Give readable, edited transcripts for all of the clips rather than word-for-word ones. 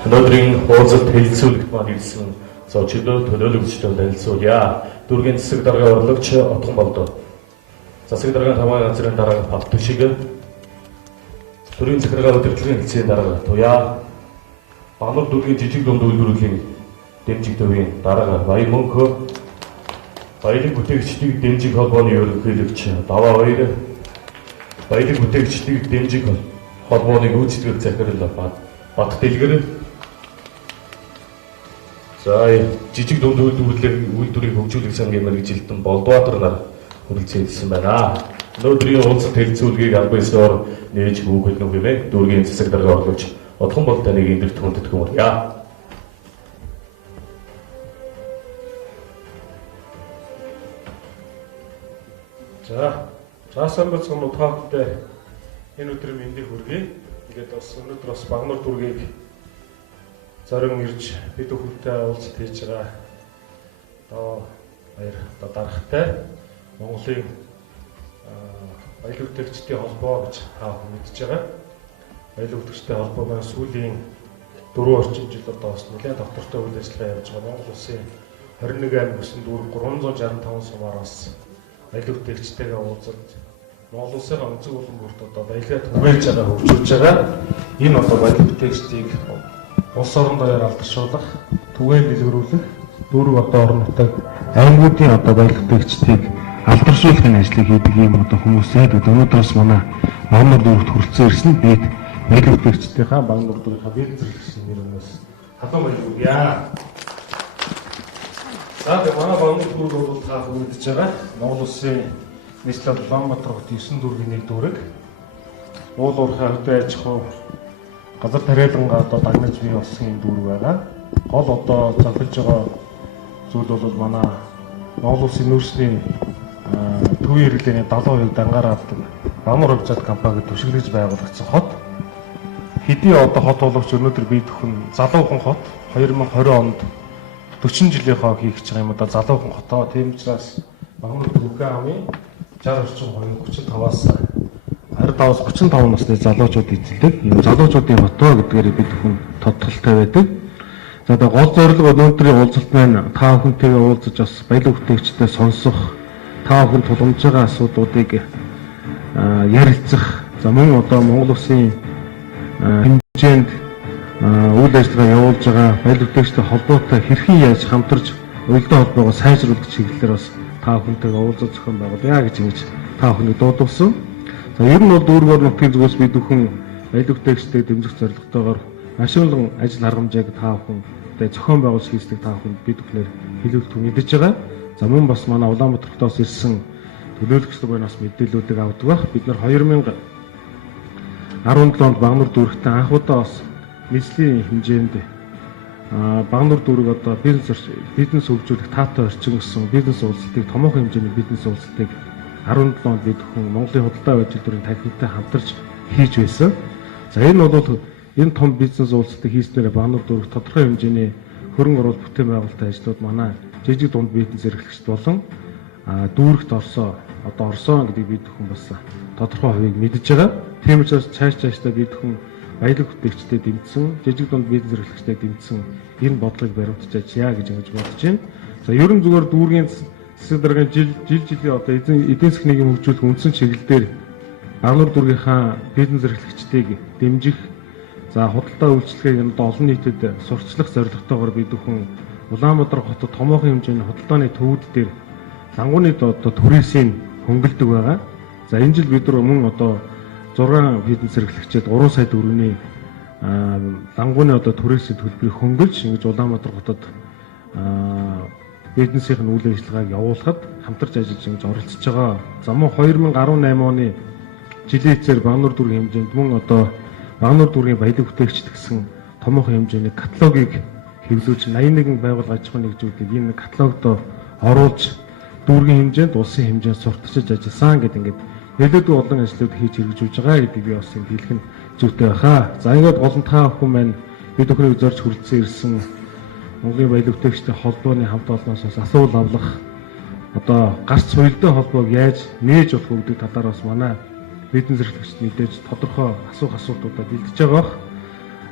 Өнөөдрийн уулзалт хэлэлцүүлэгт маань ирсэн зочлоо төлөөлөгчдөд танилцуулъя. Дүүргийн засаг дарга орлогч Отгон болдоо. Засаг даргын хамгаалалт газрын дарга Павтушиг, төрийн захиргаа удирдлагын хэлцээний дарга Туяа, Бануур дүүргийн жижиг дунд үйлдвэрлэлийн дэмжиг төвийн дарга Баяр Мөнхөө, баялаг бүтээгчдийг дэмжих холбооны ерөнхийлөгч Даваа Баяр, баялаг бүтээгчдийг дэмжих холбооны гүйцэтгэх захирал Бат Дэлгэр, за жижиг дунд үйлдвэрийг хөгжүүлэх сангийн мэргэжилтэн Болдбаатар нар хүрэлцээсэн байна. Өнөөдрийн уулзалт хэлэлцүүлгийг аль биесээр нээж өгөх нь хэмээн дүүргийн засаг дарга орлогч Отгон бол таныг эндэрт хүндэтгэн хүргье. За, цаасан бацхан утгаатай энэ өдрийн мэндийг хүргэе. Тэгээд бас өнөөдөр бас Бануур дүүргийг зорин ирж бид бүхэнтэй уулзалт хийж байгаа. Одоо баяр даргатай Монголын баялаг бүтээгчдийн холбоо гэж мэдж байгаа. Баялаг бүтээгчдийн холбоо маань сүүлийн 4 орчим жил одоо бас нэлээд доктортой үйл ажиллагаа явуулж байгаа. Монгол улсын 21 аймаг бүсэн дүүрэг 365 сумаараас баялаг бүтээгчтэйгээ уулзалт Монгол улсын онцгой болон бүрт одоо баялагаа түгээж байгаа хөгжүүлж байгаа. Энэ одоо баялаг бүтээгчдийг улс орон даяар алдаршуулах, түгээн дэлгэрүүлэх, дүүрэг одоо орон нутаг аймагуудын одоо баялаг бүтээгчдийг алдаршуулахын ажлыг хийдэг юм одоо хүмүүсээ өнөөдрөөс манай Бануур дүүрэгт хүрэлцэн ирсэн бид баялаг бүтээгчдийнхаа Бануур дүүргийнхаа бизнес зэрлэгчийн нэрнээс халуун баяр хүргье. За тэгээ манай Бануур дүүрэг бол та мэдж байгаа. Монгол улсын нийслэл Улаанбаатар хот 9 дүүргийн нэг дүүрэг. Уул уурхай хөдөө аж ахуй газар тариалангаа одоо дагнаж бий болсон юм дүүрэг байгаа. Гол одоо зөвлөж байгаа зүйл бол манай Монгол улсын нөөцийн төвийн хэрэглээний 70% дангаар авдаг Бануур авчаад компани төшөглөж байгуулагдсан хот. Хэдий одоо хот болгоч өнөөдөр бий дөхөн залуухан хот 2020 онд 40 жилийнхаа хийх гэж байгаа юм одоо залуухан хотоо. Тийм учраас Бануур дүүргийн амын 60 орчим хувийн 35-аас 25-аас 35 насны залуучууд эзэлдэг. Энэ залуучуудын хотоо гэдгээр бид хүн тодтолтой байдаг. За одоо гол зорилго өнөөдрийн уулзалт маань та бүхэнтэйгээ уулзаж бас баялаг бүтээгчтэй сонсох, та бүхэн тулгамж байгаа асуудлуудыг ярилцах. За мөн одоо Монгол улсын хэмжээнд үйл ажиллагаа явуулж байгаа баялаг бүтээгчтэй холбоотой хэрхэн яаж хамтарч уялдаа холбоогоо сайжруулах чиглэлээр бас та бүхэнтэйгээ уулзах зохион байгуулъя гэж ингэж та бүхнийг дуудсан. За ер нь бол дүүрэг нутгийн зүгээс бид бүхэн баялаг бүтээгчдийг дэмжих зорилготойгоор маш олон ажил аргамжааг та бүхэндээ зохион байгуулж хийсдэг та бүхэнд бид бүхнээр хэлүүлэх мэдэж байгаа. За мөн бас манай Улаанбаатар хотоос ирсэн төлөөлөгчдөө бас мэдээллүүдийг авдаг бах. Бид нар 2017 онд Бануур дүүрэгтээ анх удаа бас нийслэлийн хэмжээнд Бануур дүүрэг одоо бизнес хөгжүүлэх таатай орчин гэсэн бизнес уулзалтыг томоохон хэмжээний бизнес уулзалтыг 17 онд бид хүн Монголын худалдаа ажил дүрийн танхимтай хамтарч хийж байсан. За энэ бол энэ том бизнес уулзалтыг хийснээр Бануур дүүрэг тодорхой хэмжээний хөрөнгө оруулалт бүтээн байгуулалтын ажлууд манай жижиг дунд бизнес эрхлэгчд болон дүүрэгт орсон гэдэг бид хүн бас тодорхой хувийг мэдж байгаа. Тийм учраас цаашдаа бид хүн баялаг бүтээгчдэд дэмжсэн, жижиг дунд бизнес эрхлэгчдэд дэмжсэн энэ бодлогыг баримтжаач яа гэж ингэж бодож байна. За ерөн зүгээр дүүргийн засаг даргын жилийн одоо эдийн засгийн хөгжүүлэх үндсэн чиглэлээр Бануур дүүргийнхаа бизнес эрхлэгчдийг дэмжих, за худалдаа үйлчлэгийг олон нийтэд сурчлах зорилготойгоор бид бүхэн Улаанбаатар хотод томоохон хэмжээний худалдааны төвүүд дээр лангууны одоо түрээсийг хөнгөлдөг байгаа. За энэ жил бид нар мөн одоо 6 бизнес эрхлэгчэд 3 сая төгрөгийн лангууны одоо түрээсийн төлбөрийг хөнгөлж ингэж Улаанбаатар хотод бизнесийн үйл ажиллагааг явуулахад хамтарч ажиллаж ингэж оролцож байгаа. За мөн 2018 оны жилийн эцээр Бануур дүүргийн хэмжээнд мөн одоо Бануур дүүргийн баялаг бүтээгчд гэсэн томоохон хэмжээний каталогийг хэвлүүлж 81 байгууллага аж ахуйн нэгжүүдийг энэ каталогт оруулж дүүргийн хэмжээнд улсын хэмжээнд сурталчилж ажилласан гэдэг ингээд нэлээдгүй олон ажлууд хийж хэрэгжүүлж байгаа гэдэг би бас хэлэх нь зүйтэй байхаа. За ингээд олон та бүхэн маань бид бүхнийг зорж хүрэлцэн ирсэн Монголын баялаг бүтээгчдийн холбооны хамт олноос асуул авлах одоо гарц соёлтой холбоог яаж нээж болох гэдэг талаар бас манай бизнес эрхлэгчид мэдээж тодорхой асуултуудаа бэлдэж байгаа бох.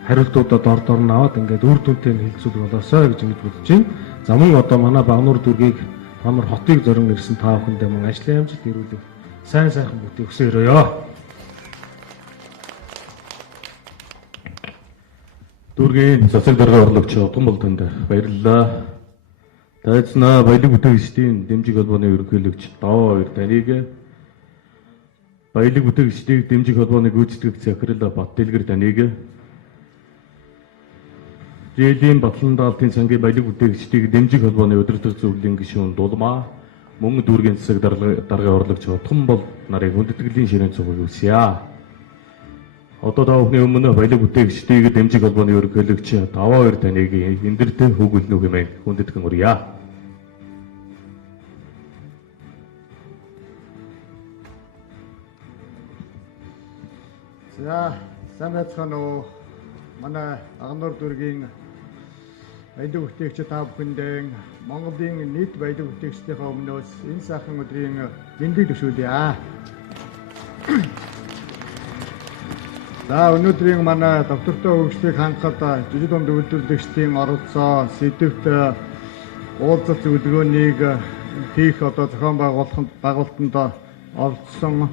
хариултуудаа дор нь аваад ингээд үр дүнтэй нь хилцүүлэх болоосоо гэж ингэж бодож байна. За мөн одоо манай Багнуур дүүргийг Багнуур хотыг зорин ирсэн та бүхэндээ мөн ажлын амжилт ирүүлэх сайн сайхан бүтээх хүсье өрөөё. Дүүргийн засаг дарга орлогч Удган Болтонд баярлалаа. Тайзнаа баялаг бүтээгчдийн дэмжиг холбооны ерөнхийлөгч Даваа хоёр таныг, баялаг бүтээгчдийн дэмжиг холбооны гүйцэтгэгч Захирал Бат Дэлгэр таныг, Жээлийн Батлан даалтын сангийн баялаг бүтээгчдийн дэмжиг холбооны удирдах зөвлөлийн гишүүн Дулмаа, мөн дүүргийн засаг дарга орлогч Удган Болт нарыг хүндэтгэлийн ширээн цугыг үсье. Одоо та бүхний өмнө баялаг бүтээгчдийн дэмжиг холбооны ерөнхийлөгч Даваа хоёр таныг эндэртэй хөөгөлнөх хэмээн хүндэтгэн урья. За, сайн байцгаана уу. Манай Багнуур дүүргийн баялаг бүтээгч та бүхэндээ Монголын нийт баялаг бүтээгчдийнхээ өмнөөс энэ сайхан өдрийн мэндийг төшөөлье. За, өнөөдрийн манай доктортой хөгжлийг хангахад жижиг дунд үйлдвэрлэгчдийн оролцоо, сэдвт уулзалт зөвлөгөөнийг хийх одоо зохион байгуулалтанд оролцсон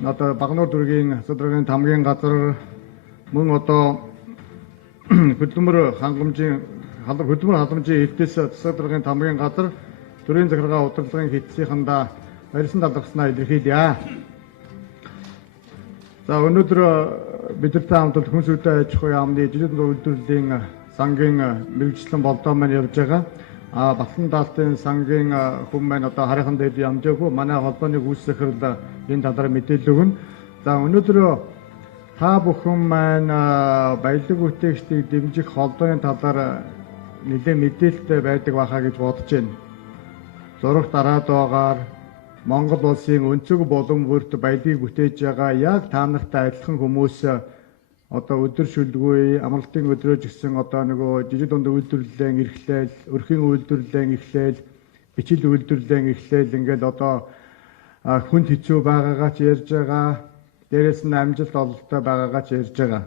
одоо Багнуур дүүргийн засаг даргын хамгийн газар мөн одоо хөдөлмөр халамжийн эвдээс засаг даргын хамгийн газар төрийн захиргаа удирдлагын хэдсийнхандаа барьсан талархснаа илэрхийлье. За өнөөдөр бидэртэй хамт хүн сүлдээ аж ахуйн яамны жижиг дунд үйлдвэрлэлийн сангийн мэргэжлэн болдоо маань явж байгаа. Батлан даалтын сангийн хүн маань одоо харийнхан дээр ямжаагүй манай холбооны гүйцэтгэх захирал энэ талаар мэдээлэл өгнө. За өнөөдөр та бүхэн маань баялаг бүтээгчдийг дэмжих холбооны талаар нэлээд мэдээлэлтэй байдаг байхаа гэж бодож байна. Зурагт дараад байгаагаар Монгол улсын өнцөг болон бүрт баялагийг бүтээж байгаа яг та нартай адилхан хүмүүс одоо өдөр шүлгүй амралтын өдрөөж гисэн одоо нөгөө жижиг дунд үйлдвэрлэлийн эрхлэл, өрхийн үйлдвэрлэлийн эрхлэл, бичил үйлдвэрлэлийн эрхлэл ингээд одоо хүнд хэцүү байгаагаа ч ярьж байгаа. Дээрээс нь амжилт ололттой байгаагаа ч ярьж байгаа.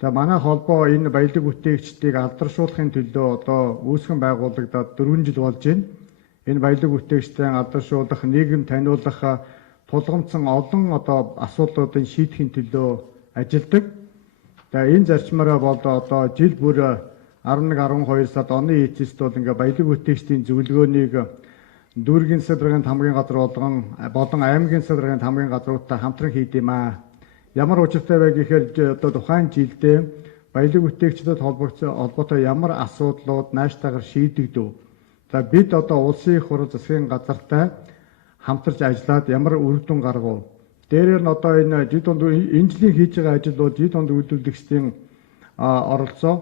За манай холбоо энэ баялаг бүтээгчдийг алдаршуулахын төлөө одоо үүсгэн байгуулагдаад 4 жил болж байна. Энэ баялаг бүтээгчдийн алдаршуулах, нийгэм таниулах тулгамдсан олон одоо асуудлуудыг шийдэхин төлөө ажилладаг. За энэ зарчмаараа бол одоо жил бүр 11-12 сард оны эцэст бол ингээ баялаг бүтээгчдийн зөвлөгөөнийг дүүргийн засаг даргын хамгийн газар болон аймгийн засаг даргын хамгийн газруудтай хамтран хийдэм аа. Ямар учиртай вэ гэхээр одоо тухайн жилдээ баялаг бүтээгчдэд холбоотой ямар асуудлууд нааштайгаар шийдэгдэв. За бид одоо улсын их хурл засгийн газартай хамтарч ажиллаад ямар үр дүн гаргав. Дээрээр нь одоо энэ жид дунд энэ жилийн хийж байгаа ажил бол жид дунд үйлдвэрлэгчдийн оролцоо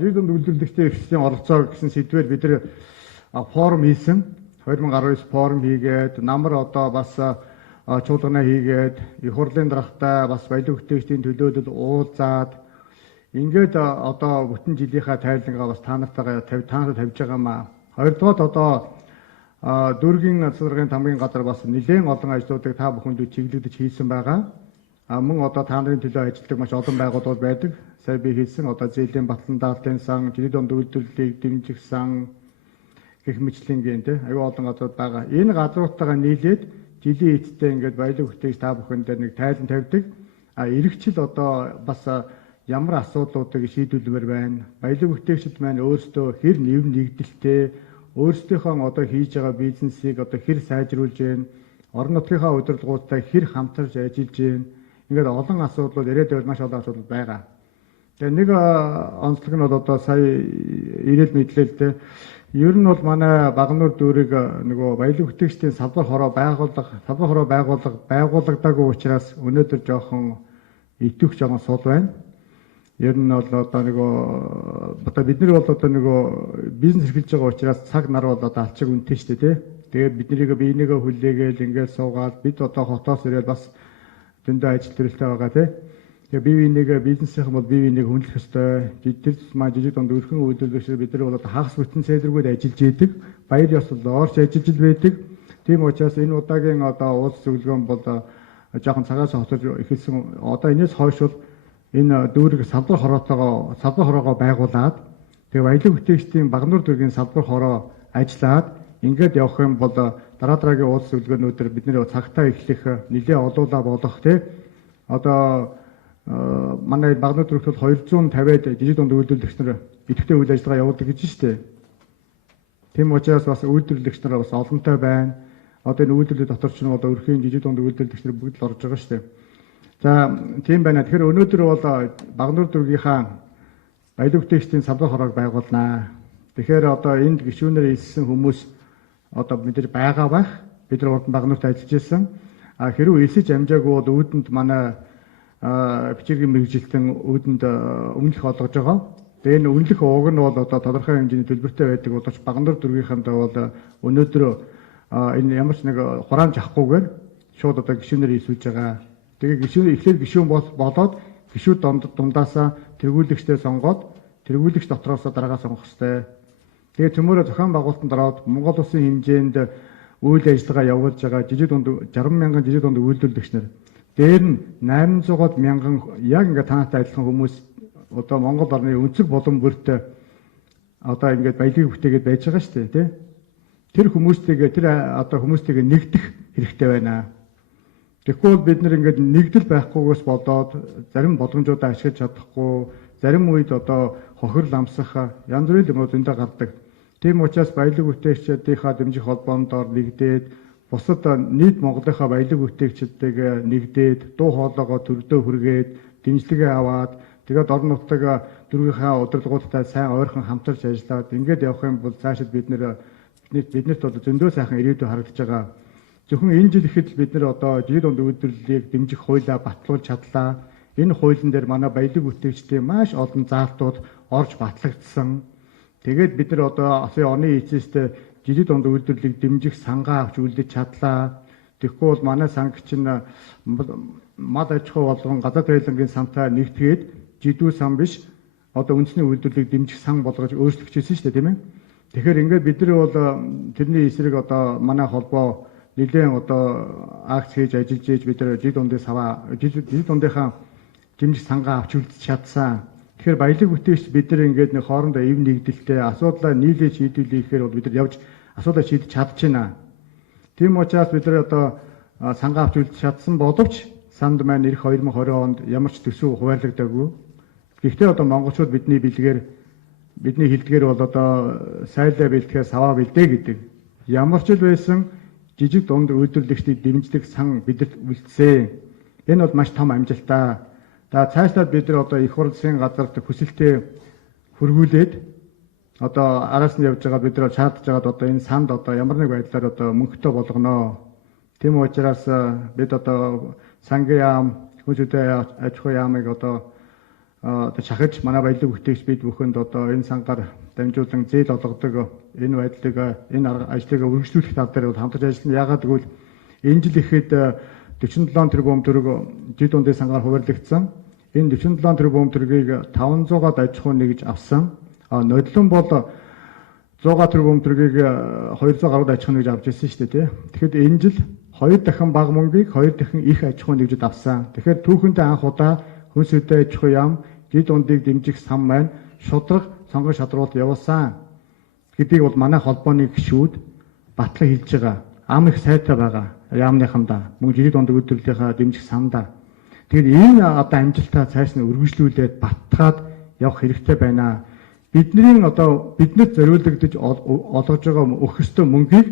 жид дунд үйлдвэрлэгчдийн эрхлэлийн оролцоо гэсэн сэдвээр бид нэр форум хийсэн. 2019 форум хийгээд намар одоо бас чуулгана хийгээд их хурлын даргатай бас баялаг бүтээгчдийн төлөөлөл уулзаад ингээд одоо бүтэн жилийнхаа тайлангаа бас та нартайгаа тавьж байгаа маа. Хоёрдугаар одоо дүүргийн засаг даргын хамгийн газар бас нэлээд олон ажлуудыг та бүхэнд чиглэгдэж хийсэн байгаа. Мөн одоо та нарын төлөө ажилладаг маш олон байгууллагууд байдаг. Сая би хэлсэн одоо Жээлийн Батлан даалтын сан, жижиг дунд үйлдвэрлэлийг дэмжих сан гэх мэтлийн гэнтэй аюу олон газрууд байгаа. Энэ газруудтайгаа нийлээд жилийн эцэстээ ингээд баялаг бүтээгч та бүхэндээ нэг тайлан тавьдаг. Иргэжил одоо бас ямар асуудлуудыг шийдвэрлэмээр байна. Баялаг бүтээгчид маань өөрсдөө хэр нэв нэгдэлтэй, өөрсдийнхөө одоо хийж байгаа бизнесийг одоо хэр сайжруулж байна, орон нутгийнхаа удирдлагуудтай хэр хамтарч ажиллаж байна. Ингээд олон асуудлууд ирээд байвал маш олон асуудал байгаа. Тэгээ нэг онцлог нь бол одоо сая ирээд мэдлэлтэй. Ер нь бол манай Багнуур дүүрийг нөгөө баялаг бүтээгчдийн салбар хороо байгуулагдаагүй учраас өнөөдөр жоохон итвэх жоохон сул байна. Ер нь бол одоо нөгөө бид нар бол одоо нөгөө бизнес эрхэлж байгаа учраас цаг нар бол одоо алчиг үнэтэй шүү дээ. Тэгээд биднийг биенийгээ хүлээгээл ингээд суугаад бид одоо хотоос ирээд бас дэндээ ажил төрөлтэй байгаа тий. Тэгээ бие биенийгээ бизнесийнхэн бол бие биенийг хүндлэх ёстой. Тэр маань жижиг дунд өрхөн үйлдвэрлэгчид бид нар бол одоо хагас бүтэн цэдэргүүд ажиллаж идэг. Баяр ёслол орж ажиллаж байдаг. Тийм учраас энэ удаагийн одоо уулз зөвлөгөөн бол жоохон цагаас хоцорж эхэлсэн. Одоо энэс хойш бол энэ дүүрэг салбар хороогоо байгуулад тэгээ баялаг бүтээгчдийн Багнуур дүүргийн салбар хороо ажиллаад ингээд явах юм бол дараагийн уулс зөвлөгөөнүүдээр бид нэр цагтаа эхлэх нэлээ олуулаа болох тий одоо манай Багнуур дүүрэгт бол 250-д жижиг дунд үйлдвэрлэгч нар идэвхтэй үйл ажиллагаа явуулдаг гэж штэ. Тийм учраас бас үйлдвэрлэгч нар бас олонтой байна. Одоо энэ үйлдвэрлэл дотор ч нь одоо өрхийн жижиг дунд үйлдвэрлэгч нар бүгд л орж байгаа штэ. За тийм байна. Тэгэхээр өнөөдөр бол Багнуур дүүргийнхаа баялаг бүтээгчдийн салбар хороог байгуулнаа. Тэгэхээр одоо энд гишүүнээр илсэн хүмүүс одоо мэдээж байгаа байх. Бид нар урд Багнуурт ажиллаж ирсэн. Хэрвээ илсэж амжаагүй бол үүдэнд манай бичгийн мэргэжилтэн үүдэнд өмнөх олгож байгаа. Тэгээ энэ үнэлэх ууг нь бол одоо тодорхой хэмжээний төлбөртэй байдаг боловч Багнуур дүүргийнхандаа бол өнөөдөр энэ ямар ч нэг хураамж авахгүйгээр шууд одоо гишүүнээр илсүүлж байгаа. Тэгээ эхлээд гишүүн болоод гишүүд дундаасаа тэргүүлэгчтэй сонгоод тэргүүлэгч дотроос дараагаа сонгох хэрэгтэй. Тэгээ төмөөрөө зохион байгуулалтанд ороод Монгол улсын хэмжээнд үйл ажиллагаа явуулж байгаа 60 мянган жижиг дунд үйлдвэрлэгч нар дээр нь 800 мянган яг ингээ танаатай адилхан хүмүүс одоо Монгол орны өнцөг болон бүрт одоо ингээд баялагийг бүтээгээд байж байгаа шүү дээ тий. Тэр хүмүүстэйгээ нэгдэх хэрэгтэй байна. Тэгэхгүй бид нар ингээд нэгдэл байхгүйгээс болоод зарим боломжуудаа ашиглаж чадахгүй, зарим үед одоо хохирол амсах янз бүрийн юмуд зөндөө гардаг. Тийм учраас баялаг бүтээгчдийнхаа дэмжих холбоонд нэгдээд бусад нийт Монголынхаа баялаг бүтээгчдтэйгээ нэгдээд дуу хоолойгоо төрдөө хүргээд дэмжлэгээ аваад тэгээд орон нутгийн дүүргийнхаа удирдлагуудтай сайн ойрхон хамтарч ажиллаад ингээд явах юм бол цаашид биднэрт одоо зөндөө сайхан ирээдүй харагдаж байгаа. Зөвхөн энэ жил ихэд бид нар одоо жил дунд үйлдвэрлэлийг дэмжих хуулиа батлуулж чадлаа. Энэ хуулийн дээр манай баялаг бүтээгчдийн маш олон заалтууд орж батлагдсан. Тэгээд бид нар одоо сая оны эцэст жижиг дунд үйлдвэрлэлийг дэмжих сангаа авч үлдэж чадлаа. Тэгэхгүй бол манай санг чинь мад аж ахуй болгон газар тариалангийн сантай нэгтгээд жидүү сан биш одоо үндэсний үйлдвэрлэлийг дэмжих сан болгож өөрчлөгчөөсөн шүү дээ тийм ээ. Тэгэхээр ингээд бид нар бол тэрний эсрэг одоо манай холбоо нэлээд одоо акц хийж ажиллаж ийж бид нар жижиг дундынхаа дэмжих сангаа авч үлдэж чадсан. Тэгэхээр баялаг бүтээгч бид нар ингээд нэг хоорондоо эв нэгдэлтэй асуудлаа нийлээж шийдвэрлэхээр бол бид нар явж асуудлаа шийдэж чадчихна. Тийм учраас бид нар одоо сангаа авч үлдэж чадсан боловч санд маань ирэх 2020 онд ямар ч төсөв хуваарлагдаагүй. Гэхдээ одоо монголчууд бидний хэлдгээр бол одоо сайлаа бэлтгэхээ саваа бэлдээ гэдэг. Ямар ч л байсан жижиг дунд үйлдвэрлэгчдийг дэмждэг сан бидэнд үлдсэн. Энэ бол маш том амжилтаа. За цаашлаад бид нар одоо их хурл засгийн газарт хүсэлтээ хөргүүлээд одоо араас нь явж байгаа бид нар шаардж байгаад одоо энэ санд одоо ямар нэг байдлаар одоо мөнгөтэй болгоно. Тийм учраас бид одоо сангийн яам, хүнсүдэ аж ахуй яамыг одоо шахаж манай баялаг бүтээгч бид бүхэнд одоо энэ сангаар дамжуулан зээл олгодог энэ байдлыг энэ ажлыг үргэлжлүүлэх тал дээр бол хамтарч ажиллана. Яагаад гэвэл энэ жил ихэд 47 тэрбум төгрөг жид дундын сангаар хуваарлагдсан. Энэ 47 тэрбум төгрөгийг 500-аад аж ахуй нэгж авсан. Нодлон бол 100 тэрбум төгрөгийг 200 гаруй аж ахуй нэгж авч ирсэн шүү дээ тий. Тэгэхэд энэ жил 2 дахин бага мөнгийг 2 дахин их аж ахуй нэгжид авсан. Тэгэхээр түүхэндээ анх удаа хүнсүдэ аж ахуй яам жид дундыг дэмжих сан маань шудраг сонгон шадруулт явуулсан гэдгийг бол манай холбооны гишүүд батлан хэлж байгаа. Ам их сайтай байгаа. Яамныхандаа мөн жид дунд үйлдвэрлэлийнхаа дэмжих сандаа. Тэгэхээр энэ одоо амжилтаа цааш нь үргэлжлүүлээд баттгаад явах хэрэгтэй байна. Бидний одоо биднэрт зориулагдаж олгож байгаа өгөх ёстой мөнгийг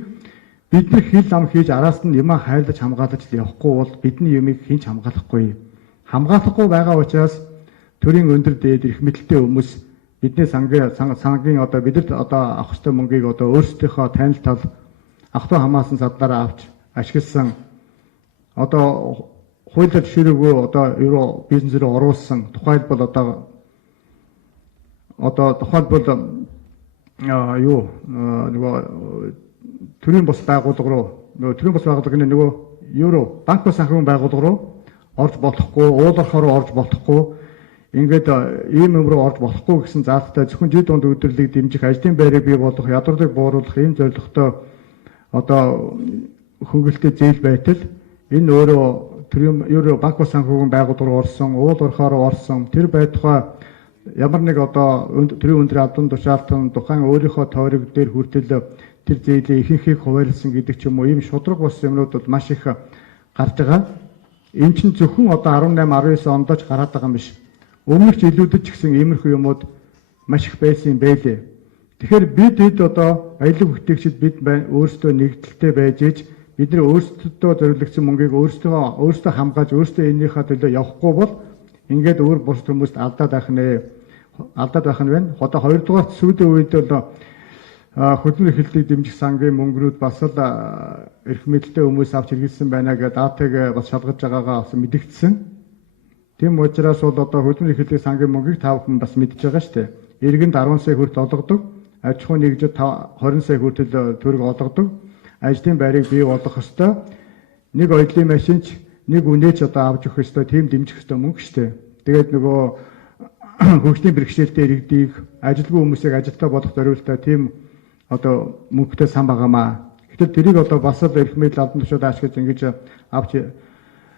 бид нар хил ам хийж араас нь юмаа хайлаж хамгаалж явахгүй бол бидний юмыг хинч хамгаалахгүй. Хамгаалахгүй байгаа учраас төрийн өндөр дээд эрх мэдэлтэй хүмүүс бидний сангийн одоо бидэрт одоо авах ёстой мөнгийг одоо өөрсдийнхөө танил тал ах トゥ хамаасан садлаараа авч ашигласан одоо хуулиар жишээргүй одоо евро бизнес рүү оруулсан тухайлбал нөгөө төрийн бус байгууллага руу евро банк санхүүгийн байгууллага руу орж болохгүй, уулархаар орж болохгүй, ингээд ийм юм руу орж болохгүй гэсэн заалттай зөвхөн жид дунд үйлдвэрлэлийг дэмжих, ажлын байрыг бий болгох, ядуурлыг бууруулах ийм зорилготой одоо хөнгөлөлтөд зээл байтал энэ өөрөө ер банк ус санхүүгийн байгууллага руу орсон, уул уурхай руу орсон. Тэр байтугай ямар нэг одоо төрийн өндөр албан тушаалтан тухайн өөрийнхөө тойрог дээр хүртэл тэр зээлийн ихэнхийг хуваарлсан гэдэг ч юм уу ийм шудраг бос юмнууд бол маш их гарч байгаа. Энэ чинь зөвхөн одоо 18 19 онд ч гараад байгаа юм биш. Өмнөх жилүүдэд ч гэсэн иймэрхүү юмуд маш их байсан юм байлээ. Тэгэхээр бид одоо баялаг бүтээгчид бид өөрсдөө нэгдэлтэй байж иж бидний өөрсдөө зориулагдсан мөнгийг өөрсдөө хамгааж өөрсдөө энийхээ төлөө явахгүй бол ингээд өөр бус хүмүүст алдаад байх нь байна. Одоо хоёрдугаар сүүлийн үед бол хөдөлмөр эрхлэлтийг дэмжих сангийн мөнгөрүүд бас л эрх мэдэлтэй хүмүүс авч хэрэгэлсэн байна гэдэг датаг бас шалгаж байгаагаа бас мэдэгдсэн. Тийм учраас бол одоо хөдөлмөр эрхлэлтийн сангийн мөнгийг та бүхэн бас мэдж байгаа шүү дээ. Иргэнд 10 сая хүртэл олгодог, аж ахуйн нэгжид 20 сая хүртэл төгрөг олгодог. Ажлын байрыг бий болгох ёстой. Нэг оёдлын машинч нэг үнээч одоо авч өгөх ёстой, тийм дэмжих ёстой мөнгө шүү дээ. Тэгээд нөгөө хөгжлийн бэрхшээлтэй иргэдийг ажилгүй хүмүүсийг ажилтаа болох зориулалтаа тийм одоо мөнгөтэй сан байгаамаа. Гэтэл тэрийг одоо бас л эрх мэдэл албан тушаалаа ашиглаж ингэж авч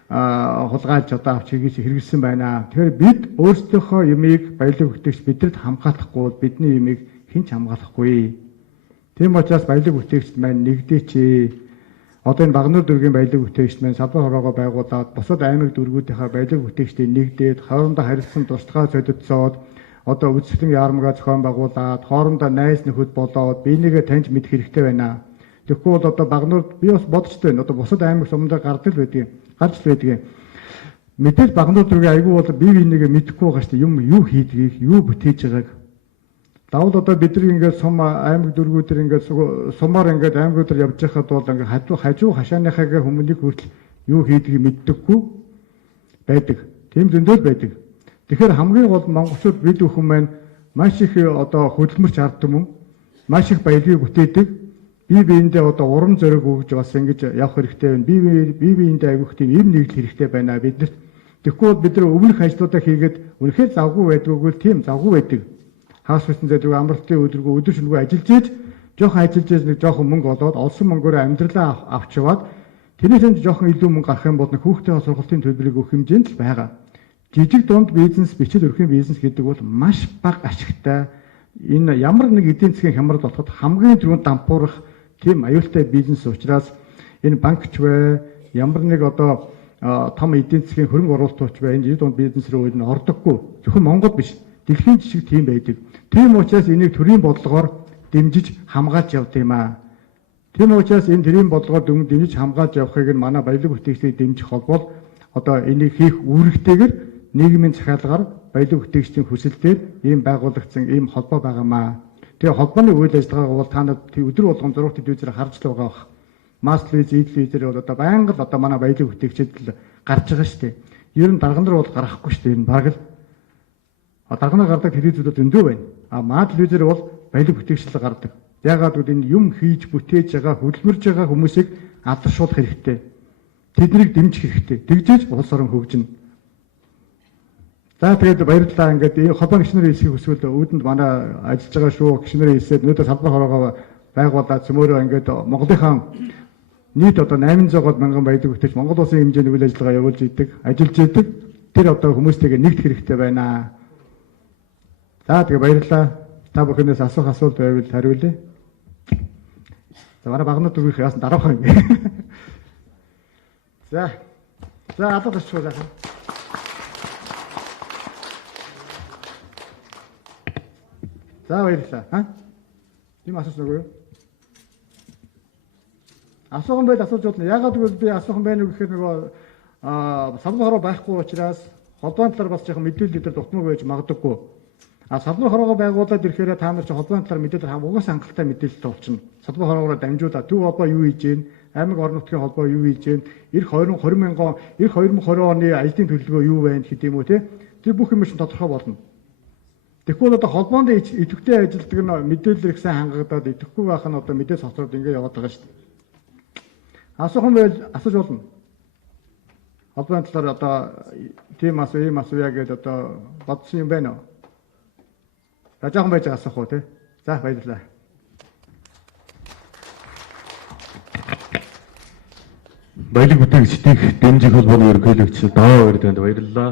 хулгайлж одоо авч хэрэгэлсэн байна. Тэгэхээр бид өөрсдийнхөө юмыг баялаг бүтээгч бидэнд хамгаалахгүй бол бидний юмыг хэн ч хамгаалахгүй. Тийм учраас баялаг бүтээгчд маань нэгдээч. Одоо энэ Багнуур дүүргийн баялаг бүтээгчд маань салбар хороогоо байгуулад бусад аймаг дүүргүүдийнхээ баялаг бүтээгчдийг нэгдээд хоорондоо харилцсан тусгай солилцоод одоо үзэсгэлэн яармгаа зохион байгуулад хоорондоо найз нөхөд болоод бинийгээ таньж мэдэх хэрэгтэй байна. Тэгэхгүй бол одоо Багнуурд би бас бодчтой байна. Одоо бусад аймаг сумдаа гарч л байдаг. Мэдээж Багнуур дүүргийн аягүй бол бие бинийгээ мэдэхгүй байгаа шүү дээ. Юм юу хийдгийг, юу бүтээж байгааг. Давал одоо бид нар ингээд сум аймаг дүүргүүдэр ингээд сумаар ингээд аймагуудаар явж байхад бол ингээд хажуу хашааныхаа хүмүүнийг хүртэл юу хийдгийг мэддэггүй байдаг. Тийм зөндөл байдаг. Тэгэхээр хамгийн гол монголчууд бид бүхэн маань маш их одоо хөдөлмөрч арддаг юм. Маш их баялагийг бүтээдэг. Бие биендээ одоо урам зориг өгж бас ингэж явах хэрэгтэй байна. Бие биендээ айгүйх тийм эм нэгдэл хэрэгтэй байна биднэрт. Тэгэхгүй бол бид нар өмнөх ажлуудаа хийгээд үнэхээр завгүй байдгүй л тийм завгүй байдаг. Хагас хүссэн зэдрэг амралтын өдргөө өдөр шөнөгүй ажиллаж ийж жоохон ажиллаж ийж нэг жоохон мөнгө олоод олсон мөнгөөрөө амьдралаа авч яваад тэрнээс жоохон илүү мөнгө гарах юм бол хүүхдээ сургалтын төлбөрийг өгөх хэмжээнд л байгаа. Жижиг дунд бизнес, бичил өрхийн бизнес гэдэг бол маш бага ашигтай. Энэ ямар нэг эдийн засгийн хямрал болоход хамгийн түрүүнд дампуурах тийм аюултай бизнес учраас энэ банкч бай, ямар нэг одоо том эдийн засгийн хөрөнгө оруулалтч бай, энэ жижиг дунд бизнес рүү энэ ордоггүй. Зөвхөн Монгол биш, дэлхийн жишг тийм байдаг. Тийм учраас энийг төрийн бодлогоор дэмжиж хамгаалж явд юм аа. Тийм учраас энэ төрийн бодлогоор дэмжиж хамгаалж явахыг нь манай баялаг бүтээгчдийг дэмжих холбоол одоо энийг хийх үүрэгтэйгээр нийгмийн захиалгаар баялаг бүтээгчдийн хүсэлтээр ийм байгуулагдсан ийм холбоо байгаамаа. Тэгээ холбооны үйл ажиллагааг бол та нар өдөр болгон зураг телевизээр харж л байгаа бах. Masstv, зээл бол одоо байнга л одоо манай баялаг бүтээгчид л гарч байгаа шүү дээ. Ер нь дарга нар бол гарахгүй шүү дээ. Энэ баг л дарга нар гардаг телевизүүд зөндөө байна. Маа телевизээр бол баялаг бүтээгчл гардаг. Яагаад гэвэл энэ юм хийж бүтээж байгаа, хөдөлмөрж байгаа хүмүүсийг алдаршуулах хэрэгтэй. Тэднийг дэмжих хэрэгтэй. Тэгжээж улс орон хөгжинэ. За тэгээд баярлалаа. Ингээд холбоо гишнэрийн хэсгийг хүсвэл үүдэнд манай ажиллаж байгаа шүү. Гишнэрийн хэсээд өнөөдөр салбар хороогоо байгуулаад цөмөөрөө ингээд Монголынхаа нийт одоо 800 мянган баялаг бүтээгч Монгол улсын хэмжээний үйл ажиллагаа явуулж идэг, ажиллаж идэг. Тэр одоо хүмүүстэйгээ нэгдэх хэрэгтэй байна. За тэгээ баярлалаа. Та бүхнээс асуулт байвал хариулъя. За манай Багнуур дүүргийнх яасан дараахан юм. За алга тасчихлаа. За баярлалаа. Тийм асуусан уу? Асуусан байл асууж болно. Яагаад гэвэл би асуусан байна уу гэхээр нөгөө салбар хороо байхгүй учраас холбоон талаар бас жоохон мэдээлэл дээр дутмаг байж магадгүй. Салбар хороогоо байгуулад ирэхээр та нар чи холбооны талаар мэдээлэл угаасаа хангалттай мэдээлэлтэй болчихно. Салбар хороогоор дамжуулаад төв холбоо юу хийж гин, аймаг орон нутгийн холбоо юу хийж гин, эх 2020 оны ажлын төлөвлөгөө юу байна гэдэг юм уу те. Тэр бүх юм чинь тодорхой болно. Тэгэхгүй одоо холбоонд идэвхтэй ажилтдаг нь мэдээлэл их сайн хангагдаад идэвхгүй байх нь одоо мэдээ соцроод ингэ яваад байгаа шүү дээ. Асуухан байл асууж болно. Холбооны талаар одоо тийм ийм асууя гэдэг одоо бодсон юм байна уу? За жоохон байж асуух уу те. За баярлалаа. Баялаг бүтээгчдийг дэмжих холбооны ерөнхийлөгч Даваа Баяртанд баярлалаа.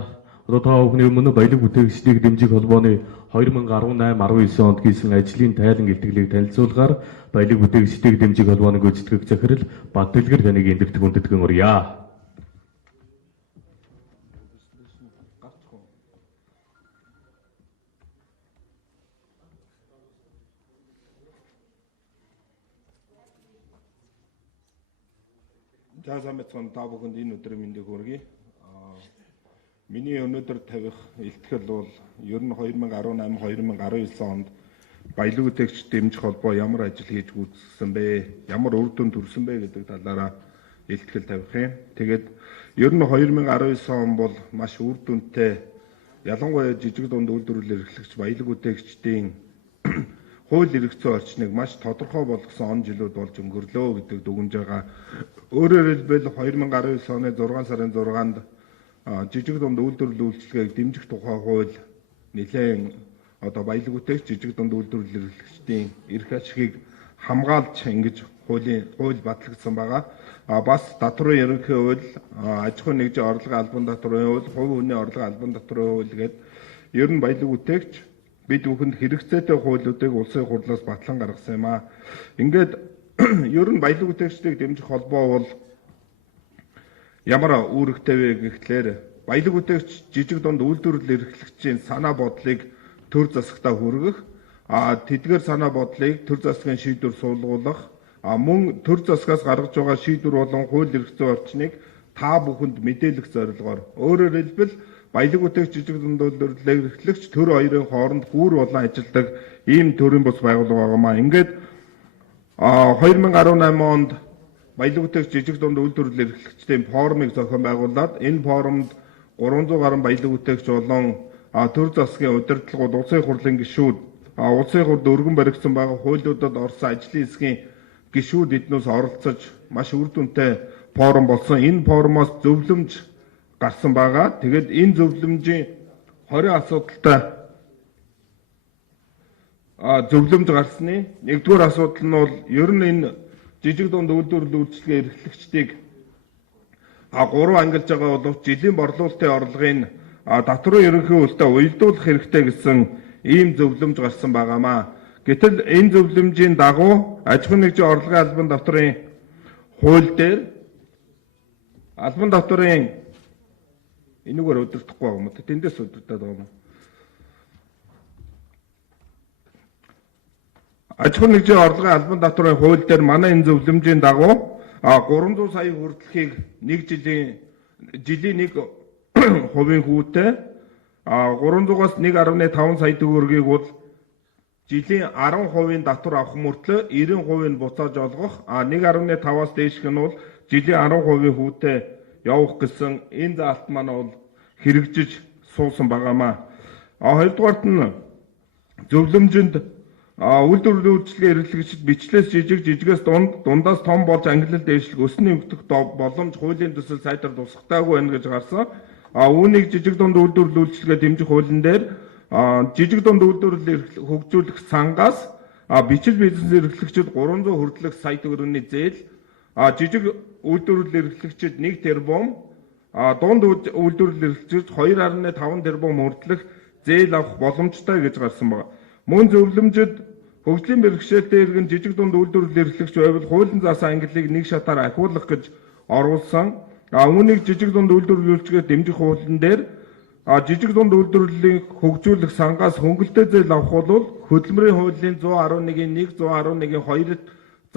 Одоо та бүхний өмнө баялаг бүтээгчдийг дэмжих холбооны 2018-19 онд хийсэн ажлын тайлан илтгэлийг танилцуулгаар баялаг бүтээгчдийг дэмжих холбооны гүйцэтгэх захирал Бат Дэлгэр таныг эндэрт хүндэтгэн урья. За сайн байцгаана та бүхэнд энэ өдрийн мэндийг хүргэе. Миний өнөөдөр тавих илтгэл бол ер нь 2018-2019 онд баялаг бүтээгч дэмжих холбоо ямар ажил хийж гүйцэтгэсэн бэ? Ямар үр дүн төрсөн бэ гэдэг талаараа илтгэл тавих юм. Тэгээд ер нь 2019 он бол маш үр дүнтэй ялангуяа жижиг дунд үйлдвэрлэл эрхлэгч баялаг бүтээгчдийн хууль эрх зүйн орчныг маш тодорхой болгосон он жилүүд болж өнгөрлөө гэдэг дүгнж байгаа. Өөрөөр хэлбэл 2019 оны 6 сарын 6-нд жижиг дунд үйлдвэрлэл үйлчилгээг дэмжих тухай хууль нэлээд баялаг бүтээгч жижиг дунд үйлдвэрлэл эрхлэгчдийн эрх ашигыг хамгаалж ингэж хууль батлагдсан байгаа. Бас татварын ерөнхий хууль, аж ахуйн нэгжийн орлогын албан татварын хууль, хувь хүний орлогын албан татварын хууль гэдэг ер нь баялаг бүтээгч бид бүхэнд хэрэгцээтэй хуулиудыг улсын хурлаас батлан гаргасан юм аа. Ингээд ер нь баялаг бүтээгчдийг дэмжих холбоо бол ямар үүрэгтэй вэ гэхлээр баялаг бүтээгч жижиг дунд үйлдвэрлэл эрхлэгчийн санаа бодлыг төр засагтаа хүргэх, тэдгээр санаа бодлыг төр засгийн шийдвэр суулгуулах, мөн төр засгаас гаргаж байгаа шийдвэр болон хууль эрх зүйн орчныг та бүхэнд мэдээлэх зорилгоор өөрөөр хэлбэл баялаг бүтээгч жижиг дунд үйлдвэрлэл эрхлэгч төр хоёрын хооронд гүр болон ажилдаг ийм төрийн бус байгууллага байгаамаа. Ингээд 2018 онд баялаг бүтээгч жижиг дунд үйлдвэрлэл эрхлэгчдийн форумыг зохион байгуулад энэ форумд 300 гаруй баялаг бүтээгч болон төр засгийн удирдлагууд, улсын хурлын гишүүд, улсын хурлд өргөн баригдсан байгаа хуулиудад орсон ажлын хэсгийн гишүүд эднээс оролцож маш үр дүнтэй форум болсон. Энэ форумоос зөвлөмж гарсан байгаа. Тэгээд энэ зөвлөмжийн 20 асуудалтай зөвлөмж гарсны нэгдүгээр асуудал нь бол ер нь энэ жижиг дунд үйлдвэрлэл үйлчилгээ эрхлэгчдийг 3 ангилж байгаа боловч жилийн борлуулалтын орлогын татварын ерөнхий хуулитай уялдуулах хэрэгтэй гэсэн ийм зөвлөмж гарсан байгаамаа. Гэтэл энэ зөвлөмжийн дагуу аж ахуйн нэгжийн орлогын албан татварын хууль дээр албан татварын энэгээр удирдахгүй байгаа юм уу? Тэндээс удирдах байгаа юм уу? Аж ахуйн нэгжийн орлогын албан татварын хууль дээр манай энэ зөвлөмжийн дагуу 300 сая хүртэлхийг нэг жилийн 1% хүүтэй 300-аас 1.5 сая төгрөгийг бол жилийн 10% татвар авах мөртлөө 90% нь буцааж олгох, 1.5-аас дээшх нь бол жилийн 10% хүүтэй явах гэсэн энэ заалт маань бол хэрэгжиж суусан байгаамаа. Хоёрдугаарт нь зөвлөмжөнд үйлдвэрлэл үйлчилгээ эрхлэгчид бичлээс жижигээс дундаас том болж ангиллал дээшлэх өсний өвдөх боломж хуулийн төсөл сайтар тусгатаагүй байна гэж гарсан. Үүнийг жижиг дунд үйлдвэрлэл үйлчилгээ дэмжих хуулийн дээр жижиг дунд үйлдвэрлэл хөгжүүлэх сангаас бичил бизнес эрхлэгчид 300 хүртэлх сая төгрөгийн зээл, жижиг үйлдвэрлэл эрхлэгчид 1 тэрбум, дунд үйлдвэрлэл эрхлэгчид 2.5 тэрбум хүртэлх зээл авах боломжтой гэж гарсан байна. Мөн зөвлөмжид хөгжлийн бэрхшээлтэй иргэн жижиг дунд үйлдвэрлэл эрхлэгч байвал хуулийн заасан ангиллыг нэг шатаар ахиулах гэж оруулсан. Үүнийг жижиг дунд үйлдвэрлэл үйлчилгээ дэмжих хуулийн дээр жижиг дунд үйлдвэрлэлийг хөгжүүлэх сангаас хөнгөлтэй зээл авах бол хөдөлмөрийн хуулийн 111-ийн 1, 111-ийн 2-т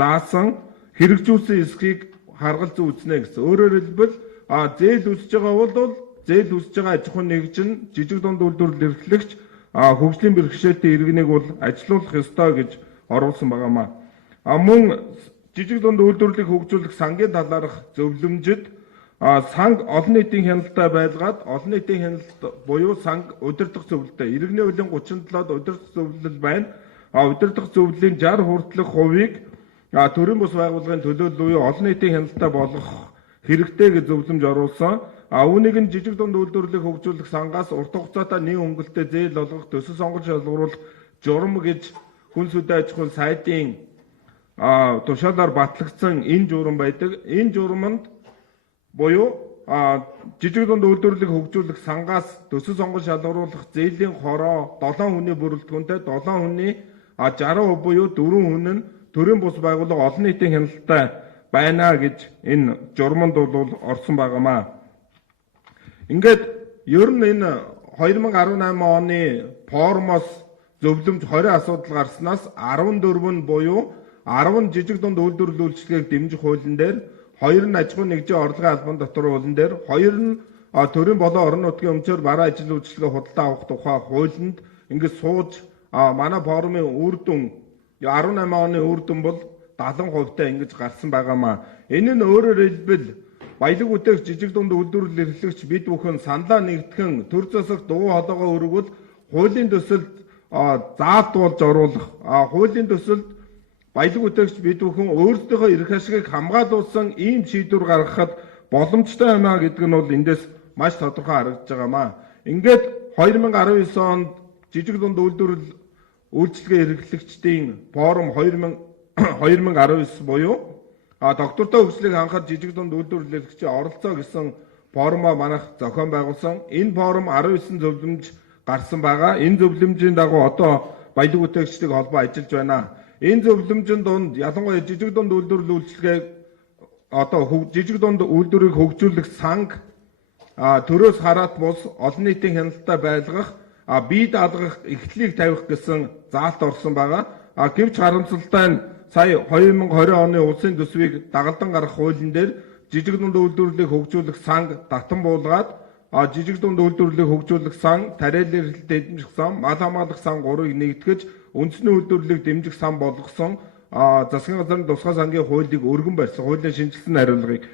заасан хэрэгжүүлсэн эсхийг харгалзан үзнэ гэсэн. Өөрөөр хэлбэл зээл үсэж байгаа бол зээл үсэж байгаа аж ахуйн нэгж нь жижиг дунд үйлдвэрлэл эрхлэгч хөгжлийн бэрхшээлтэй иргэнийг бол ажилуулах ёстой гэж оруулсан байгаамаа. Мөн жижиг дунд үйлдвэрлэлийг хөгжүүлэх сангийн талаарх зөвлөмжид санг олон нийтийн хяналттай байлгаад олон нийтийн хяналт буюу санг удирдах зөвлөлтэй иргэний хуулийн 37-д удирдах зөвлөл байна. Удирдах зөвлөлийн 60 хүртэлх хувийг төрийн бус байгууллагын төлөөлөл буюу олон нийтийн хяналттай болгох хэрэгтэй гэж зөвлөмж оруулсан. Үүнийг нь жижиг дунд үйлдвэрлэлийг хөгжүүлэх сангаас урт хугацаатай нэг хөнгөлтэй зээл олгох, төсөл сонгож шалгуулах журам гэж хүн сүдэн аж ахуйн сайдын тушаалаар батлагдсан энэ журам байдаг. Энэ журамд буюу жижиг дунд үйлдвэрлэлийг хөгжүүлэх сангаас төсөл сонгон шалгаруулах зээлийн хороо 7 хүний бүрэлдэхүүнтэй 7 хүний 60% буюу 4 хүн нь төрийн бус байгууллага олон нийтийн хяналттай байна гэж энэ журманд бол орсон байгаамаа. Ингээд ер нь энэ 2018 оны форумоос зөвлөмж 20 асуудал гарснаас 14 нь буюу 10 жижиг дунд үйлдвэрлэл үйлчилгээг дэмжих хуулийн дээр, 2 нь аж ахуй нэгжийн орлогын албан татвар хуулийн дээр, 2 нь төрийн болон орон нутгийн өмчөөр бараа ажил үйлчилгээ худалдаа авах тухай хуулинд ингээд сууж манай форумын үр дүн 18 оны үр дүн бол 70% та ингэж гарсан байгаамаа. Энэ нь өөрөөр хэлбэл баялаг бүтээгч жижиг дунд үйлдвэрлэл эрхлэгч бид бүхэн саналаа нэгтгэн төр засаг дуу хоолойгоо өргөвөл хуулийн төсөлд заалтуулж оруулах, хуулийн төсөлд баялаг бүтээгч бид бүхэн өөрсдийнхөө эрх ашигыг хамгаалуулсан ийм шийдвэр гаргахад боломжтой юм а гэдэг нь бол эндээс маш тодорхой харагдаж байгаамаа. Ингээд 2019 онд жижиг дунд үйлдвэрлэл үйлчилгээ эрхлэгчдийн форум 2019 буюу доктортой хөгжлийг хангах жижиг дунд үйлдвэрлэл эрхлэгчийн оролцоо гэсэн форумоо манайх зохион байгуулсан. Энэ форум 19 зөвлөмж гарсан байгаа. Энэ зөвлөмжийн дагуу одоо баялаг бүтээгчдийн холбоо ажиллаж байна. Энэ зөвлөмжийн дунд ялангуяа жижиг дунд үйлдвэрлэл үйлчилгээг жижиг дунд үйлдвэрийг хөгжүүлэх санг төрөөс хараат бус олон нийтийн хяналттай байлгах, бие даалгах, эхлэлийг тавих гэсэн заалт орсон байгаа. Гэвч харамсалтай нь сая 2020 оны улсын төсвийг дагалдан гаргах хуулийн дээр жижиг дунд үйлдвэрлэлийг хөгжүүлэх санг татан буулгаад жижиг дунд үйлдвэрлэлийг хөгжүүлэх сан, тариалан эрхлэлд дэмжих сан, мал хамгаалах сан 3-ыг нэгтгэж үндэсний үйлдвэрлэлийг дэмжих сан болгосон засгийн газрын тусгай сангийн хуулийг өргөн барьсан хуулийн шинжилсэн хариулгыг.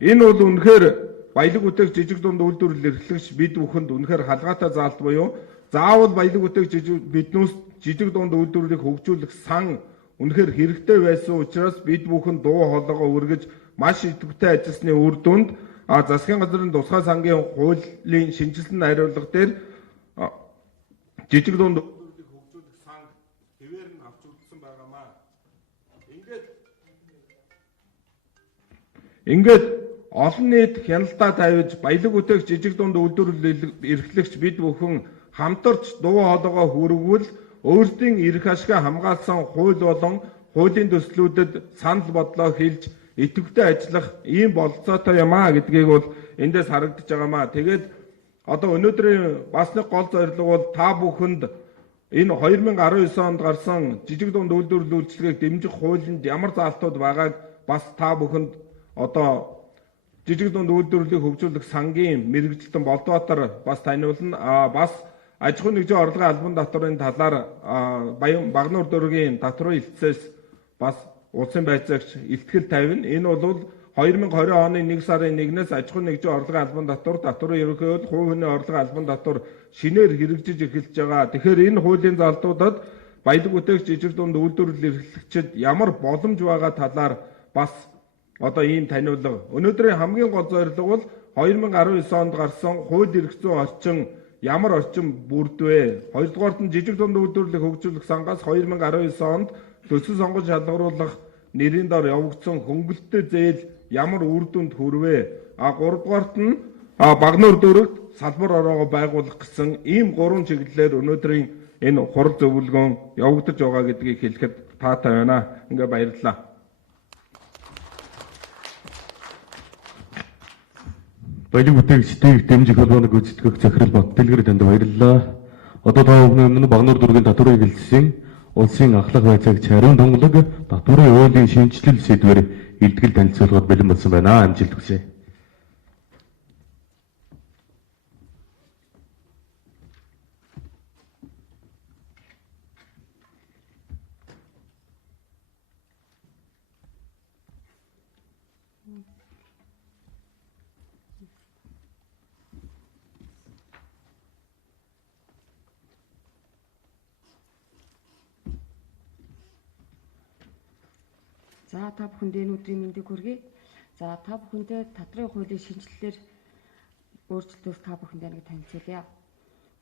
Энэ бол үнэхээр баялаг бүтээгч жижиг дунд үйлдвэрлэл эрхлэгч бид бүхэнд үнэхээр халгаатай заалт буюу заавал баялаг бүтээгч биднээс жижиг дунд үйлдвэрлэлийг хөгжүүлэх сан үнэхээр хэрэгтэй байсан учраас бид бүхэн дуу хоолойгоо өргөж маш идэвхтэй ажилласны үр дүнд засгийн газрын тусгай сангийн хуулийн шинжилсэн хариулга дээр жижиг дунд үйлдвэрлэлийг хөгжүүлэх сан хэвээр нь авч үзсэн байгаамаа. Ингээд олон нийт хяналтаа тавьж баялаг бүтээгч жижиг дунд үйлдвэрлэл эрхлэгч бид бүхэн хамтарч дуу хоолойгоо хүргвэл өөрсдийн эрх ашигаа хамгаалсан хууль болон хуулийн төслүүдэд санал бодлоо хэлж идэвхтэй ажиллах ийм бололцоотой юм а гэдгийг бол эндээс харагдаж байгаамаа. Тэгээд одоо өнөөдрийн бас нэг гол зорилго бол та бүхэнд энэ 2019 онд гарсан жижиг дунд үйлдвэрлэл үйлчилгээг дэмжих хуулинд ямар заалтууд байгааг бас та бүхэнд одоо жижиг дунд үйлдвэрлэлийг хөгжүүлэх сангийн мэрэгжилтэн Болдбаатар бас таниулна. Бас аж ахуй нэгжийн орлогын албан татварын талаар Багнуур дүүргийн татварын хэлтсээс бас улсын байцаагч илтгэл тавина. Энэ бол 2020 оны 1 сарын 1-ээс аж ахуй нэгжийн орлогын албан татварын ерөнхий хууль, хувь хүний орлогын албан татвар шинээр хэрэгжиж эхэлж байгаа. Тэгэхээр энэ хуулийн залтуудад баялаг бүтээгч жижиг дунд үйлдвэрлэл эрхлэгчид ямар боломж байгаа талаар бас одоо ийм таниулга. Өнөөдрийн хамгийн гол зорилго бол 2019 онд гарсан хууль эрх зүйн орчин ямар орчин бүрдвэ? Хоёрдугаарт нь жижиг дунд үйлдвэрлэлийг хөгжүүлэх сангаас 2019 онд төсөл сонгон шалгаруулах нэрийн дор явагдсан хөнгөлөлттэй зээл ямар үр дүнд хүрвэ? Гуравдугаарт нь Багнуур дүүрэгт салбар ороогоо байгуулах гэсэн ийм 3 чиглэлээр өнөөдрийн энэ хурал зөвлөгөөн явагдаж байгаа гэдгийг хэлэхэд таатай байна. Ингээ баярлалаа. Баялаг бүтээгчдийг дэмжих холбооны гүйцэтгэх захирал бат дэлгэр танд баярлалаа. Одоо та бүхэн өмнө Багнуур дүүргийн татврын хэлэлцсэн улсын ахлах байцаагч Харин Донголог татврын хуулийн шинжилэл сэдвээр илтгэл танилцуулгад бэлэн болсон байна. Амжилт хүсье. За та бүхэнд энэ өдрийн мэндийг хүргэе. За та бүхэндээ татврын хуулийн шинжилэлээр өөрчлөлтөөс та бүхэндээ нэг танилцуулъя.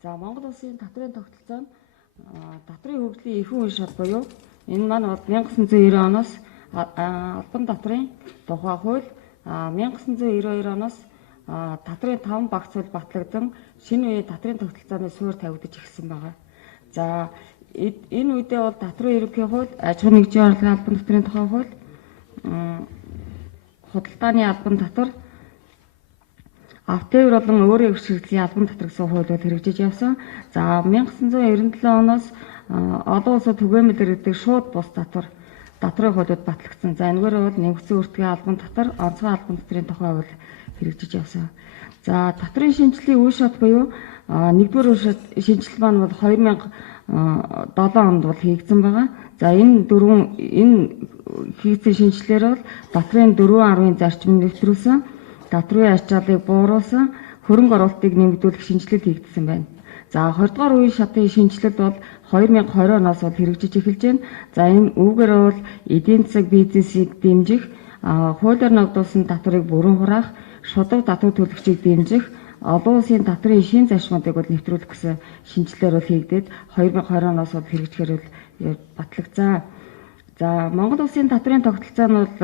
За Монгол Улсын татврын тогтолцоо нь татврын хөгжлийн эрхэм үе шат буюу энэ маань 1990 оноос албан татврын тухай хууль 1992 оноос татрын 5 багц хууль батлагдсан шинэ үеийн татрын тогтолцооны суурь тавигдаж эхэлсэн байгаа. За энэ үедээ бол татрын ерөнхий хууль, аж ахуйн нэгжийн орлогын албан татврын тухай хууль, худалдааны албан татвар, автовэр болон өөрийн хэвшигдлийн албан татвар гэсэн хуулиуд хэрэгжиж явсан. За 1997 оноос олон улсад түгээмэл иргэдэг шууд бус татрын хуулиуд батлагдсан. За энэгээр бол нэмэгдсэн үртгийн албан татвар, онцгой албан татврын тухай хууль хэрэгжиж явсан. За татрын шинжилгээний үе шат буюу нэгдүгээр үе шат шинжилгээ маань бол 2007 онд бол хийгдсэн байгаа. За энэ хийгдсэн шинжилгээр бол татрын 4.10-ын зарчим нэвтрүүлсэн, татрын ачааллыг бууруулсан, хөрөнгө оруулалтыг нэмэгдүүлэх шинжилгээ хийгдсэн байна. За 20 дугаар үеийн шатын шинжилэлд бол 2020 оноос бол хэрэгжиж эхэлж байна. За энэ үүгээр бол эдийн засаг бизнесийг дэмжих, хуулиар ногдуулсан татварыг бүрэн хураах, шударга татвар төлөгчийг дэмжих, олон улсын татрын шин зарчмуудыг бол нэвтрүүлэх гэсэн шинжилгээр бол хийгдээд 2020 оноос бол хэрэгжихээр бол батлагдсан. За Монгол улсын татрын тогтолцоо нь бол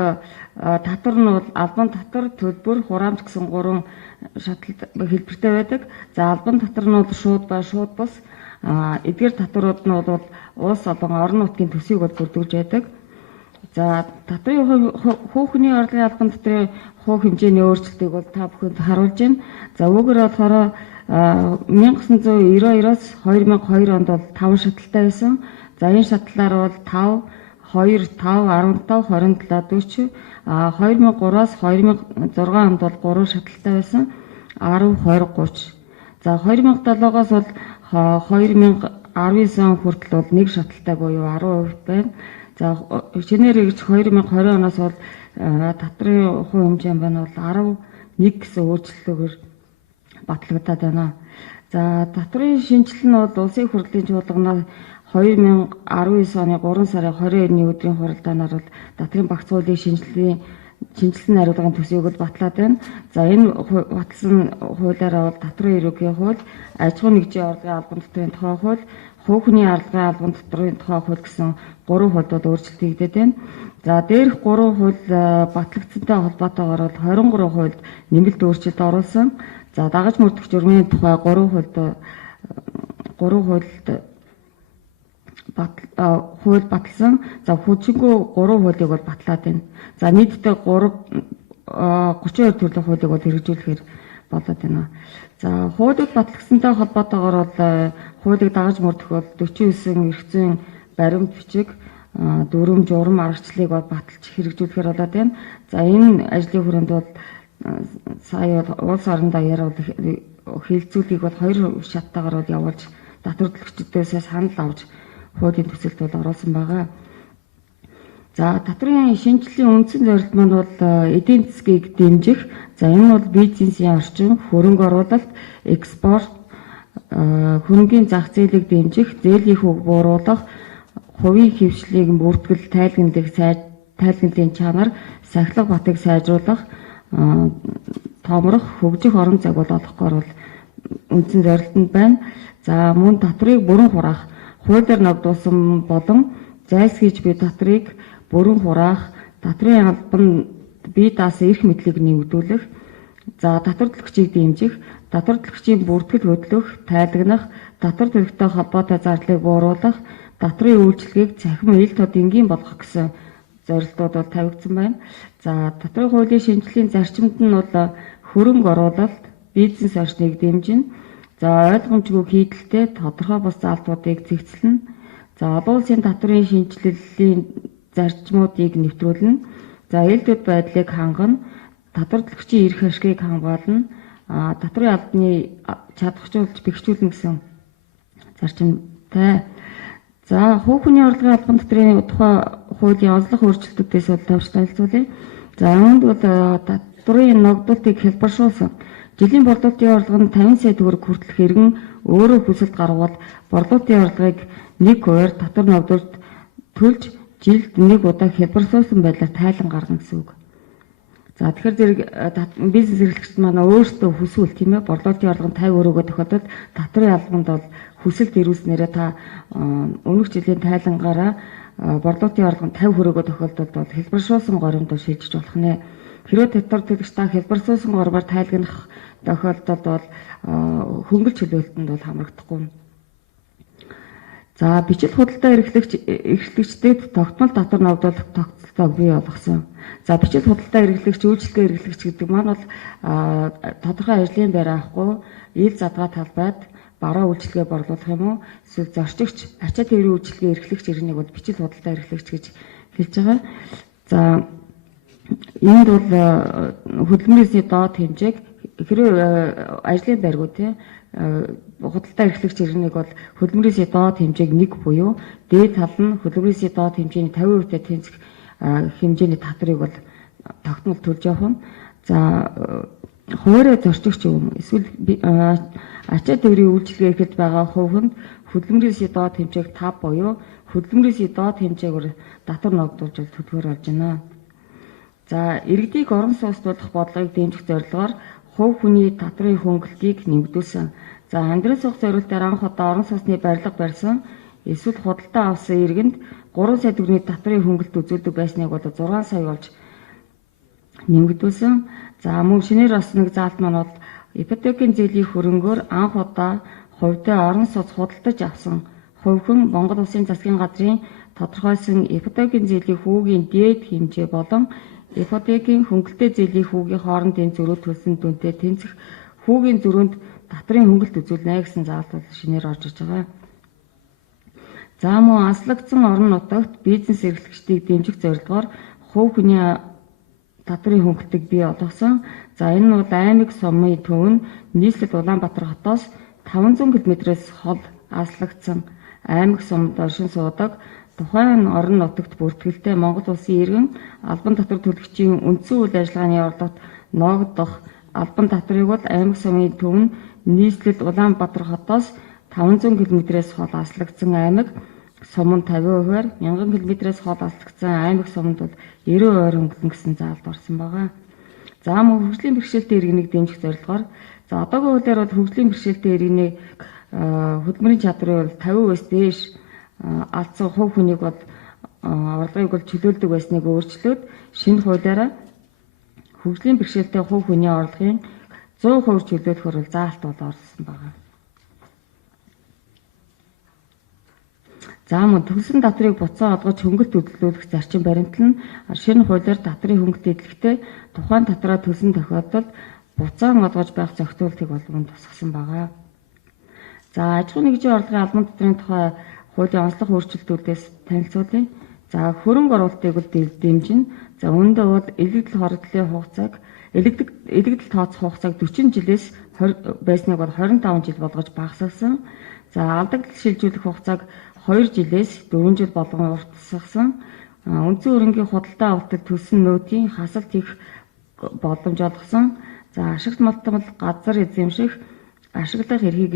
татвар нь бол албан татвар, төлбөр, хураамж гэсэн 3 шатлал хэлбэртэй байдаг. За албан татвар нь бол шууд ба шууд бус, эдгээр татварууд нь бол улс болон орон нутгийн төсвийг бол бүрдүүлж байдаг. За татрын хүүхний орлогын албан татврын хувь хэмжээний өөрчлөлтийг бол та бүхэнд харуулж байна. За үүгээр болохоор 1992-оос 2002 онд бол 5 шатлалтай байсан. За энэ шатлалаар бол 5, 2, 5, 15, 27, 40, 2003-аас 2006 онд бол 3 шатлалтай байсан. 10, 20, 30. За 2007-оос бол 2019 он хүртэл бол 1 шатлалтай буюу 10% байна. За шинээр ирж 2020 оноос бол татрын хувь хэмжээ байна бол 11 гэсэн өөрчлөлтөөр батлагдаад байна. За татрын шинжилэл нь бол улсын хурлын чуулганаар 2019 оны 3 сарын 22-ны өдрийн хуралдаанаар бол татрын багц хуулийн шинжилсэн хариуцлагын төсвийг бол батлаад байна. За энэ батлсан хуулиараа бол татрын ерөнхий хууль, аж ахуйн нэгжийн орлогын албан татврын тухай хууль, хүүхний орлогын албан татврын тухай хууль гэсэн 3 хуулиуд өөрчлөлт хийгдээд байна. За дээрх 3 хууль батлагдсантай холбоотойгоор бол 23 хуульд нэмэлт өөрчлөлт оруулсан. За дагаж мөрдөх журмын тухай 3 хууль баталсан. За хүчингү 3 хуулийг бол батлаад байна. За нийтдээ 32 төрлийн хуулийг бол хэрэгжүүлэхээр болоод байна. За хуулийг батлагдсантай холбоотойгоор бол хуулийг дагаж мөрдөх бол 49 эрх зүйн баримт бичиг, дүрм, журам, аргачлалыг бол баталж хэрэгжүүлэхээр болоод байна. За энэ ажлын хүрээнд бол сая улс орон даяараа хилцүүлгийг бол 2 шаттайгаар бол явуулж татвар төлөгчдөөс санал авч хуулийн төсөлд бол оруулсан байгаа. За татрын шинжилгээний үндсэн зорилт маань бол эдийн засгийг дэмжих. За энэ нь бол бизнесийн орчин, хөрөнгө оруулалт, экспорт, хөрөнгийн зах зээлийг дэмжих, зээлийн хөв бууруулах, хувийн хэвшлийг бүртгэл, тайлгналын чанар, сахилга батыг сайжруулах, томрох, хөгжих орон зайг бол олохгоор бол үндсэн зорилт нь байна. За мөн татрыг бүрэн хураах, хуулиар ногдуулсан болон зайлсхийж буй татрыг бүрэн хураах, татрын албан бие даасан эрх мэдлийг нэмэгдүүлэх, за татвар төлөгчийг дэмжих, татвар төлөгчийн бүртгэл хөдлөх, тайлагнах, татвар төлөгтэй холбоотой зардлыг бууруулах, татрын үйлчилгээг цахим ил тод энгийн болгох гэсэн зорилтууд бол тавигдсан байна. За татрын хуулийн шинжилгээний зарчимд нь бол хөрөнгө оруулалт, бизнес орчныг дэмжинэ. За ойлгомжгүй хийдэлтэй тодорхой бус заалтуудыг зэгцлэнэ. За олон улсын татрын шинжилгээлийн зарчмуудыг нэвтрүүлнэ. За ээлжид байдлыг хангана, татвар төлөгчийн эрх ашгийг хамгаална, татрын албаны чадахжуулж бэхжүүлнэ гэсэн зарчимтай. За хүүхний орлогын албан татврын тухай хуулийн онцлог өөрчлөлтүүдээс бол товч танилцуулъя. За үүнд бол татрын ногдуултыг хэлбэршүүлсэн. Жилийн борлуулалтын орлого нь 50 сая төгрөг хүртэлх иргэн өөрөө хүсэлт гаргавал борлуулалтын орлогыг 1% татвар ногдуулалт төлж жилд 1 удаа хэлбэршүүлсэн байдлаар тайлан гаргана гэсэн үг. За тэгэхээр зэрэг бизнес эрхлэгчид манай өөрсдөө хүсвэл тийм ээ борлуулалтын орлого нь 50 өрөөгөө тохиолдолд татрын албанд бол хүсэлт ирүүлснээрээ та өмнөх жилийн тайлангаараа борлуулалтын орлого нь 50 өрөөгөө тохиолдолд бол хэлбэршүүлсэн горимдоо шилжиж болох нэ. Хэрвээ татвар төлөгч та хэлбэрсүүлсэн гормоор тайлагнах тохиолдолд бол хөнгөлөлт чөлөөлтөнд бол хамрагдахгүй. За бичил худалдаа эрхлэгчдэд тогтмол татвар ногдуулах тогтолцоог бий болгосон. За бичил худалдаа эрхлэгч, үйлчлэгээ эрхлэгч гэдэг маань бол тодорхой ажлын байр авахгүй, ил задгаа талбайд бараа үйлчлэгээ борлуулах юм уу? Эсвэл зорчигч, ачаа тээврийн үйлчлэгээ эрхлэгч иргэнийг бол бичил худалдаа эрхлэгч гэж хэлж байгаа. За энд бол хөдөлмөрийн доод хэмжээг хэрэг ажлын байргуу тийм худалдаа эрхлэгч иргэнийг бол хөдөлмөрийн доод хэмжээг 1 буюу дээд тал нь хөдөлмөрийн доод хэмжээний 50%-тай тэнцэх хэмжээний татварыг бол тогтмол төлж явах нь. За хуваарь зорчигч юм эсвэл ачаа тээврийн үйлчлэгээ эрхэлж байгаа хувьд хөдөлмөрийн доод хэмжээг 5 буюу хөдөлмөрийн доод хэмжээгээр татвар ногдуулж төлөхөөр болж байна. За иргэдийг орон сууцд болох бодлогыг дэмжих зорилгоор хувь хүний татврын хөнгөлтийг нэмэгдүүлсэн. За амьдрал суух зорилтоор анх удаа орон сууцны барилга барьсан эсвэл худалдаа авсан иргэнд 3 сая төгрөгийн татврын хөнгөлт үзүүлдэг байсныг бол 6 сая болж нэмэгдүүлсэн. За мөн шинээр бас нэг заалт маань бол ипотекийн зээлийн хөрөнгөөр анх удаа хувьдаа орон сууц худалдаж авсан хувьхан Монгол Улсын засгийн газрын тодорхойлсон ипотекийн зээлийн хүүгийн дээд хэмжээ болон ипотекийн хөнгөлтэй зээлийн хүүгийн хоорондын зөрүү төлсөн дүнтэй тэнцэх хүүгийн зөрүүнд татврын хөнгөлт үзүүлнэ гэсэн заалт бол шинээр орж иж байгаа. За мөн аслагдсан орон нутагт бизнес эрхлэгчдийг дэмжих зорилгоор хувь хүний татврын хөнгөлтийг бий болгосон. За энэ нь бол аймаг сумын төв нь нийслэл Улаанбаатар хотоос 500 км-с хол аслагдсан аймаг сумд оршин суудаг тухайн орон нутагт бүртгэлтэй Монгол Улсын иргэн албан татвар төлөгчийн үндсэн үйл ажиллагааны орлогот ногдох албан татврыг бол аймаг сумын төв нь нийслэл Улаанбаатар хотоос 500 км-с хол аслагдсан аймаг сум нь 50%-аар 1000 км-с хол аслагдсан аймаг сумд бол 90% хөнгөлнө гэсэн заалд орсон байгаа. За мөн хөгжлийн бэрхшээлтэй иргэнийг дэмжих зорилгоор за одоогийн үеэр бол хөгжлийн бэрхшээлтэй иргэнийг хөдөлмөрийн чадварыг бол 50%-аас дээш алдсан хувь хүнийг бол орлогыг бол чөлөөлдөг байсныг өөрчлөөд шинэ хуулиараа хөгжлийн бэрхшээлтэй хувь хүний орлогын 100% чөлөөлөхөөр бол заалт бол орсон байгаа. За мөн төлсөн татврыг буцаа олгож хөнгөлт хөдөлгөх зарчим баримтал нь шинэ хуулиар татврын хөнгөлт эдлэгтэй тухайн татраа төлсөн тохиолдолд буцаан олгож байх зохицуултыг болгон тусгасан байгаа. За аж ахуйн нэгжийн орлогын албан татрын тухай хуулийн онцлог өөрчлөлтүүдээс танилцуулъя. За хөрөнгө оруулалтыг бол дэмжинэ. За үүндээ бол элэгдэл хордлын хугацааг элэгдэл тооцох хугацааг 40 жилээс байсныг бол 25 жил болгож багасгасан. За алдагдал шилжүүлэх хугацааг 2 жилээс 4 жил болгон уртасгасан. Үндсэн хөрөнгийн худалдаа авалтад төлсөн нөөтийн хасалт хийх боломж олгосон. За ашигт малтмал газар эзэмших ашиглах эрхийг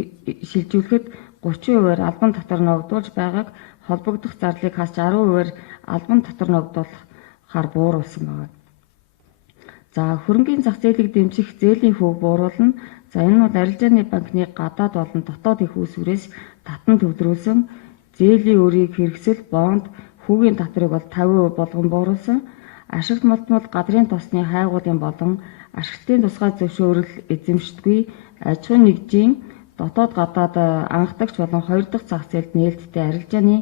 шилжүүлэхэд 30%-аар албан татвар ногдуулж байгааг холбогдох зарлыг хасч 10%-аар албан татвар ногдуулахаар бууруулсан байна. За хөрөнгийн зах зээлийг дэмжих зээлийн хөвөг бууруулна. За энэ бол арилжааны банкны гадаад болон дотоод их усүрээс татан төвлөрүүлсэн зээлийн өрийг хэрэгсэл бонд хүүгийн татварыг бол 50% болгон бууруулсан. Ашигт малтмал гадрын тосны хайгуулын болон ашиглалтын тусгай зөвшөөрөл эзэмшдэггүй аж ахуйн нэгжийн дотоод гадаад анхдагч болон хоёр дахь зах зээлд нээлттэй арилжааны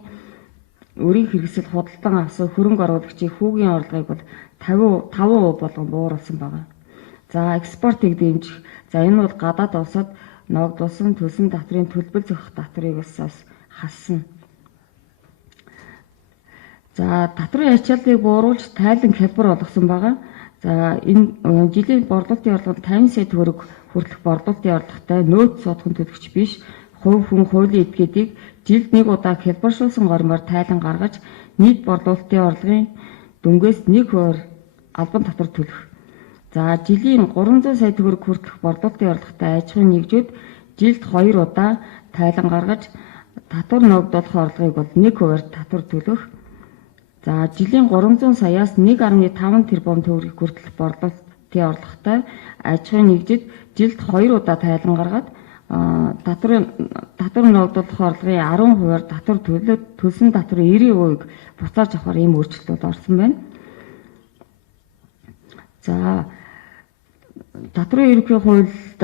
өрийг хэрэгсэл худалдан авсан хөрөнгө оруулагчийн хүүгийн орлогыг бол 55% болгон бууруулсан байна. За экспортыг дэмжих. За энэ бол гадаад улсад ногдуулсан төлсөн татврын төлбөл зохих татврыг бас хасна. За татврын ачааллыг бууруулж тайлан хялбар болгосон байгаа. За энэ жилийн борлуулалтын орлого 50 сая төгрөг хүртэлх борлуулалтын орлоготой нөөц суудхан төлөгч биш хувь хүн хуулийн этгээдийг жилд нэг удаа хялбаршуулсан гормоор тайлан гаргаж нийт борлуулалтын орлогын дөнгөөс 1% албан татвар төлөх. За жилийн 300 сая төгрөг хүртэлх борлуулалтын орлоготой аж ахуйн нэгжүүд жилд 2 удаа тайлан гаргаж татвар ногдуулах орлогыг бол 1%-аар татвар төлөх. За жилийн 300 саяас 1.5 тэрбум төгрөгийг хүртэлх борлуулалтын орлоготой аж ахуйн нэгжид жилд 2 удаа тайлан гаргаад татвар ногдуулах орлогын 10%-аар татвар төлөөд төлсөн татврын 90%-ийг буцааж авахар ийм өөрчлөлтүүд орсон байна. За татврын ерөнхий хуульд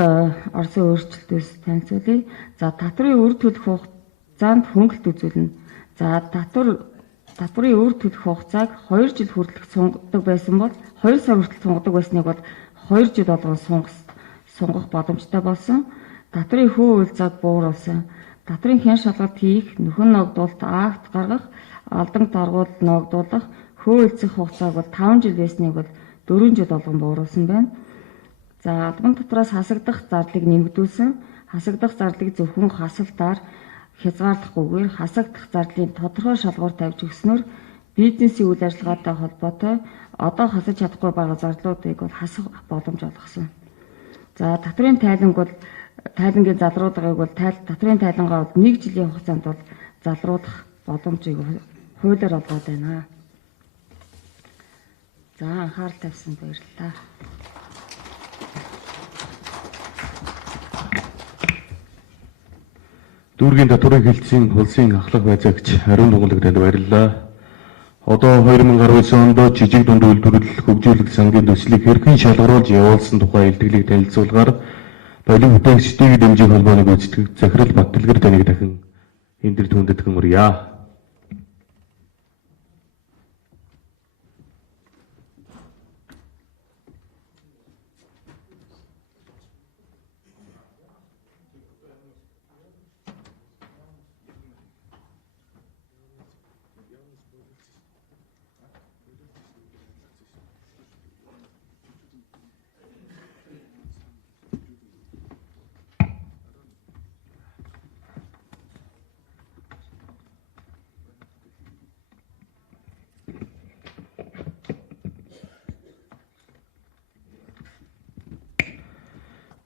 орсон өөрчлөлтөөс танилцуулъя. За татврын үр төлөх хугацаанд хөнгөлт үзүүлнэ. За татврын үр төлөх хугацааг 2 жил хүртэлх сунгадаг байсан бол 2 сар хүртэл сунгадаг байсныг бол 2 жил болгон сунгах боломжтой болсон. Татврын хүү үйлцээг бууруулсан. Татврын хэн шалгалт хийх, нөхөн ногдуулалт акт гаргах, алдан даргуул ногдуулах, хүү үйлцэх хугацааг бол 5 жил байсныг бол 4 жил болгон бууруулсан байна. За албан татвараас хасагдах зардлыг нэмэгдүүлсэн. Хасагдах зардлыг зөвхөн хасалтаар хязгаарлахгүйгээр хасагдах зардлын тодорхой шалгуур тавьж өгснөөр бизнесийн үйл ажиллагаатай холбоотой одоо хасаж чадахгүй байгаа зарлуудыг бол хасах боломж олгосон. За татврын тайлангийн залруулгыг бол татврын тайлангаа 1 жилийн хугацаанд бол залруулах боломжийг хуулиар олгоод байна. За анхаарал тавьсанд баярлалаа. Дүүргийн татврын хэлтсийн улсын ахлах байцаагч ариун дугуйлаг танд баярлалаа. Одоо 2019 онд жижиг дунд үйлдвэрлэл хөгжүүлэх сангийн төслийг хэрхэн шалгаруулж явуулсан тухай илтгэлийг танилцуулгаар баялаг бүтээгчдийн дэмжих холбооны гүйцэтгэх захирал Баттэлгэр таныг дахин энэ төр түндэтгэн урья.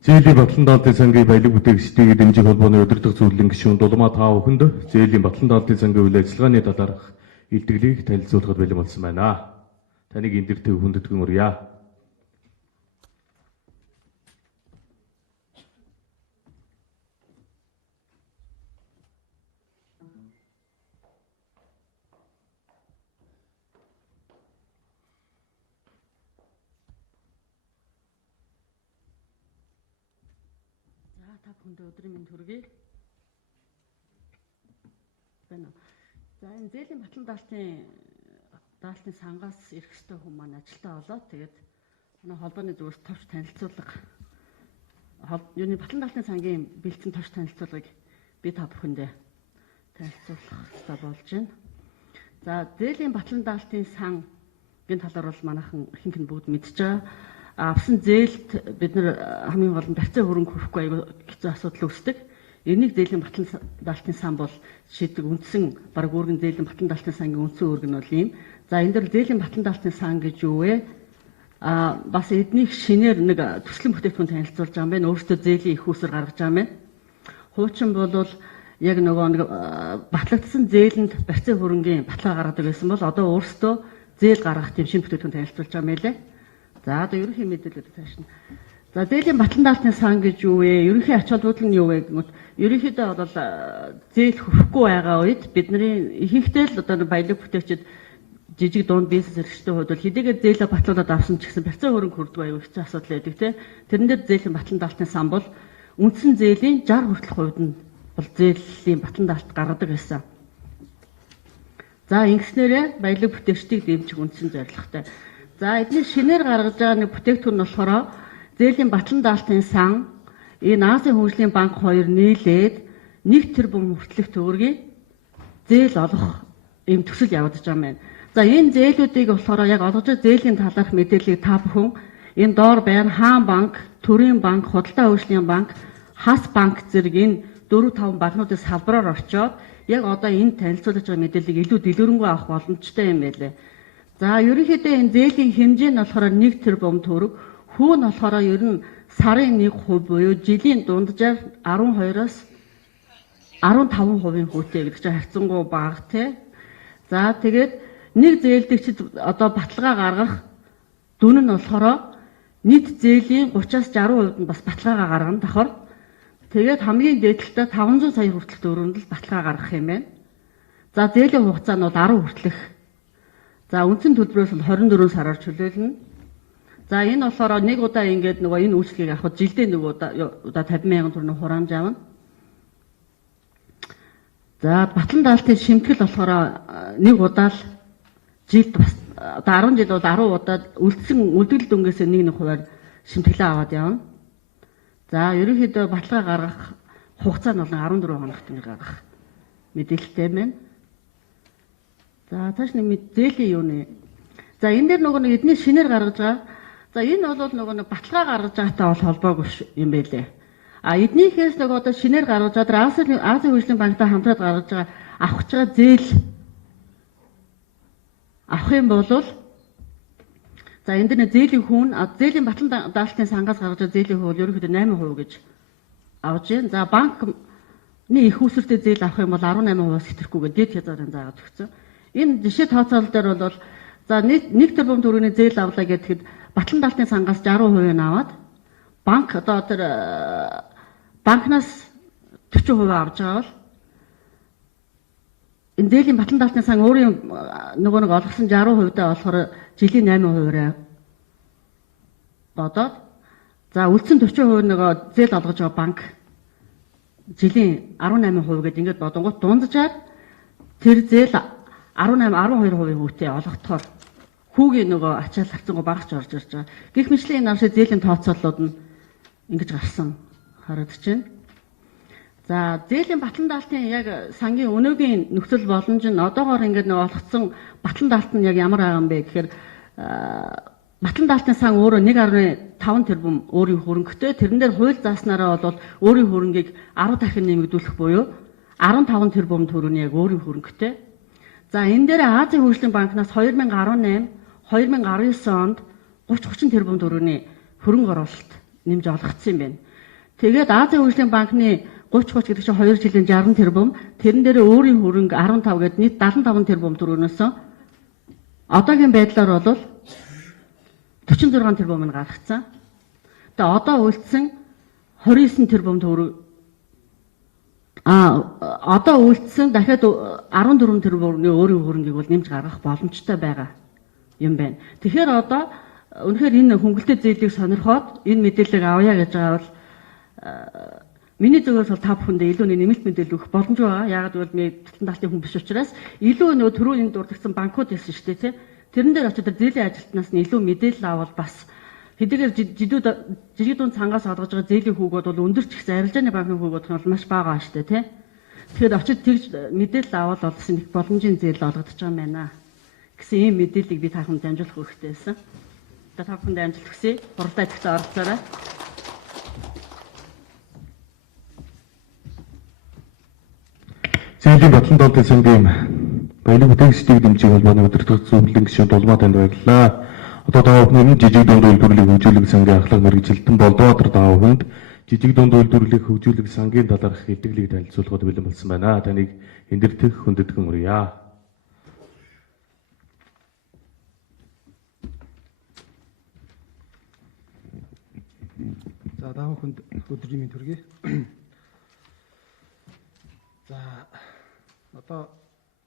Зээлийн батлан даалтын сангийн баялаг бүтээгчдийн дэмжих холбооны удирдах зөвлөлийн гишүүн Дулмаа 5 хүнд зээлийн батлан даалтын сангийн үйл ажиллагааны талаарх илтгэлийг танилцуулахад бэлэн болсон байна. Таныг энэ дэр төв хүндэтгэн урья. Та бүхэндээ өдрийн мэнд хүргэе. За энэ зээлийн батлан даалтын сангаас ирэх ёстой хүмүүс маань ажилдаа болоод тэгээд манай холбооны зүгээс товч танилцуулга юуны батлан даалтын сангийн бэлдсэн товч танилцуулгыг би та бүхэндээ танилцуулах хэрэгтэй болж байна. За зээлийн батлан даалтын сангийн талаар бол манайхан ихэнх нь бүгд мэдж байгаа. Авсан зээлд бид нар хамгийн гол нь барьцаа хөрөнгө хүрхгүй аягүй хэцүү асуудал үүсдэг. Энийг зээлийн батлан даалтын сан бол шийдэг үндсэн баг үүргэн зээлийн батлан даалтын сангийн үндсэн үүрэг нь бол ийм. За энэ дөр зээлийн батлан даалтын сан гэж юу вэ? Бас эднийг шинээр нэг төслийн бүтээгдэхүүн танилцуулж байгаа юм байна. Өөрөөсөө зээлийн их усаар гаргаж байгаа юм байна. Хуучин бол яг нөгөө нэг батлагдсан зээлэнд барьцаа хөрөнгийн баталгаа гаргадаг байсан бол одоо өөрөөсөө зээл гаргах тийм шинэ бүтээгдэхүүн танилцуулж байгаа юм байлээ. За одоо ерөнхий мэдээлэлүүд тааш нь. За зээлийн батлан даалтын сан гэж юу вэ? Ерөнхий ач холбогдол нь юу вэ гэвэл ерөнхийдөө бол зээл хөрөхгүй байгаа үед бидний ихэнхдээ л одоо баялаг бүтээгчид жижиг дунд бизнес эрхчдийн хувьд бол хэдийгээр зээлээ батлуулаад авсан ч гэсэн барьцаа хөрөнгө хүрдэг аюу хэцүү асуудал байдаг тийм. Тэрэн дээр зээлийн батлан даалтын сан бол үндсэн зээлийн 60 хүртэлх хувьд нь бол зээлийн батлан даалт гаргадаг байсан. За ингэснээрээ баялаг бүтээгчдийг дэмжих үндсэн зорилготой. За эдний шинээр гаргаж байгаа нэг бүтээгдэхүүн нь болохоор зээлийн батлан даалтын сан энэ Азийн хөгжлийн банк хоёр нийлээд 1 тэрбум хүртэлх төгрөгийг зээл олох юм төсөл явагдаж байгаа юм байна. За энэ зээлүүдийг болохоор яг олгож байгаа зээлийн талаарх мэдээллийг та бүхэн энэ доор байна Хаан банк, Төрийн банк, Худалдаа хөгжлийн банк, Хас банк зэрэг энэ 4-5 банкнуудын салбараар очиод яг одоо энэ танилцуулж байгаа мэдээллийг илүү дэлгэрэнгүй авах боломжтой юм байлээ. За ерөнхийдөө энэ зээлийн хэмжээ нь болохоор 1 тэрбум төгрөг, хүү нь болохоор ер нь сарын 1% буюу жилийн дунджаар 12-оос 15% хүүтэй гэдэг чинь харьцангуй бага тий. За тэгээд нэг зээлдэгчд одоо баталгаа гаргах дүн нь болохоор нийт зээлийн 30-60% нь бас баталгаагаа гаргана давхар. Тэгээд хамгийн дээдлэлтэй 500 сая хүртэлх төгрөнд л баталгаа гаргах юм байна. За зээлийн хугацаа нь бол 10 хүртэлх. За үндсэн төлбөрөөс нь 24 сараар чөлөөлнө. За энэ болохоор нэг удаа ингээд нөгөө энэ үйлчлэгийг авахд жилдээ нөгөө удаа 50,000 төгрөгийн хураамж авна. За батлан даалтын шимтгэл болохоор нэг удаа л жилд бас одоо 10 жил бол 10 удаад үлдэгдэл дүнгээс нэг хувиар шимтгэлээ аваад явна. За ерөнхийдөө баталгаа гаргах хугацаа нь бол 14 хоногт гаргах мэдээлэлтэй байна. За цааш нэг зээлийн юу нэ. За энэ дээр нөгөө нэг эдний шинээр гаргаж байгаа. За энэ бол нөгөө нэг баталгаа гаргаж байгаатай бол холбоогүй юм байлээ. А эднийхээс нөгөө одоо шинээр гаргаж байгаа Азийн хөгжлийн банктай хамтраад гаргаж байгаа авах гэж байгаа зээл авах юм бол за энэ дээр зээлийн хүн зээлийн батлан даалтын сангаас гаргаж байгаа зээлийн хувь ерөнхийдөө 8% гэж авж байна. За банкны их усүртэй зээл авах юм бол 18%-аас хэтрэхгүйгээр дэд хязгаарын заагаад өгсөн. Энэ жишээ тооцоол дээр бол за 1 тэрбум төгрөгийн зээл авлаа гэхэд батлан даалтын сангаас 60% нь аваад банк одоо тэр банкнаас 40% авч байгаа бол энэ зээлийн батлан даалтын сан өөрийн нөгөө нэг олгосон 60% даа болохоор жилийн 8%-аар бодоод за үлдсэн 40% нөгөө зээл олгож байгаа банк жилийн 18% гэдэг ингээд бодонгууд дунджаар тэр зээл 12% хүүтэй олгохоор хүүгийн нөгөө ачаал харцангуй багч орж ирж байгаа. Гэх мэтлэн энэ авшаа зээлийн тооцооллууд нь ингэж гарсан харагдаж байна. За зээлийн батлан даалтын яг сангийн өнөөгийн нөхцөл боломж нь одоогоор ингээд нэг олгоцсон батлан даалт нь яг ямар байгаа юм бэ гэхээр батлан даалтын сан өөрөө 1.5 тэрбум өөрийн хөрөнгөтэй тэрэн дээр хууль зааснараа бол өөрийн хөрөнгийг 10 дахин нэмэгдүүлэх буюу 15 тэрбум төгрөгийн яг өөрийн хөрөнгөтэй. За энэ дээр Азийн хөгжлийн банкнаас 2018 2019 онд 30 тэрбум төгрөгийн хөрөнгө оруулалт нэмж олгогдсон юм байна. Тэгээд Азийн хөгжлийн банкны 30 гэдэг чинь 2 жилийн 60 тэрбум, тэрэн дээр өөрийн хөрөнгө 15 гэдэг нийт 75 тэрбум төгрөгнөөс одоогийн байдлаар бол 46 тэрбум нь гаргацсан. Тэгээ одоо үлдсэн 29 тэрбум төгрөг одоо үлдсэн дахиад 14 тэрбумны өөрийн хөрөнгийг бол нэмж гаргах боломжтой байгаа юм байна. Тэгэхээр одоо үнэхээр энэ хөнгөлтэй зээлийг сонирхоод энэ мэдээллийг авъя гэж байгаа бол миний зүгээс бол та бүхэндээ илүү нэмэлт мэдээлэл өгөх боломжтой байгаа. Яагаад гэвэл би батлан даалтын хүн биш учраас илүү нөгөө түрүүний дурдсан банкуд байсан шүү дээ, тийм. Тэрэн дээр очиод зээлийн ажилтнаас нь илүү мэдээлэл авал бас хэдийгээр жижигдүүн цангаас олгож байгаа зээлийн хүүгүүд бол өндөрч ихсэн арилжааны банкны хүүгүүд нь бол маш бага шүү дээ, тийм. Тэгэхээр очиод тэгж мэдээлэл авал бас их боломжийн зээл олгодож байгаа юм байна гэсэн ийм мэдээллийг би та бүхэнд амжуулах хэрэгтэй байсан. Та бүхэнд амжилт хүсье. Уралдаа идэвхтэй оролцоорой. Зээлийн батлан даалтын сангийн баялаг бүтээгчдийг дэмжих холбооны өдөртөх зөвлөлийн гишүүн Дулмаа танд баярлалаа. Одоо та бүхэн жижиг дунд үйлдвэрлэлийн хөгжүүлэх сангийн ахлах мэргэжилтэн Болдбаатар та бүхэнд жижиг дунд үйлдвэрлэлийн хөгжүүлэх сангийн талаарх хэдгэлийг танилцуулахад бэлэн болсон байна. Таныг эндэртэх хүндэтгэн хүргье. За та бүхэнд өдрийн мэнд хүргэе. За одоо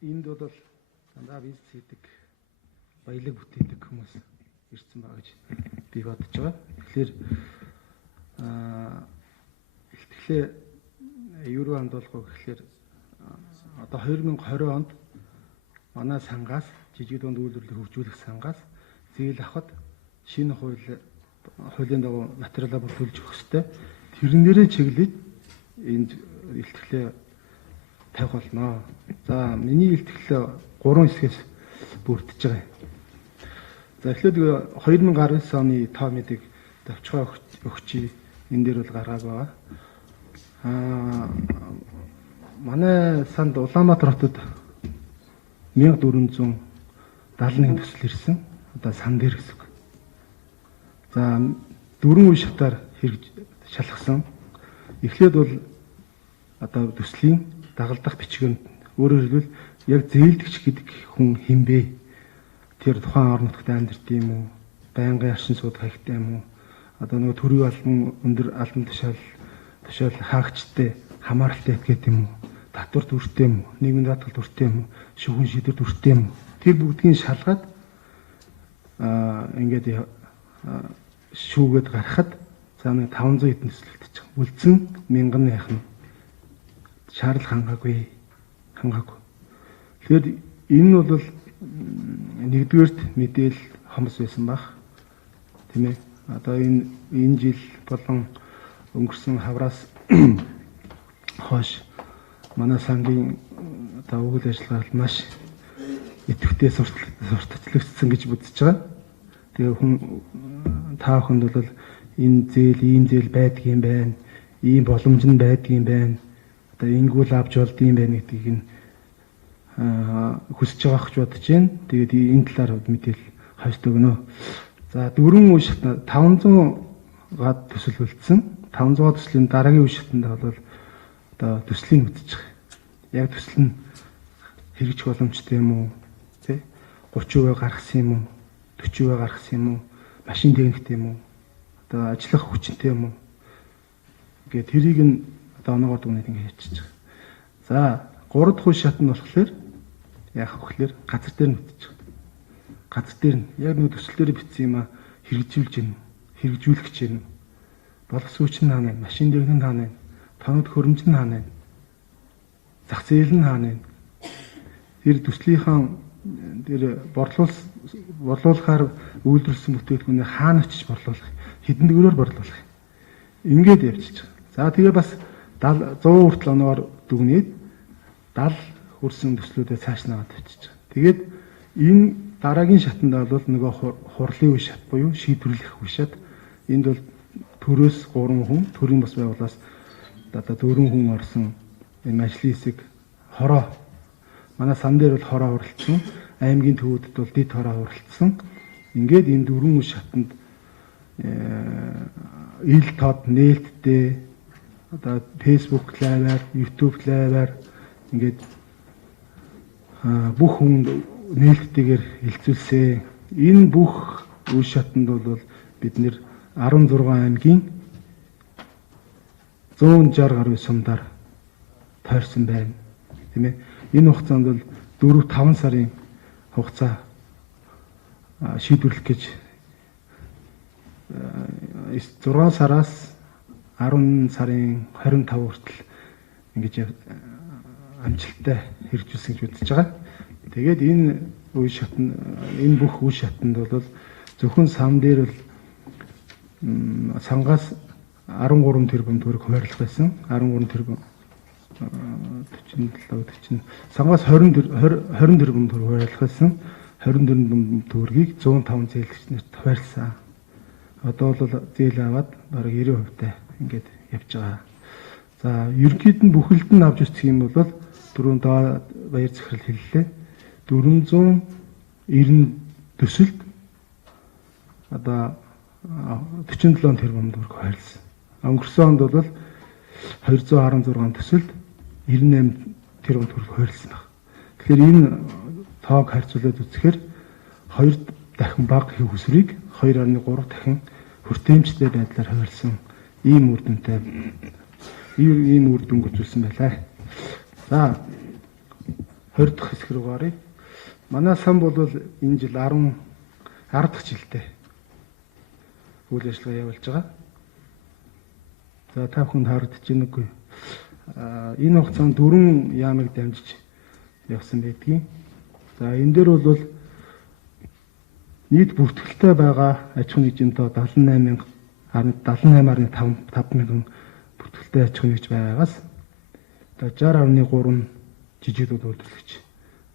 энд бол дандаа бизнес хийдэг, баялаг бүтээдэг хүмүүс ирсэн байгаа гэж би бодож байгаа. Тэгэхээр ихтгэлээ юу руу хандуулах вэ гэхээр одоо 2020 онд манай сангаас жижиг дунд үйлдвэрлэлийг хөгжүүлэх сангаас зээл авахд шинэ хуулийн дагуу материалаа бүртгүүлж өгөх ёстой. Тэрнээрээ чиглэж энд ихтгэлээ тавих болно. За миний илтгэл 3 хэсгээс бүрдэж байгаа юм. За эхлээд 2019 оны тоо мэдийг давчгаа өгчий энэ дээр бол гаргааг байгаа. Манай санд Улаанбаатар хотод 1471 төсөл ирсэн. Одоо сан дээр гэсэн. За 4 үе шатаар шалгасан. Эхлээд бол одоо төслийн дагалдах бичгээр өөрөөр хэлбэл яг зээлдэгч гэдэг хүн хинбэ? Тэр тухайн орон нутагт амьдарч юм уу? Байнгын аршин сууд хаягтай юм уу? Одоо нөгөө төрийн албан өндөр албан тушаал хаагчтай хамааралтай гэдэг юм уу? Татвар дүртэй юм уу? Нийгмийн даатгал дүртэй юм уу? Шүүхэн шийдвэр дүртэй юм уу? Тэр бүгдгийг шалгаад ингээд шүүгээд гарахад за нэг 500 хэдэн төсөлтөж байгаа. Үлдсэн 1000 яах нь шаардлага хангаагүй. Тэгэхээр энэ нь бол нэгдүгээрт мэдээлэл хомс байсан баг. Тийм ээ. Одоо энэ жил болон өнгөрсөн хавраас хойш манай сангийн одоо үйл ажиллагаа маш идэвхтэй сурталчлагдсан гэж бодож байгаа. Тэгээ та бүхэнд бол энэ ийм зээл байдгийн байна. Ийм боломж нь байдгийн байна. Одоо ингүүл авч болдгийн байна гэдгийг нь хүсэж байгаа гэж бодож байна. Тэгээд энэ талаар мэдээлэл хойш өгнө. За 4 үе шатнд 500 гад төсөл үлдсэн. 500 төслийн дараагийн үе шатнд бол одоо төслийн үзэж байгаа. Яг төсөл нь хэрэгжих боломжтой юм уу? Тэ 30% гаргасан юм уу? 40% гаргасан юм уу? Машин техниктэй юм уу? Одоо ажиллах хүчтэй юм уу? Ингээд тэрийг нь одоо оноогоо дүнээд ингээд хийчих. За 3 дахь үе шат нь болохоор яах вэ гэхээр газар дээр нь үтчих. Газар дээр нь яг нэг төсөл дээр бичсэн юм а хэрэгжүүлж гин, хэрэгжүүлэх гэж байна. Боловсруучч нь хаана вэ? Машин техник нь хаана вэ? Тоног хөрөмж нь хаана вэ? Зах зээл нь хаана вэ? Тэр төслийнхаа тэр борлуулахаар үйлдвэрлэсэн бүтээгдэхүүнээ хаана очиж борлуулах, хэдэн төгрөгөөр борлуулах. Ингээд явчих. За тэгээ бас 100 хүртэл оноор дүгнээд 70 хүрсэн төслүүдээ цааш наваад авчиж байгаа. Тэгээд энэ дараагийн шатанд бол нөгөө хурлын үе шат буюу шийдвэрлэх үе шат. Энд бол төрөөс 3 хүн, төрийн бас байгууллагаас одоо 4 хүн орсон энэ ажлын хэсэг хороо. Манай сан дээр бол хороо уралдсан. Аймгийн төвүүдэд бол дид хороо уралдсан. Ингээд энэ 4 үе шатанд ил тод нээлттэй одоо Facebook лайваар, YouTube лайваар ингээд бүх хүн нээлттэйгээр хилцүүлсэн. Энэ бүх үе шатанд бол бид нэр 16 аймгийн 160 гаруй сумдаар тойрсон байна. Тийм ээ. Энэ хугацаанд бол 4-5 сарын хугацаа шийдвэрлэх гэж 6 сараас 10 сарын 25 хүртэл ингэж амжилттай хэрэгжүүлсэн гэж бодож байгаа. Тэгээд энэ бүх үе шатанд бол зөвхөн сан дээр бол сангаас 13 тэрбум төгрөг хуваарлах байсан. 13 тэрбум 47 40 сангаас 20 тэрбум төгрөг хуваарлах байсан. 20 тэрбум төгрөгийг 105 зээлэгч нарт хуваарлсан. Одоо бол зээл аваад бараг 90% таа ингээд явж байгаа. За ерөнхийд нь бүхэлд нь авч үзэх юм бол дөрөв доо баяр захирал хэллээ. 490 төсөлд одоо 47 тэрбум төгрөг хуваарлсан. Өнгөрсөн онд бол 216 төсөлд 98 тэрбум төгрөг хуваарлсан баг. Тэгэхээр энэ тоог харьцуулаад үзэхээр 2 дахин бага хийх хүсрийг 2.3 дахин хүртээмжтэй байдлаар хуваарлсан ийм үр дүнтэй ийм үр дүн гүйцүүлсэн байлаа. За 20 дахь хэсэг рүү гарыг. Манай сан бол энэ жил 10 дахь жилдээ үйл ажиллагаа явуулж байгаа. За та бүхэнд харагдаж байна үгүй. Энэ хугацаанд 4 яамыг дамжиж явсан байдгийг. За энэ дээр бол нийт бүртгэлтэй байгаа аж ахуйн нэгжинтэй 78.5 мянган бүртгэлтэй аж ахуйн нэгж байгаагаас 60.3 жижиг дунд үйлдвэрлэгч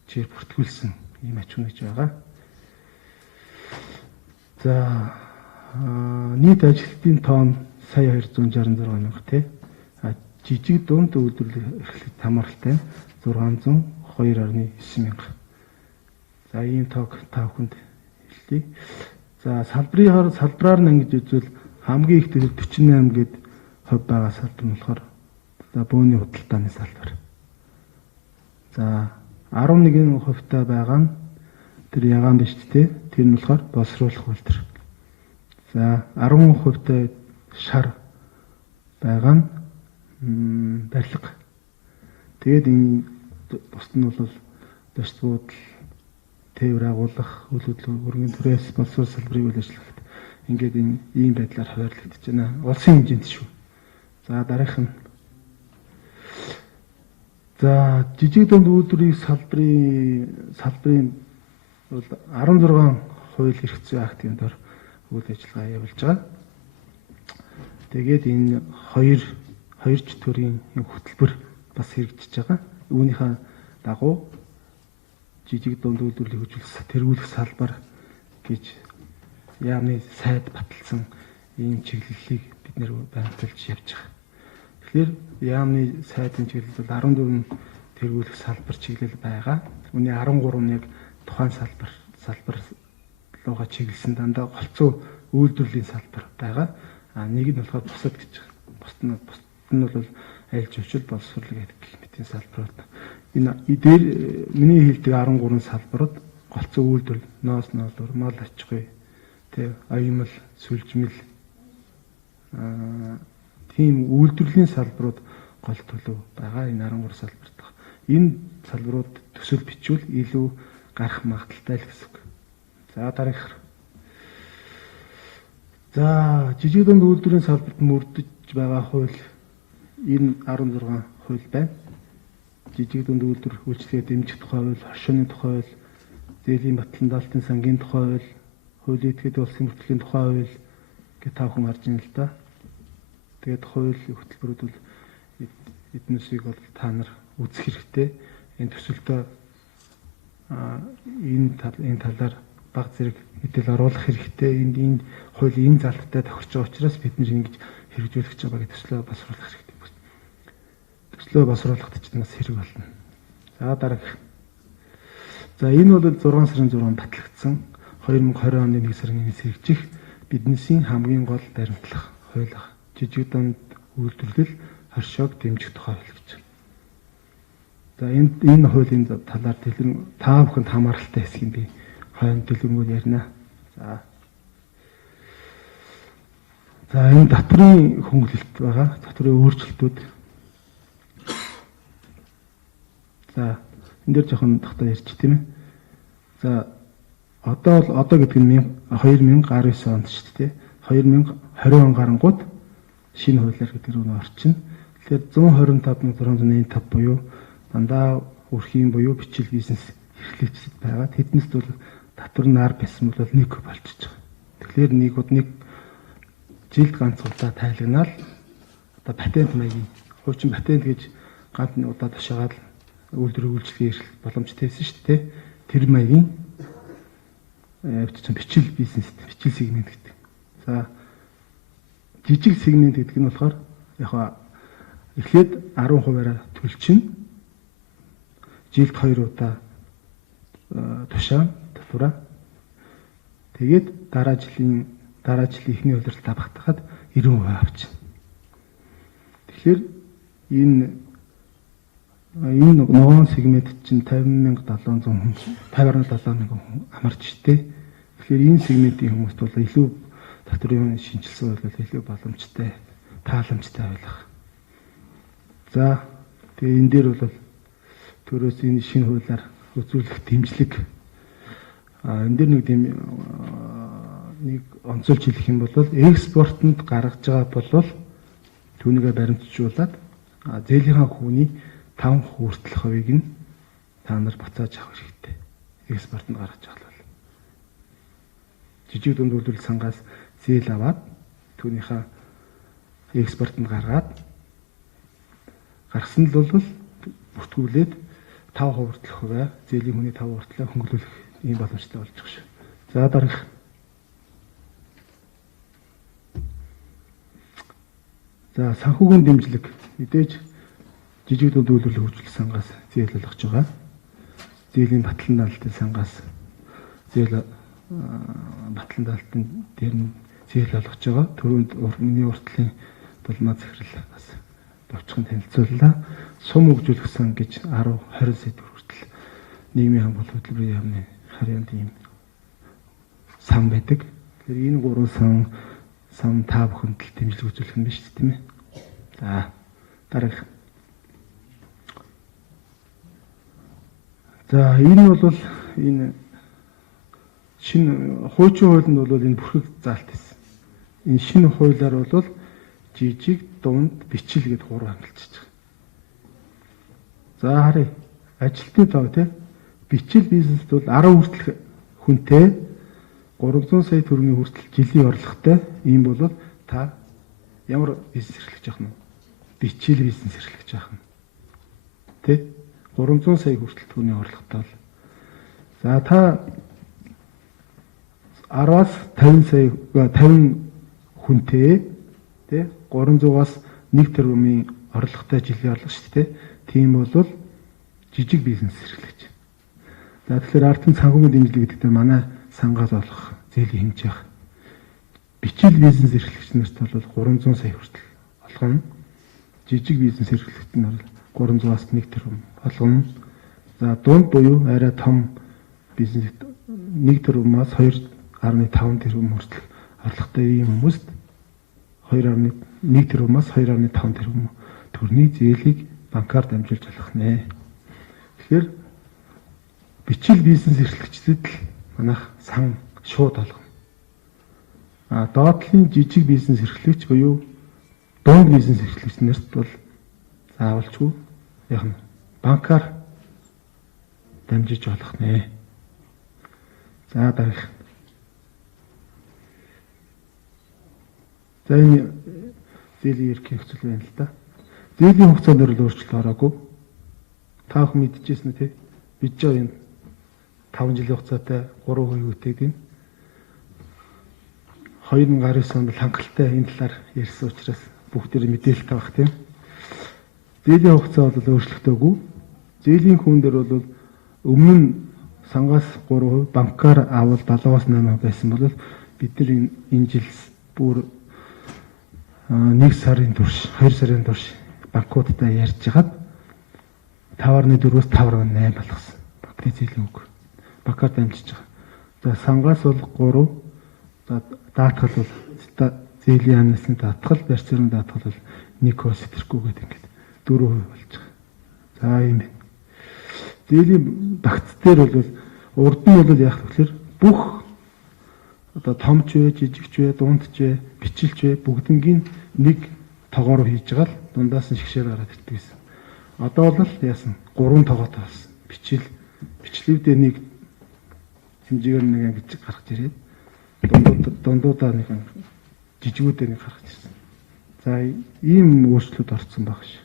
чир бүртгүүлсэн ийм аж ахуйн нэгж байгаа. За нийт ажилтны тоон сая 266 мянга тий. Жижиг дунд үйлдвэрлэх эрхлэлт хамааралтай 602.9 мянга. За ийм тоог та бүхэнд хэлье. За салбараар нь ингэж үзвэл хамгийн их тэр 48 гээд хувь байгаа салбар нь болохоор за бөөний худалдааны салбар. За 11% байгаа нь тэр ягаан биш тий. Тэр нь болохоор боловсруулах үйлдвэр. За 10% шар байгаа нь барилга. Тэгээд энэ бусд нь бол бус буудал, тээвэр агуулгах, үйл хөдлөл, өргөн түрээс боловсрол салбарын үйл ажиллагаанд ингээд ийм байдлаар хуваарлагдаж байна. Улсын хэмжээнд шүү. За дараах нь. За жижиг дунд үйлдвэрийн салбарын бол 16 хууль эрх зүйн актын дор үйл ажиллагаа явуулж байгаа. Тэгээд энэ хоёр ч төрлийн хөтөлбөр бас хэрэгжиж байгаа. Үүнийхээ дагуу жижиг дунд үйлдвэрлэлийг хөгжүүлэх тэргүүлэх салбар гэж яамны сайд баталсан ийм чиглэлийг бид нэр байгуулж явж байгаа. Тэгэхээр яамны сайдын чиглэл бол 14 тэргүүлэх салбар чиглэл байгаа. Үүний 13 нь яг тухайн салбар руугаа чиглэсэн дандаа голцоо үйлдвэрлэлийн салбар байгаа. Нэг нь болохоор бусад гэж байна. Бусад нь бол аялал жуулчлал боловсруулах гэх мэтийн салбарууд. Энэ дээр миний хэлдэг 13 салбарууд голцоо үйлдвэрлэл, ноос ноолор, мал аж ахуй, аюулмал, сүлжмэл тийм үйлдвэрлэлийн салбарууд гол төлөв байгаа. Энэ 13 салбарт. Энэ салбарууд төсөл бичвэл илүү гарах магадaltaй л гэсэн үг. За дараах. За жижиг дунд үйлдвэрийн салбарт мөрдөж байгаа хууль энэ 16 хууль байна. Жижиг дунд үйлдвэр үйлчлэгээ дэмжих тухай хууль, хошууны тухай хууль, зээлийн батлан даалтын сангийн тухай хууль, хуулийн этгээд улсын бүртгэлийн тухай хууль гэж тав хүн харж байна л да. Тэгээд хууль хөтөлбөрүүд бол эднээсийг бол та нар үзэх хэрэгтэй. Энэ төсөлтөө энэ талаар баг зэрэг мэдээлэл оруулах хэрэгтэй. Энэ хуулийн энэ залттай тохирч байгаа учраас бид нэр ингэж хэрэгжүүлэх гэж байгаа гэдэг төслөө босруулах хэрэгтэй. Төслөө босруулахад ч бас хэрэг болно. За дараах. За энэ бол 6 сарын 6-нд батлагдсан 2020 оны 1 сарын 1-ээс хэрэгжих бизнесийн хамгийн гол баримтлах хууль. Жижиг дунд үйлдвэрлэл хоршоог дэмжих тухай хууль гэж. За энэ хуулийн талаар та бүхэнд хамааралтай хэсгийг би хойно дэлгэрэнгүй ярина. За энэ татврын хөнгөлөлт байгаа. Татврын өөрчлөлтүүд. За энэ дээр жоохон тогтоо ярьчих тийм ээ. За одоо гэдэг нь 2019 онд шүү дээ. 2020 он гарангууд шинэ хуулиар гэдэг рүү орчин. Тэгэхээр 125,685 буюу дандаа өрхийн буюу бичил бизнес эрхлэгчид байгаа. Тэднээс бол татвар нар байсан бол нэг болчихж байгаа. Тэгэхээр нэг жилд ганц удаа тайлагнаал одоо патент маягийн хуучин патент гэж ганц удаа тушаагаад үйлдвэр үйлчлэгээ эрхлэх боломжтой байсан шүү дээ. Тэр маягийн бичил бизнес, бичил сегмент гэдэг. За жижиг сегмент гэдэг нь болохоор яг эхлээд 10%-аараа төлчин жилд 2 удаа тушаан татвараа тэгээд дараа жилийн эхний удирдалтаа багтахад 90% авчихна. Тэгэхээр энэ ногоон сегмент чинь 50,700 хүн 50,700 хүн амарч штэ. Тэгэхээр энэ сегментийн хүмүүст бол илүү татврын шинжилсэн бол илүү боломжтой, тааламжтай байх. За тэгээ энэ дээр бол төрөөс энэ шинэ хуулиар үзүүлэх дэмжлэг энэ дээр нэг онцолж хэлэх юм бол экспортод гаргаж байгаа бол түүнийгээ баримтжуулаад зээлийнхаа хүүний 5% хүртэлх хувийг нь та нар буцааж авах хэрэгтэй. Экспортод гаргаж байгаа бол жижиг дунд үйлдвэрлэл сангаас зээл аваад түүнийхээ экспортод гаргасан л бол бүртгүүлээд 5% хүртэлх хувиа зээлийн хүний 5% хүртлээ хөнгөлүүлэх ийм боломжтой болж байгаа шүү. За дараах. За санхүүгийн дэмжлэг мэдээж жижиг дунд үйлдвэрлэл хөгжүүлэх сангаас зээл олгож байгаа. Зээлийн батлан даалтын сангаас зээл батлан даалтын дээр нь зээл олгож байгаа. Төрөнд миний уртлын дулмаа захирал бас товчхон танилцууллаа. Сум хөгжүүлэх сан гэж 10-20 сэдв хүртэл нийгмийн хамгаалалт хөтөлбөрийн яамны харьяанд ийм сан байдаг. Тэгэхээр энэ 3 сан та бүхэнд л дэмжлэг үзүүлэх юм биш тийм ээ. За дараах. За энэ бол энэ шинэ хуучин хуулинд бол энэ бүрхэг заалт байсан. Энэ шинэ хуулиар бол жижиг, дунд, бичил гэдэг 3 хамталж байгаа. За харъя. Ажилтны тоо тий. Бичил бизнест бол 10 хүртэл хүнтэй 300 сая төгрөгийн хүртэл жилийн орлоготой. Ийм бол та ямар бизнес эрхлэж явах нь? Бичил бизнес эрхлэж явах нь. Тэ? 300 сая хүртэл төгрөгийн орлоготой бол. За та 10-аас 50 сая 50 хүнтэй тэ 300-аас 1 тэрбумын орлоготой жилийн орлого шүү дээ. Тийм бол жижиг бизнес эрхлэж. За тэгэхээр ардын санхүүгийн дэмжлэг гэдэг нь манай сангаас олох зээлийн хэмжээ баг. Бичил бизнес эрхлэгч нарт бол 300 сая хүртэл олгоно. Жижиг бизнес эрхлэгч нар 300-аас 1 тэрбум олгоно. За дунд буюу арай том бизнес 1 тэрбумаас 2.5 тэрбум хүртэл орлоготой ийм хүмүүст 1 тэрбумаас 2.5 тэрбум төгрөгийн зээлийг банкар дамжуулж болох нэ. Тэгэхээр бичил бизнес эрхлэгчдэд л манайх сан шууд олгоно. Доотлын жижиг бизнес эрхлэгч буюу дунд бизнес эрхлэгч нарт бол заавалчгүй яг нь банкар дамжиж болох нэ. За дараах. За энэ зээлийн эрхийн нөхцөл байна л да. Зээлийн хугацаанд л өөрчлөлт ороогүй. Та бүхэн мэдчихсэн үү те? Бид жоо энэ 5 жилийн хугацаатай 3% үтээдэг нь 2019 онд хангалттай энэ талаар ярьсан учраас бүгдээр мэдээлэлтэй баг тийм. Зээлийн хугацаа бол өөрчлөгдөөгүй. Зээлийн хүн дээр бол өмнө нь сангаас 3%, банкар авал 7-8% байсан бол бид нар энэ жил бүр 1 сарын турш, 2 сарын турш банкудтай ярьж хагаад 5.4-өөс 5.8 болгосон. Банкны зээлийн үг. Банкар дамжиж байгаа. За сангаас бол 3, за даатгал бол зээлийн амнасны даатгал, барьцааны даатгал бол 1% сэтрэхгүй гэдэг ингээд 4% болж байгаа. За ийм байна. Зээлийн багц дээр бол урд нь бол яг тэгэхээр бүх одоо томч вэ, жижигч вэ, дундч вэ, бичилч вэ бүгднгийн нэг тоогоор хийж байгаа л дундаас нь шгшээр гараад ирдэг гэсэн. Одоо бол яасан 3 тоогоотой болсон. Бичлэгдээ нэг хэмжээгээр нэг ингэж гаргаж ирээд дундуудаа нэг жижигүүдээ нэг гаргаж ирсэн. За ийм өөрчлөлт орсон баг ш.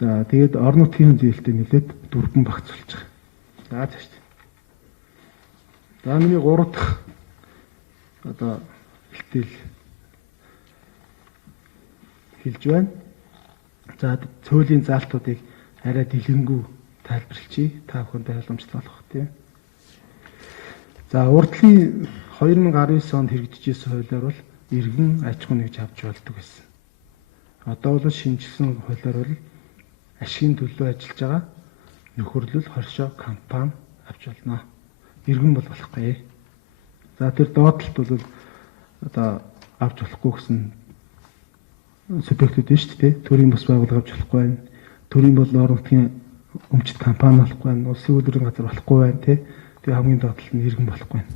За тэгээд орон нутгийн зээлтэй нэлээд дөрвөн багц болж байгаа. За тааш. За миний 3 дахь одоо хэлтэл хэлж байна. За цөлийн заалтуудыг арай дэлгэнгүй тайлбарлчихъя. Та бүхэнд ойлгомжтой болох тийм. За урдлын 2019 онд хэрэгжижсэн хуулиар бол иргэн аж ахуй нэгж авч болдог гэсэн. Одоо бол шинжилсэн хуулиар бол ашигын төлөө ажиллаж байгаа нөхөрлөл хоршоо компани авч болно. Иргэн бол болохгүй. За тэр доотлолт бол одоо авч болохгүй гэсэн субъектүүд шүү дээ. Төрийн бус байгууллага авч болохгүй байна. Төрийн бол орон нутгийн өмчит компани болохгүй байна. Улсын үйлдвэрийн газар болохгүй байна тий. Тэгээ хамгийн доотлол нь иргэн болохгүй байна.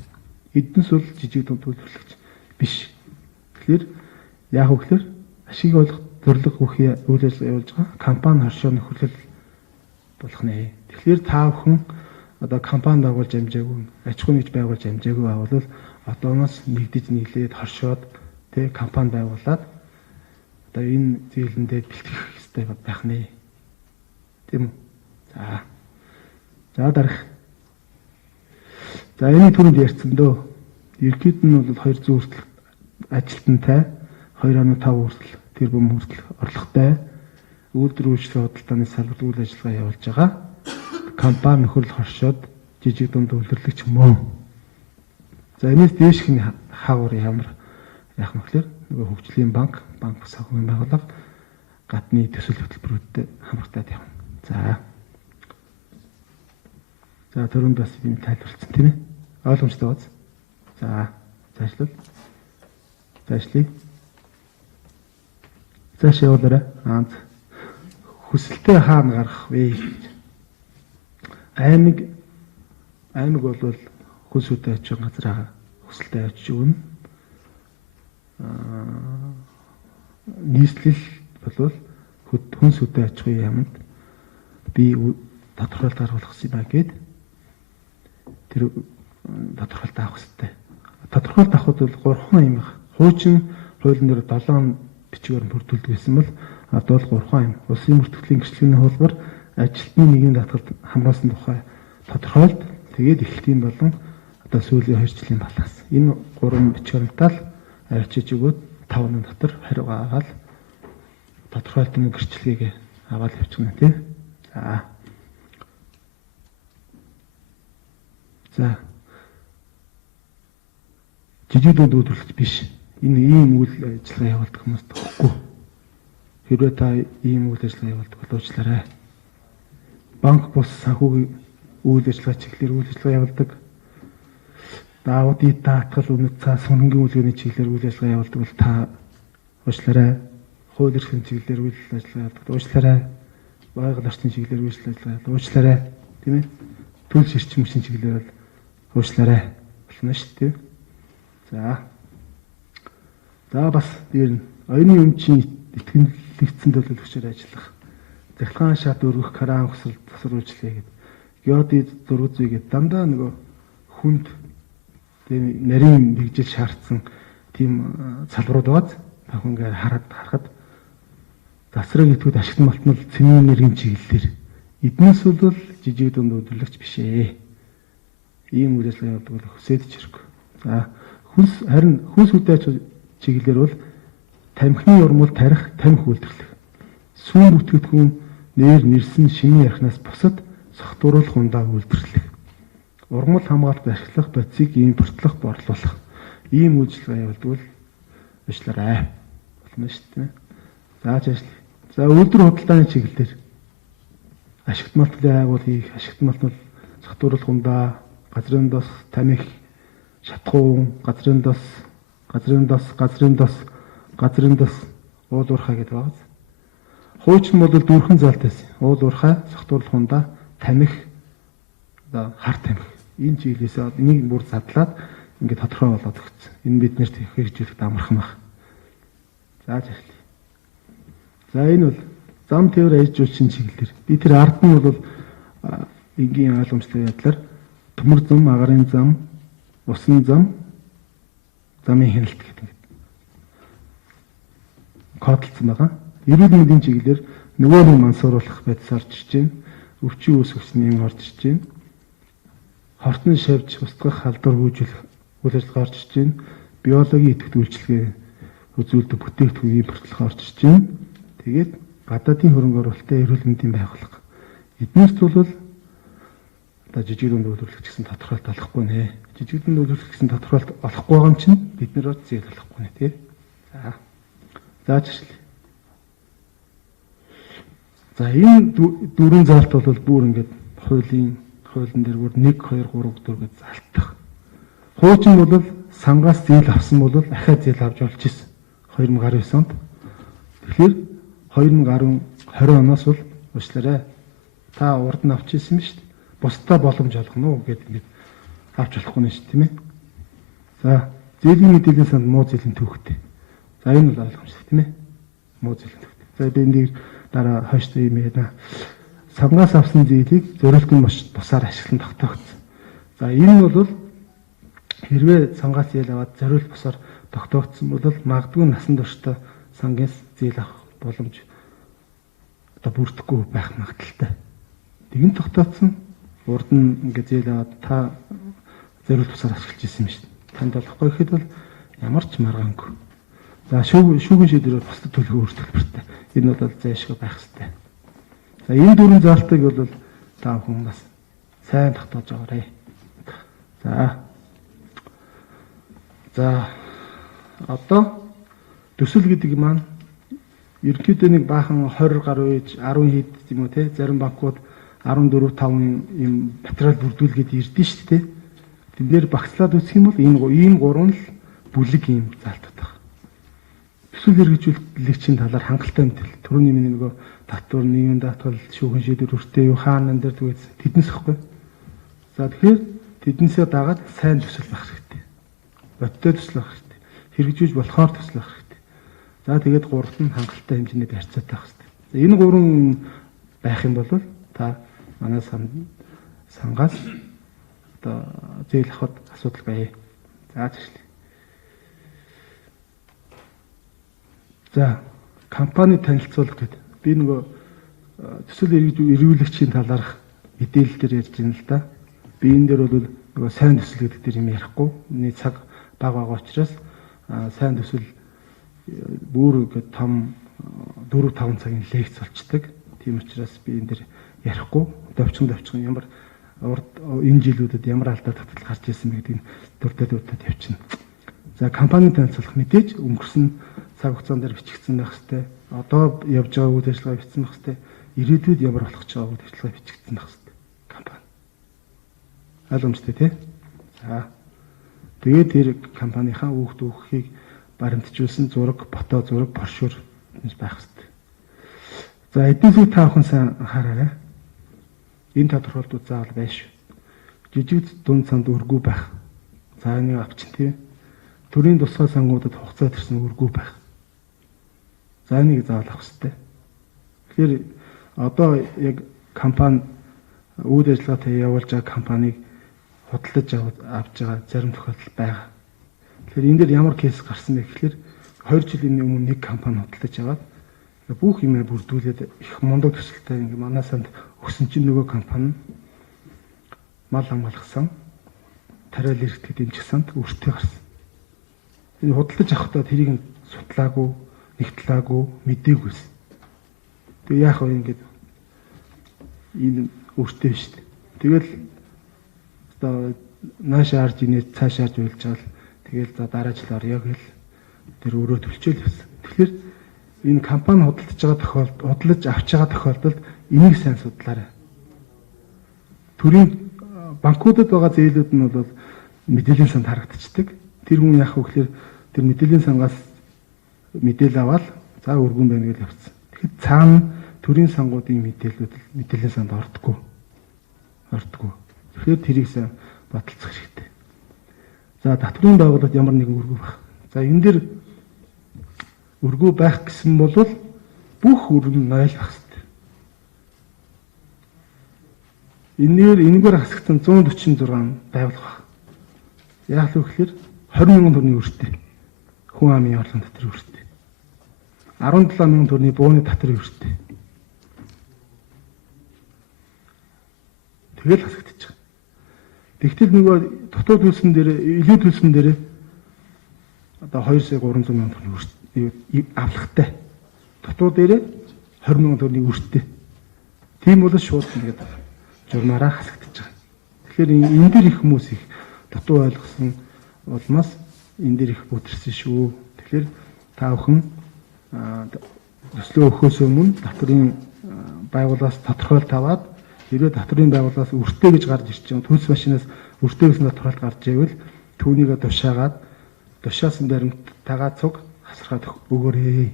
Эднэс бол жижиг дунд үйлдвэрлэгч биш. Тэгэхээр яг үгээр ашиг олох зорилго бүхий үйл ажиллагаа явуулж байгаа компани хоршоо нөхөрлөл болох нэ. Тэгэхээр та бүхэн одоо компани байгуулж амжаагүй, аж ахуй нэгж байгуулж амжаагүй байвал одооноос нэгдэж нийлээд хоршоод тий компани байгуулад одоо энэ зээлэндээ бэлтгэх хэрэгтэй байх нэ. Тийм үү? За дарах. За энэ түрүүнд ярьсан дөө. Ерөнхийд нь бол 200 хүртэл ажилтнтай 2.5 хүртэл тэрбум хүртэл орлоготой үйлдвэр үйлчлэгээ худалдааны салбарт үйл ажиллагаа явуулж байгаа компани нөхөрлөл хоршоод жижиг дунд үйлдвэрлэгч мөн. За энэс дээшх нь хаагур ямар яах вэ гэхээр нөгөө хөгжлийн банк санхүүгийн байгууллага гадны төсөл хөтөлбөрүүдэд хамрагдаад явна. За түрүүнд бас юм тайлбарлсан тийм ээ. Ойлгомжтой бааз. За заашлая. Зааш явуулаарай. Хүсэлтээ хаана гаргах вэ? Аймаг бол хүнсүүтэй очих газар хүсэлтээ очиж өгнө. нийслэл болвол хүнс хөдөө аж ахуйн яамд би тодорхойлт гаргах гэсэн байна гэд тэр тодорхойлт авах хэрэгтэй. Тодорхойлт авахд бол 3 юм байна. Хуучин хуулийн дээр 7 бичгээр бүрдүүлдэг гэсэн бол одоо бол 3 юм. Улсын мөртгөлийн гэрчлэгийн хуулбар ажилтны нэгэн татгалд хамгаалсан тухай тодорхойлт тэгээд эхлэлтийн болон одоо сүүлийн 2 жилийн баланс. Энэ 3 бичгээрнтаа л арчиж өгөөд 5 оны дотор хариу аваад тодорхойлтын гэрчлэгийг аваад явчихна тийм. За. Жижигдүүд үйлдвэрлэгч биш. Энэ ийм үйл ажиллагаа явуулдаг хүмүүс тохихгүй. Хэрвээ та ийм үйл ажиллагаа явуулдаг бол уучлаарай. Банк бус санхүүгийн үйл ажиллагаа чиглэлээр үйл ажиллагаа явуулдаг. Даавуудын даатгал үнэт цаас хөнгөн үйлдвэрийн чиглэлээр үйл ажиллагаа явуулдаг бол та уучлаарай. Хууль эрхлэн чиглэлээр үйл ажиллагаа явуулдаг. Уучлаарай. Байгаль орчны чиглэлээр үйл ажиллагаа явуулдаг. Уучлаарай. Тийм ээ. Төлөв ширчмийн хүчин чиглэлээр бол уучлаарай. Болно шүү дээ. За бас дээр нь оюуны өмчийн итгэмжлэгдсэн төлөвлөгчөөр ажиллах. Захиргаан шат өргөх караан хөсөл тасруулжлаа гэдэг. Геодид зураг зүйгээд дандаа нөгөө хүнд тийм нарийн бигжил шаардсан тийм салбарууд байгааз та хүнгээр харахад засраг итгүүд ашигт малтмал цэвэн энергийн чиглэлээр эднээс бол жижиг дунд өдөрлөгч биш ээ. Ийм үйл ажиллагаа явуулдаг бол хүсэж хэрэг. За харин хүнс хөдөө чиглэлээр бол тамхины урмал тарих, тамхи үйлдвэрлэх. Сүүн бүтгэгдэхүүн нэрсэн шинийн ярхнаас бусад согтууруулах ундаа үйлдвэрлэх. Урмал хамгаалалт ашиглах, бодисыг импортлох, борлуулах. Ийм үйлчилгээ явуулдаг бол уучлаарай. Болно шүү дээ. Зааж ажил. За үйлдвэр худалдааны чиглэлээр ашигт малтны агуул хийх, ашигт малтны согтууруулах ундаа, газрын дос, тамхи, шатхуун, газрын дос уул уурхай гэдэг байна. Хуучин бол дүүрхэн залтайс. Уул уурхай, согтууруулах ундаа, тамхи, одоо хар тамхи. Энэ чиглэлээс энийг бүр задлаад ингээд тодорхой болоод өгсөн. Энэ биднэрт хэрэгжүүлэх амархан баг. Зааж эхлэе. За энэ бол зам тээвэр аж жуулчин чиглэлээр. Би тэр ард нь бол энгийн ойлгомжтой байдлаар төмөр зам, агарын зам, усан зам, замын хяналт гэдэг кодлцсон байгаа. Эрүүл мэндийн чиглэлээр нөгөө нэг мансууруулах байдал орж иж байна. Өвчин үүсгэсний орж иж байна. Хортон шавж устгах халдвар хүйжүүлэх үйл ажиллагаа орж иж байна. Биологийн идэвхтэй үйлчилгээ үзүүлдэг бүтээгдэхүүн импортлох орж иж байна. Тэгээд гадаадын хөрөнгө оруулалттай эрүүл мэндийн байгууллага. Эднэрт бол одоо жижиг дунд үйлдвэрлэгч гэсэн тодорхойлт олохгүй нэ. Жижиг дунд үйлдвэрлэгч гэсэн тодорхойлт олохгүй байгаа юм чинь бид нэр зээл олохгүй нэ тий. Зааж ишлээ. За энэ дөрвөн заалт бол бүр ингээд хуулийн дээр бүр 1 2 3 4 гэж заалтах. Хуучин бол сангаас зээл авсан бол ахаа зээл авч болж ирсэн 2019 онд. Тэгэхээр 2020 оноос бол уучлаарай. Та урд нь авч ирсэн юм шүү дээ. Бусдаа боломж олгоно уу гэдэг ингээд авч болохгүй нэ шүү тийм ээ. За зээлийн мэдээллийн санд муу зээлийн төвхтэй. За энэ бол ойлгомжтой тийм ээ. Муу зээлийн төвхтэй. За би энийг дараа хойштой юм яана. Сангаас авсан зээлийг зориултын бусаар ашиглан тогтоогдсон. За энэ бол хэрвээ сангаас зээл аваад зориулт бусаар тогтоогдсон бол магадгүй насан туршдаа сангаас зээл авах боломж одоо бүрдэхгүй байх магадaltaй. Тэгин тогтоодсон урд нь ингээд зээл аваад та зориулт бусаар ашиглаж ирсэн юм шүү дээ. Танд болохгүй гэхэд бол ямар ч маргаангүй. За шүүгэн шийдвэр бол бусдад төлөх өөр төлбөртэй. Энэ бол зайлшгүй байх хэрэгтэй. За энэ дөрвөн заалтыг бол та бүхэн бас сайн тогтоож байгаарай. За одоо төсөл гэдэг маань ерөнхийдөө нэг баахан 20 гаруй 10 хэд юм уу те зарим банкуд 14 5 юм материал бүрдүүлгээд ирдэ шүү дээ. Тэн дээр багцлаад үсэх юм бол ийм гурван л бүлэг ийм заалтууд байна. Төсөл хэрэгжүүлэгчийн талаар хангалттай мэдээлэл. Түрүүний миний нөгөө татвар, нийгмийн даатгал, шүүхэн шийдвэр өртөө юу хаанан дээр түгээс тэднээс ихгүй. За тэгэхээр тэднээсээ дагаад сайн төсөл байх хэрэгтэй. Бодтой төсөл байх хэрэгтэй. хэрэгжүүлж болохоор төсөл байх хэрэгтэй. За тэгээд гуравт нь хангалттай хэмжээний барьцаатай байх хэрэгтэй. За энэ гурван байх юм бол та манай сангаас одоо зээл авахд асуудал бай. За зөвшөлт. За компани танилцуулах гэдэг. Би нөгөө төсөл эргүүлэгчийн талаарх мэдээлэл дээр ярьж байна л да. Би энэ дээр бол нөгөө сайн төсөл гэдэг дээр юм ярихгүй. Миний цаг бага байгаа учраас сайн төсөл бүр ингээд том 4-5 цагийн лекц болчдөг. Тийм учраас би энэ дээр ярихгүй. Довчхон ямар энэ жилүүдэд ямар алдаа тогтол гарч ирсэн бэ гэдгийг дурдаад явчихна. За компани танилцуулах мэдээж өнгөрсөн цаг хугацаан дээр бичигдсэн байх хэвээр. Одоо явж байгаа үйл ажиллагаа бичсэн байх хэвээр. Ирээдүйд ямар болох ч байгаа үйл ажиллагаа бичигдсэн байх хэвээр. Компани. Ойлгомжтой тий? За. Тэгээд тэр компанийнхаа үүхийг баримтжуулсан зураг, фото зураг, брошюр байх хэвээр. За эдийн засгийн таахан сайн анхаараарай. Энэ тодорхойлолтууд заавал байш. Жижиг дунд санд өргүү байх. За энийг авчин тий. Төрийн тусгай сангуудад хугацаа төрсөн өргүү байх. За энийг заавал авах хэрэгтэй. Тэгэхээр одоо яг компани үйл ажиллагаатай явуулж байгаа компанийг худалдаж авч байгаа зарим тохиолдол байгаа. Тэгэхээр энэ дээр ямар кейс гарсан бэ гэхээр 2 жилийн өмнө нэг компани худалдаж аваад бүх юмээ бүрдүүлээд их мундаг төсөлтэй ингээ манай санд өгсөн чинь нөгөө компани мал хамгаалсан тариал эрхтэд дэмжих санд өртөө гарсан. Энэ худалдаж авахдаа тэрийг судлаагүй, нэгтлаагүй, мэдээгүйсэн. Тэгээ яах вэ ингээд энэ өртөө шүү дээ. Тэгэл одоо наашаа харж инээ цаашаа харж уйлж байгаа л тэгэл за дараа жил орё гэл тэр өрөө төлчөөл явсан. Тэгэхээр энэ компани худалдаж авч байгаа тохиолдолд энийг сайн судлаарай. Төрийн банкудад байгаа зээлүүд нь бол мэдээллийн санд харагдчихдаг. Тэр хүн яах вэ гэхээр тэр мэдээллийн сангаас мэдээлэл аваад за өргөн байна гэж явцсан. Тэгэхээр цаана төрийн сангуудын мэдээллийн санд ордоггүй. Тэгэхээр тэрийг сайн баталцах хэрэгтэй. За татврын байгууллагад ямар нэгэн өргөө байх. За энэ дэр өргөө байх гэсэн бол бүх өргөн 0 байх хэрэгтэй. Энэгээр хасагдсан 146 байгууллага баг. Яг л үгээр 20,000 төгрөгийн өртөө. Хүн амын орлогын татврын өртөө. 17,000 төгрөгийн бууны татврын өртөө. Тэгэл хасагдчих. Тэгтэл нөгөө дотоод төлсөн дээр, илүү төлсөн дээр одоо 2,300,000 төгрөгийн өртөө авлагатай. Дотоод дээр 20,000 төгрөгийн өртөө. Тийм бол шууд ингээд журмаараа хасагдчих. Тэгэхээр энэ дэр их хүмүүс их дутуу ойлгосон улмаас энэ дэр их бүтэрсэн шүү. Тэгэхээр та бүхэн төслөө өгөхөөс өмнө татврын байгууллагаас тодорхойлт аваад хэрвээ татврын байгууллагаас өртөө гэж гарч ирж байгаа төлс машинаас өртөө гэсэн тодорхойлт гарч ивэл түүнийг тушаагаад тушаасан баримттайгаа цуг хасрахад өгөөрэй.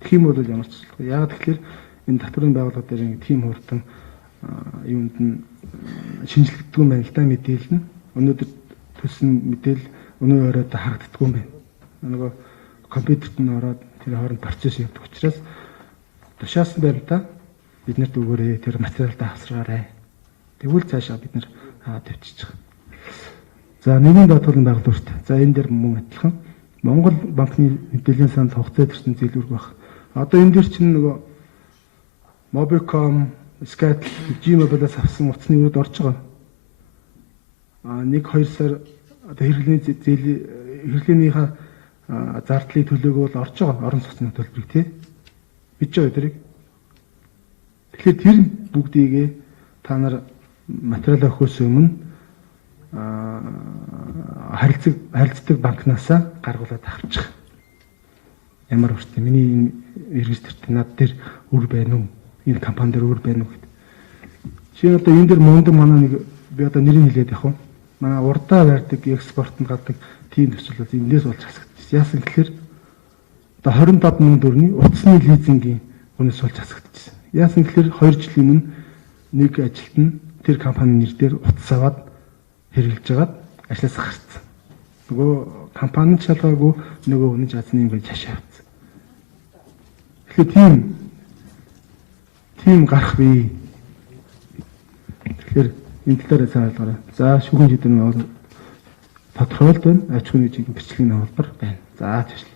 Тэгэх юм бол ямар ч зүйл. Яг тэгэхээр энэ татврын байгууллага дээр тийм хурдан юунд нь шинжилэгддэг юм байна л да мэдээлэл нь. Өнөөдөр төлсөн мэдээлэл өнөө оройд харагддаг юм байна. Нөгөө компьютерт нь ороод тэр хооронд процесс явдаг учраас тушаасан баримтаа биднэрт өгөөрэй. Тэр материалдаа хасраарай. Тэгвэл цаашаа бид нэр аваад явчих. За нэгэн даатгалын байгууллагт. За энэ дээр мөн адилхан Монгол банкны мэдээллийн санд хугацаа төрсэн зээлүүрг баг. Одоо энэ дээр чинь нөгөө Mobicom, Skytel, Gmail-аас авсан утасны өрөөд орж байгаа. 1-2 сар одоо хэрэглээнийхээ зардлыг төлөөгөө бол орж байгаа орон сууцны төлбөрийг тий бич байгаа дэрэг. Тэгэхээр тэр бүгдийг та нар материал өгөхөөс өмнө харилцдаг банкнаасаа гаргуулад авчих. Ямар өртөө миний энэ регистрт над дээр үр байна уу? Энэ компани дээр үр байна уу гэдэг. Жишээ нь одоо энэ дээр мундаг манай нэг би одоо нэрийг хэлээд явах уу? Манай урдаа барьдаг экспортод гадаг тийм төсөл бол эндээс болж хасагдчихсан. Яасан гэхээр одоо 25,000 төгрөгийн утасны лизингийн үнээс болж хасагдчихсан. Яасан гэхээр 2 жилийн өмнө нэг ажилт нь тэр компани нэр дээр утас аваад хэрэгжилж агаад ажлаас гарсан. Нөгөө компанид шалгаагүй нөгөө үнэ жазны ингээд цаашаа явцсан. Тэгэхээр тийм гарах бий. Тэгэхээр энэ талаараа сайн ойлгоорой. За шүүхийн жилийн бол тодорхойлт байна. Аж ахуйн нэгжийн гэрчлэгийн хавлбар байна. За тийм.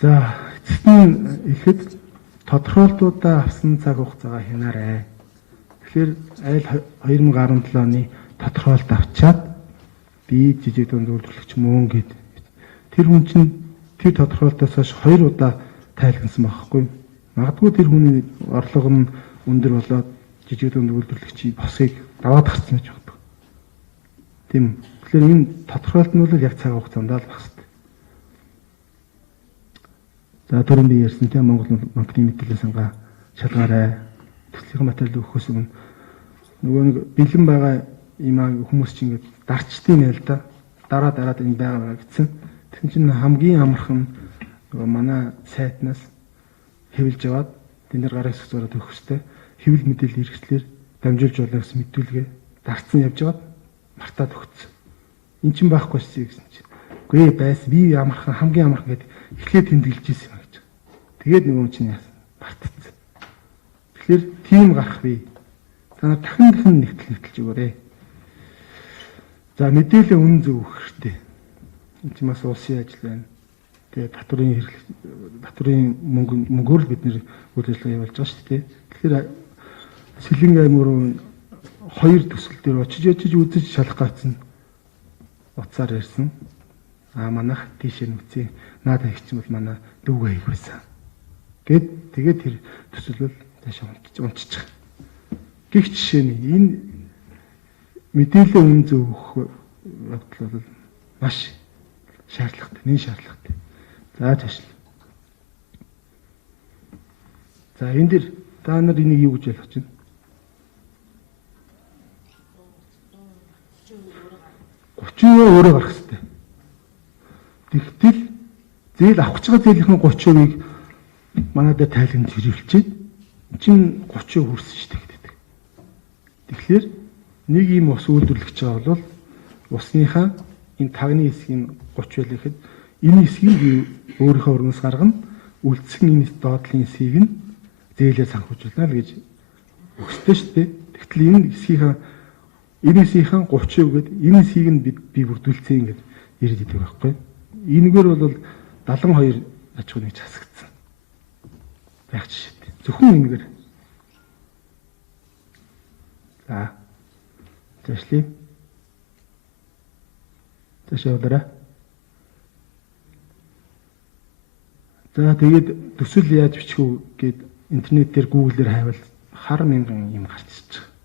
За эцэст нь ихэд тодорхойлтуудаа авсан цаг хугацаагаа хянаарай. Тэгэхээр айл 2017 оны тодорхойлт авчаад би жижиг дунд үйлдвэрлэгч мөн гэд тэр хүн чинь тэр тодорхойлтоос хойш 2 удаа тайлгнсан байхгүй. Магадгүй тэр хүний орлого нь өндөр болоод жижиг дунд үйлдвэрлэгчийн босыг даваад гарсан гэж байна. Тийм. Тэгэхээр энэ тодорхойлт нь бол яг цаг хугацаанд л багс. За түрүүн би ярьсан тийм Монгол банкны мэдээлэл сангаа шалгаарай. Төслийн материал өгөхөөс өмнө нөгөө нэг бэлэн байгаа юм хүмүүс чинь ингээд дарчдیں۔ Ял да. Дараад энэ байгаа гэсэн. Тэгсэн чинь хамгийн амархан нөгөө манай сайтнаас хэвлж яваад тэн дээр гараа хэсэг зураад өгөх хэвчтэй. Хэвлэл мэдээлэл хэрэгслэр дамжуулж болно гэсэн мэдүүлгээ дарцсан явж яваад мартаад өгсөн. Эн чинь байхгүй шээ гэсэн чинь. Үгүй байс би амархан хамгийн амархан гэдэг эхлээд тэмдэглэж ирсэн юм гэж. Тэгээд нөгөө чинь яасан мартцсан. Тэгэхээр тийм гарах бий. Та нар дахин нэгтэлж өгөөрэй. За мэдээлэл үнэн зөв өгөх хэрэгтэй. Энд чинь бас улсын ажил байна. Тэгээд татврын мөнгөөр л бид нэр үйл ажиллагаа явуулж байгаа шүү дээ. Тэгэхээр Сэлэнг аймаг 2 төсөл дээр очиж үзэж шалах гацсан уцаар ярьсан. Манайх тийш нь үгүй. Наадаа их ч юм бол манай дүүгээ хийх байсан. Тэгээд тэр төсөл бол таашаа унтчих. Гэх жишээ нь энэ мэдээлэл үнэн зөв өгөх явдал бол маш шаардлагатай, нэг шаардлагатай. За цааш. За энэ дэр та нар энийг юу гэж ойлгож байна? 30% өөрөө гарах хэрэгтэй. Тэгтэл зээл авах гэж байгаа зээлийн 30%-ийг манайд тайлгнаж хэрэглэж байна. Чин 30% хүрсэн шүү дээ. Тэгэхээр нэг ийм ус үйлдвэрлэж байгаа бол усныхаа энэ тагны хэсгийн 30 байлэхэд энэ хэсгийг би өөрийнхөө өрнөөс гаргана, үлдсэн энэ доотлын хэсгийг нь зээлээ санхүүжүүлнэ л гэж өгсдөө шүү дээ. Тэгтэл энэ хэсгийнхаа 30% гээд энэ хэсгийг нь би бүрдүүлсэн ингэж ирээд идэг байхгүй. Энэгээр бол 72 аж ахуй нэгж хасагдсан. Яг жишээ. Зөвхөн энэгээр. За. Тэшлээ. Тэшээвэрэ. За тэгээд төсөл яаж бичих үү гэд интернет дээр Google-ээр хайвал хар мянган юм гарч ирж байгаа.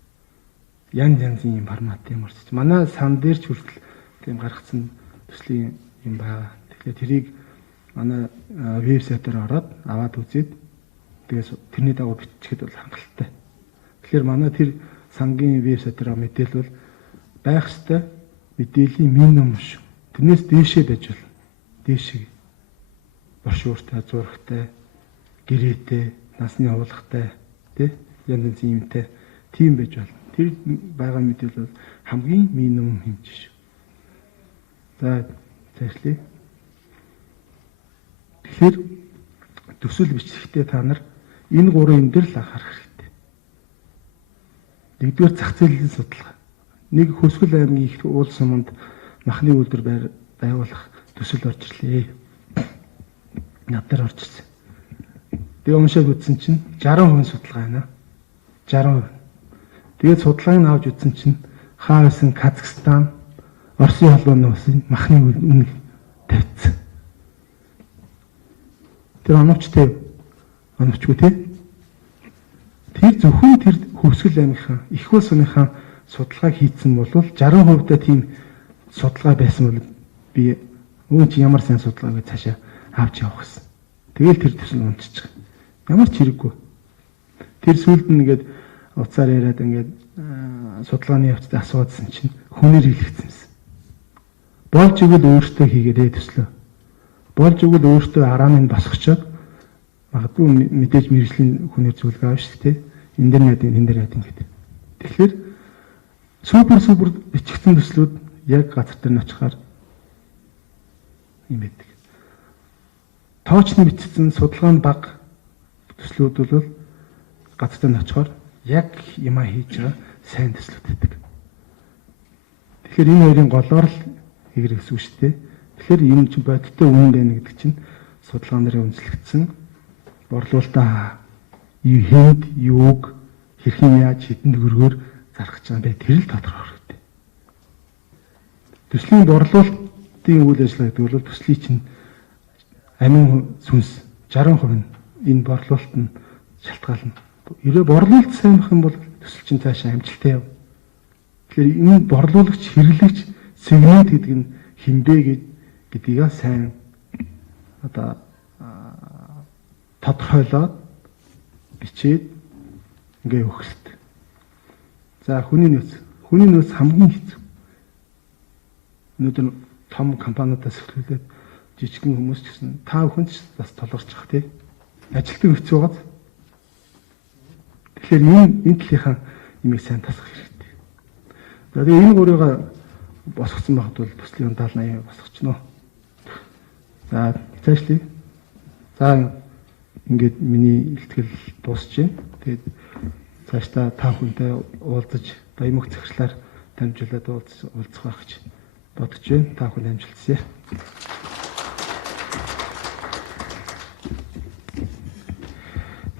Янзын юм формат юм орчих. Манай сан дээр ч хүртэл тийм гаргацсан төслийн юм байгаа. Тэгэхээр тэрийг манай вебсайтаар ороод аваад үзээд тэгээс тэрний дагуу бичихэд бол хангалттай. Тэгэхээр манай тэр сангийн вебсайтаар мэдээлэл бол байх ёстой мэдээллийн минимум шүү. Тэрнээс дээшээ байж болно. Дээшээ брошюртай, зурагтай, гэрээтэй, насны хавлагтай, тий? Янз юмтай тийм байж болно. Тэр байгаа мэдээлэл бол хамгийн минимум хэмжээ шүү. За цаашлаа. Тэгэхээр төсөл бичлэхдээ та нар энэ гурван юм дээр л анхаарах хэрэгтэй. Нэгдүгээр зах зээлийн судалгаа. Нэг Хөсгөл аймгийн их уул суманд махны үйлдвэр байгуулах төсөл орж ирлээ. Надад орж ирсэн. Тэгээ уншаад үзсэн чинь 60% судалгаа байна. 60%. Тэгээд судалгааг авч үзсэн чинь хаа байсан Казахстан, Оросын холбооны улсын махны үнэ тавьсан. Тэр оновчгүй тий. Тэр зөвхөн тэр Хөсгөл аймгийнхаа их улс сумынхаа судалгааг хийсэн бол 60% та тийм судалгаа байсан бол би өөч ямар сайн судалгаа гэж цаашаа авч явах гэсэн. Тэгэл тэр төсөл унтчих. Ямар ч хэрэггүй. Тэр сүлд нь ингээд уцаар яриад ингээд судалгааны явцад асууадсан чинь хүнээр хэлэгдсэн юм. Болж игэл өөртөө хийгээд төслөө. Болж игэл өөртөө арааны босгочоод магадгүй мэдээж мэрэгжлийн хүнээр зөвлөгөө авах шүү дээ. Энэ дээр яа гэдэг. Тэгэхээр супер бичигдсэн төслүүд яг газар дээр нь очихаар юм байдаг. Тоочны бичсэн судалгааны баг төслүүд бол газар дээр нь очихоор яг юмаа хийж байгаа сайн төслүүд байдаг. Тэгэхээр энэ хоёрын голоор л хийгэр гэсэн үг шүү дээ. Тэгэхээр юм чинь бодиттой үнэн байна гэдэг чинь судалгаа нарын үндэслэгдсэн борлуулалтаа хэнд юуг хэрхэн яаж хэдэн төгрөгөөр зарах гэж байгаа бэ? Тэр л тодорхой хэрэгтэй. Төслийн борлуулалтын үйл ажиллагаа гэдэг бол төслийн чинь амин сүнс 60% нь энэ борлуулалт нь шалтгаална. Ерөө борлуулалт сайн байх юм бол төсөл чинь цаашаа амжилттай яв. Тэгэхээр энэ борлуулагч хэрэглэгч сегмент гэдэг нь хинбэ гэдгийг сайн одоо тодорхойлоод бичээд ингээ өгөх хэрэгтэй. За хүний нөөц хамгийн хэцүү. Өнөөдөр том компаниудаас эхлүүлээд жижигхэн хүмүүс ч гэсэн та бүхэнд ч бас толгорч байгаа тий. Ажилтг хэцүү байгаад. Тэгэхээр энэ талынхаа юмыг сайн тасах хэрэгтэй. За тэгээ энэ гурыг босгосон байхад бол төслийн 70-80 босгочихно. За цаашлие. За ингээд миний илтгэл дуусч байна. Тэгээд цаашдаа та бүхэнтэй уулзаж баямаг цагшлаар дамжуулаад уулзах байх гэж бодож байна. Та бүхэнд амжилт хүсье.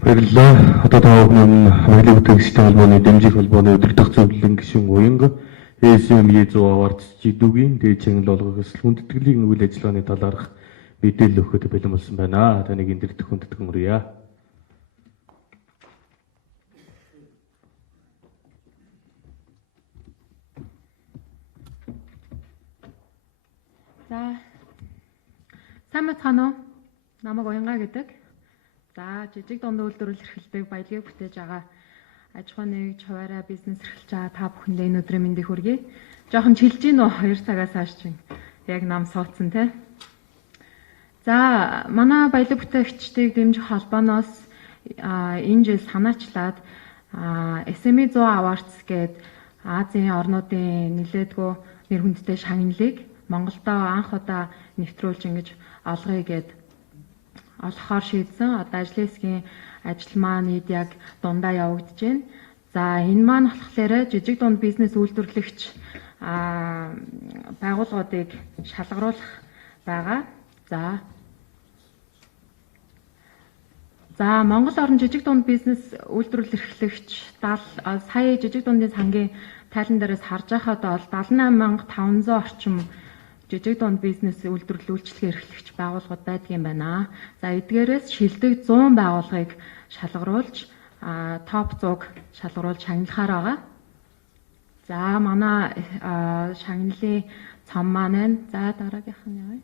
Баярлалаа. Одоо та бүхэн хоёулаа бүтээгчтэй холбооны дэмжих холбооны өдөртөх зөвлөлийн гишүүн уянга SME 100 аварт жидүүгийн дээд чанал олгох өсөл хүндэтгэлийг үйл ажиллагааны талаарх мэдээлэл өгөхөд бэлэн болсон байна. Таныг энэ дэрдэх хүндэтгэн хүргье. За сайн мэцхан уу? Намайг уянга гэдэг. За жижиг дунд үйлдвэрлэл эрхэлдэг баялагийг бүтээж байгаа аж ахуй нэгж хуваарай бизнес эрхэлж байгаа та бүхэндээ энэ өдрийн мэндийг хүргэе. Жохон чилж гин үү 2 цагаас хойш чинь яг нам суудсан те. За манай баялаг бүтээгчдийг дэмжих холбооноос энэ жил санаачлаад SME 100 Awards гээд Азийн орнуудын нэлээдгүй нэр хүндтэй шагналыг Монголдо анх удаа нэвтрүүлж ингэж олгоё гэд олохоор шийдсэн. Одоо ажлын хэсгийн ажил маань яг дундаа явагдаж байна. За энэ маань болохоор жижиг дунд бизнес үйлдвэрлэгч байгууллагуудыг шалгаруулах байгаа. За Монгол орн жижиг дунд бизнес үйлдвэрлэл эрхлэгч сая жижиг дундын сангийн тайлан дээрээс харж байхад бол 78500 орчим жижиг дунд бизнес үйлдвэрлэл үйлчлэгээ эрхлэгч байгууллагууд байдгийн байна. За эдгээрээс шилдэг 100 байгууллагыг шалгаруулж топ 100-г шалгаруулж шагналахаар байгаа. За манай шагналын цом маань байна. За дараагийнх нь явъя.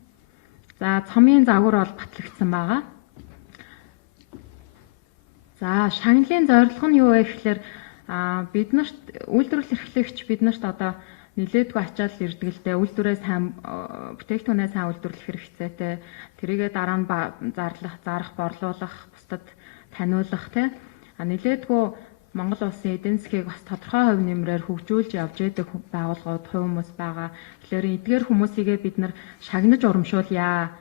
За цомын загвар бол батлагдсан байгаа. За шагналын зорилго нь юу вэ гэхээр биднэрт үйлдвэрлэл эрхлэгч биднэрт одоо нилээдгүй ачаал ирдгэлтэй үйлдвэрээ сайн бүтээгдэхүүнээ сайн үйлдвэрлэх хэрэгцээтэй тэрийгээ дараа нь зарах борлуулах бусдад таниулах те нилээдгүй Монгол улсын эдийн засгийг бас тодорхой хувь нэмрээр хөгжүүлж явж байдаг байгууллагууд хувь хүмүүс байгаа. Тэгэхээр эдгээр хүмүүсийгээ бид нар шагнаж урамшуулъя,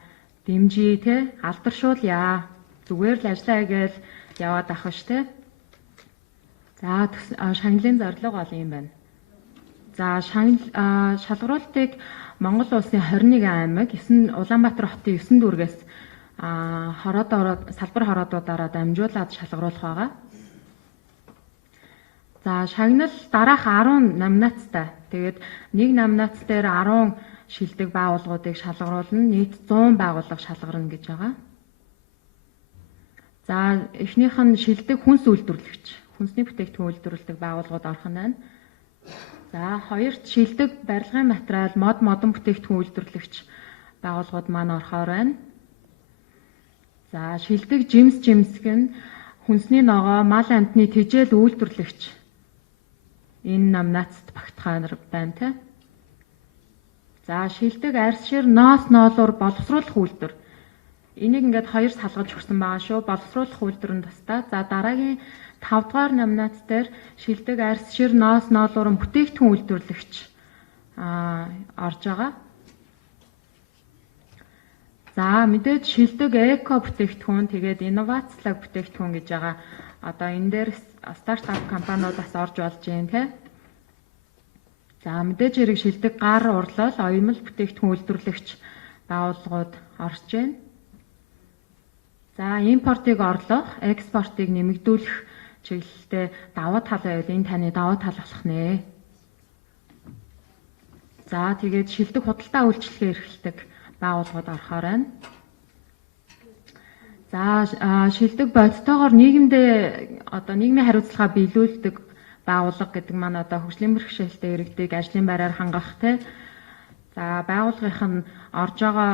дэмжиж те алдаршуулъя. Зүгээр л ажиллаа гээл яваад ах ш те. За шагналын зорилго бол юм байна. За шалгаруултыг Монгол улсын 21 аймаг, Улаанбаатар хотын 9 дүүргээс салбар хороодуудаараа дамжуулаад шалгаруулах байгаа. За шагнал дараах 10 номинацтай. Тэгээд нэг номинац дээр 10 шилдэг байгууллагуудыг шалгаруулна. Нийт 100 байгууллага шалгарна гэж байгаа. За эхнийх нь шилдэг хүнс үйлдвэрлэгч. Хүнсний бүтээгдэхүүн үйлдвэрлэдэг байгууллагууд орох нь байна. За хоёрт шилдэг барилгын материал, модон бүтээгдэхүүн үйлдвэрлэгч байгууллагууд маань орохоор байна. За шилдэг жимсг нь хүнсний ногоо, мал амьтны тэжээл үйлдвэрлэгч энэ номинацид багтахаар байна те. За шилдэг арьс шир, ноос ноолуур боловсруулах үйлдвэр. Энийг ингээд хоёр салгаж өгсөн байгаа шүү. Боловсруулах үйлдвэрэн тусдаа. За дараагийн 5 дугаар номинац дээр шилдэг арьс шир, ноос ноолуурын бүтээгдэхүүн үйлдвэрлэгч орж байгаа. За мэдээж шилдэг эко бүтээгдэхүүн тэгээд инновацлог бүтээгдэхүүн гэж байгаа. Одоо энэ дээр стартап компаниуд бас орж болж байна тий. За мэдээж хэрэг шилдэг гар урлал, оёмл бүтээгдэхүүн үйлдвэрлэгч байгууллагууд орж байна. За импортыг орлох, экспортыг нэмэгдүүлэх чиглэлтэй давуу тал байвал энэ таны давуу тал болох нэ. За тэгээд шилдэг худалдаа үйлчилгээ эрхэлдэг байгууллагууд орохоор байна. За шилдэг бодтойгоор нийгэмдээ одоо нийгмийн хариуцлага биелүүлдэг байгууллага гэдэг маань одоо хөгжлийн бэрхшээлтэй иргэдийг ажлын байраар хангах те. За байгууллагынх нь орж байгаа